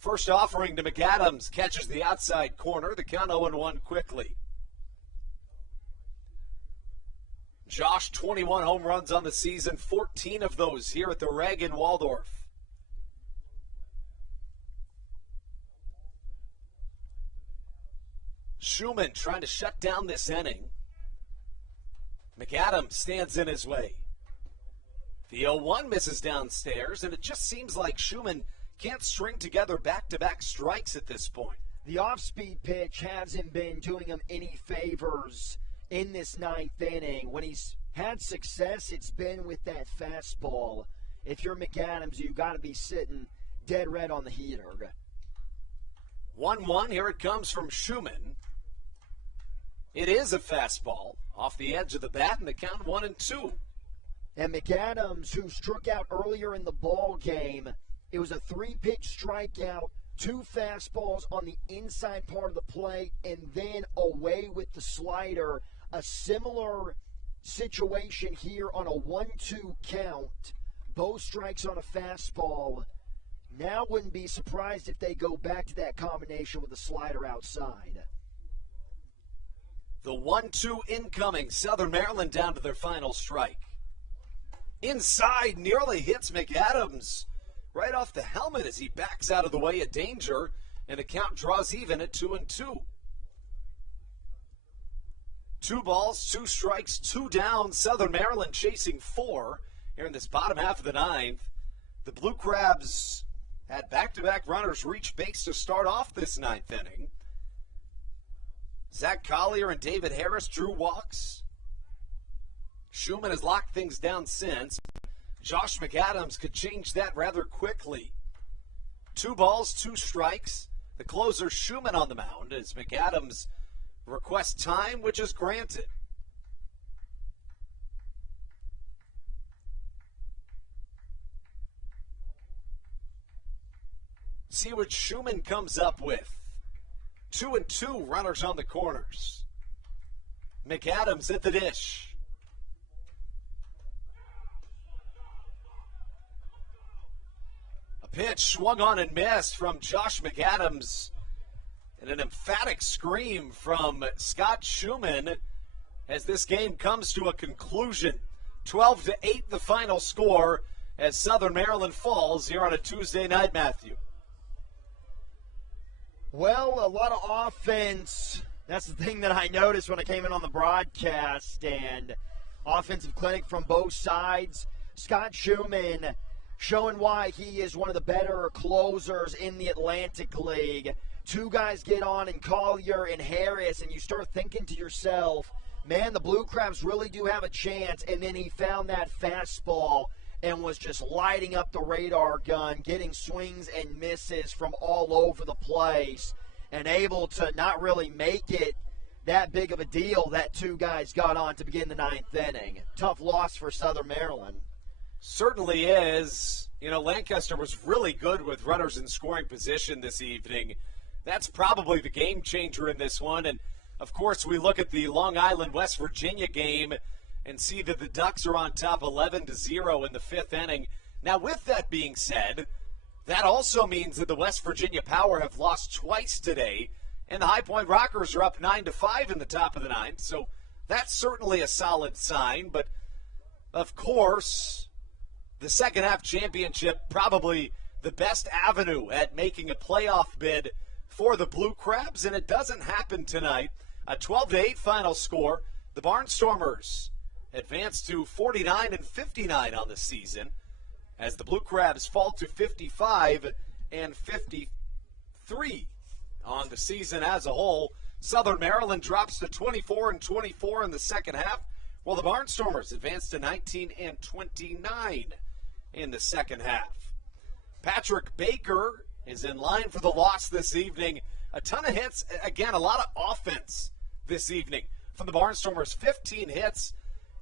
First offering to McAdams, catches the outside corner. The count 0-1 quickly. Josh, 21 home runs on the season, 14 of those here at the Rag in Waldorf. Schumann trying to shut down this inning. McAdams stands in his way. The 0-1 misses downstairs, and it just seems like Schumann can't string together back-to-back strikes at this point. The off-speed pitch hasn't been doing him any favors in this ninth inning. When he's had success, it's been with that fastball. If you're McAdams, you've got to be sitting dead red on the heater. 1-1, here it comes from Schumann. It is a fastball off the edge of the bat, and the count 1-2. And McAdams, who struck out earlier in the ball game, it was a 3-pitch strikeout, 2 fastballs on the inside part of the plate, and then away with the slider. A similar situation here on a 1-2 count. Both strikes on a fastball. Now wouldn't be surprised if they go back to that combination with the slider outside. The 1-2 incoming. Southern Maryland down to their final strike. Inside, nearly hits McAdams right off the helmet as he backs out of the way of danger, and the count draws even at 2-2. 2 balls, 2 strikes, 2 down. Southern Maryland chasing 4 here in this bottom half of the ninth. The Blue Crabs had back-to-back runners reach base to start off this ninth inning. Zach Collier and David Harris drew walks. Schumann has locked things down since. Josh McAdams could change that rather quickly. 2 balls, 2 strikes. The closer Schumann on the mound as McAdams requests time, which is granted. See what Schumann comes up with. 2-2, runners on the corners. McAdams at the dish. A pitch swung on and missed from Josh McAdams. And an emphatic scream from Scott Schumann as this game comes to a conclusion. 12-8 the final score as Southern Maryland falls here on a Tuesday night, Matthew. Well, a lot of offense. That's the thing that I noticed when I came in on the broadcast. And offensive clinic from both sides. Scott Schumann showing why he is one of the better closers in the Atlantic League. 2 guys get on in Collier and Harris, and you start thinking to yourself, man, the Blue Crabs really do have a chance. And then he found that fastball and was just lighting up the radar gun, getting swings and misses from all over the place, and able to not really make it that big of a deal that 2 guys got on to begin the ninth inning. Tough loss for Southern Maryland. Certainly is. You know, Lancaster was really good with runners in scoring position this evening. That's probably the game changer in this one. And, of course, we look at the Long Island, West Virginia game and see that the Ducks are on top 11-0 in the 5th inning. Now, with that being said, that also means that the West Virginia Power have lost twice today, and the High Point Rockers are up 9-5 in the top of the ninth. So that's certainly a solid sign. But, of course, the second half championship, probably the best avenue at making a playoff bid for the Blue Crabs, and it doesn't happen tonight. A 12-8 final score. The Barnstormers advance to 49-59 on the season as the Blue Crabs fall to 55-53 on the season as a whole. Southern Maryland drops to 24-24 in the second half, while the Barnstormers advance to 19-29 in the second half. Patrick Baker is in line for the loss this evening. A ton of hits, again, a lot of offense this evening from the Barnstormers. 15 hits,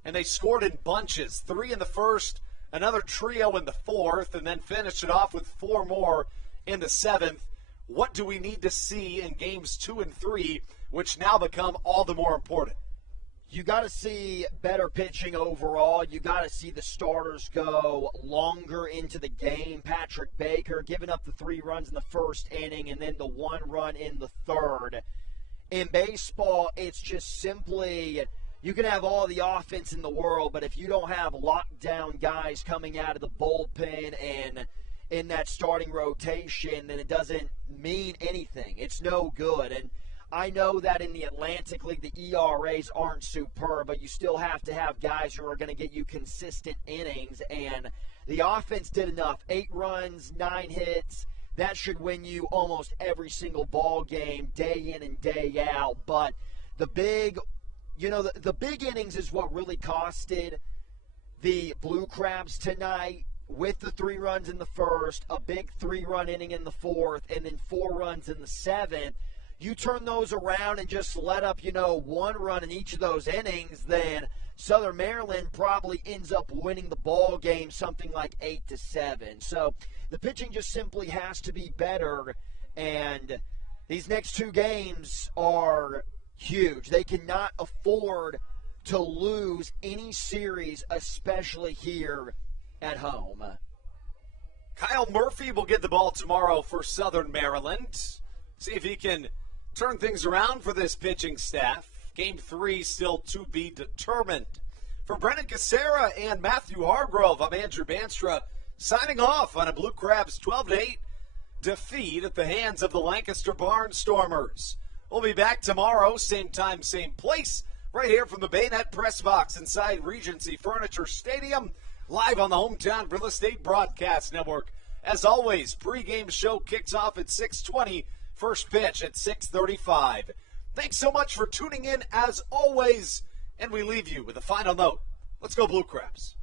and they scored in bunches. 3 in the first, another trio in the fourth, and then finished it off with 4 more in the seventh. What do we need to see in games 2 and 3, which now become all the more important? You got to see better pitching overall. You got to see the starters go longer into the game. Patrick Baker giving up the 3 runs in the first inning and then the 1 run in the third. In baseball, it's just simply, you can have all the offense in the world, but if you don't have lockdown guys coming out of the bullpen and in that starting rotation, then it doesn't mean anything. It's no good. And I know that in the Atlantic League, the ERAs aren't superb, but you still have to have guys who are going to get you consistent innings, and the offense did enough. 8 runs, 9 hits. That should win you almost every single ball game, day in and day out. But the big innings is what really costed the Blue Crabs tonight, with the 3 runs in the first, a big 3-run inning in the fourth, and then 4 runs in the seventh. You turn those around and just let up, 1 run in each of those innings, then Southern Maryland probably ends up winning the ball game something like 8-7. So the pitching just simply has to be better, and these next 2 games are huge. They cannot afford to lose any series, especially here at home. Kyle Murphy will get the ball tomorrow for Southern Maryland. See if he can turn things around for this pitching staff. Game 3 still to be determined. For Brennan Casera and Matthew Hargrove, I'm Andrew Banstra, signing off on a Blue Crabs 12-8 defeat at the hands of the Lancaster Barnstormers. We'll be back tomorrow, same time, same place, right here from the Bayonet Press Box inside Regency Furniture Stadium, live on the Hometown Real Estate Broadcast Network. As always, pregame show kicks off at 6:20, first pitch at 6:35. Thanks so much for tuning in as always, and we leave you with a final note. Let's go Blue Crabs.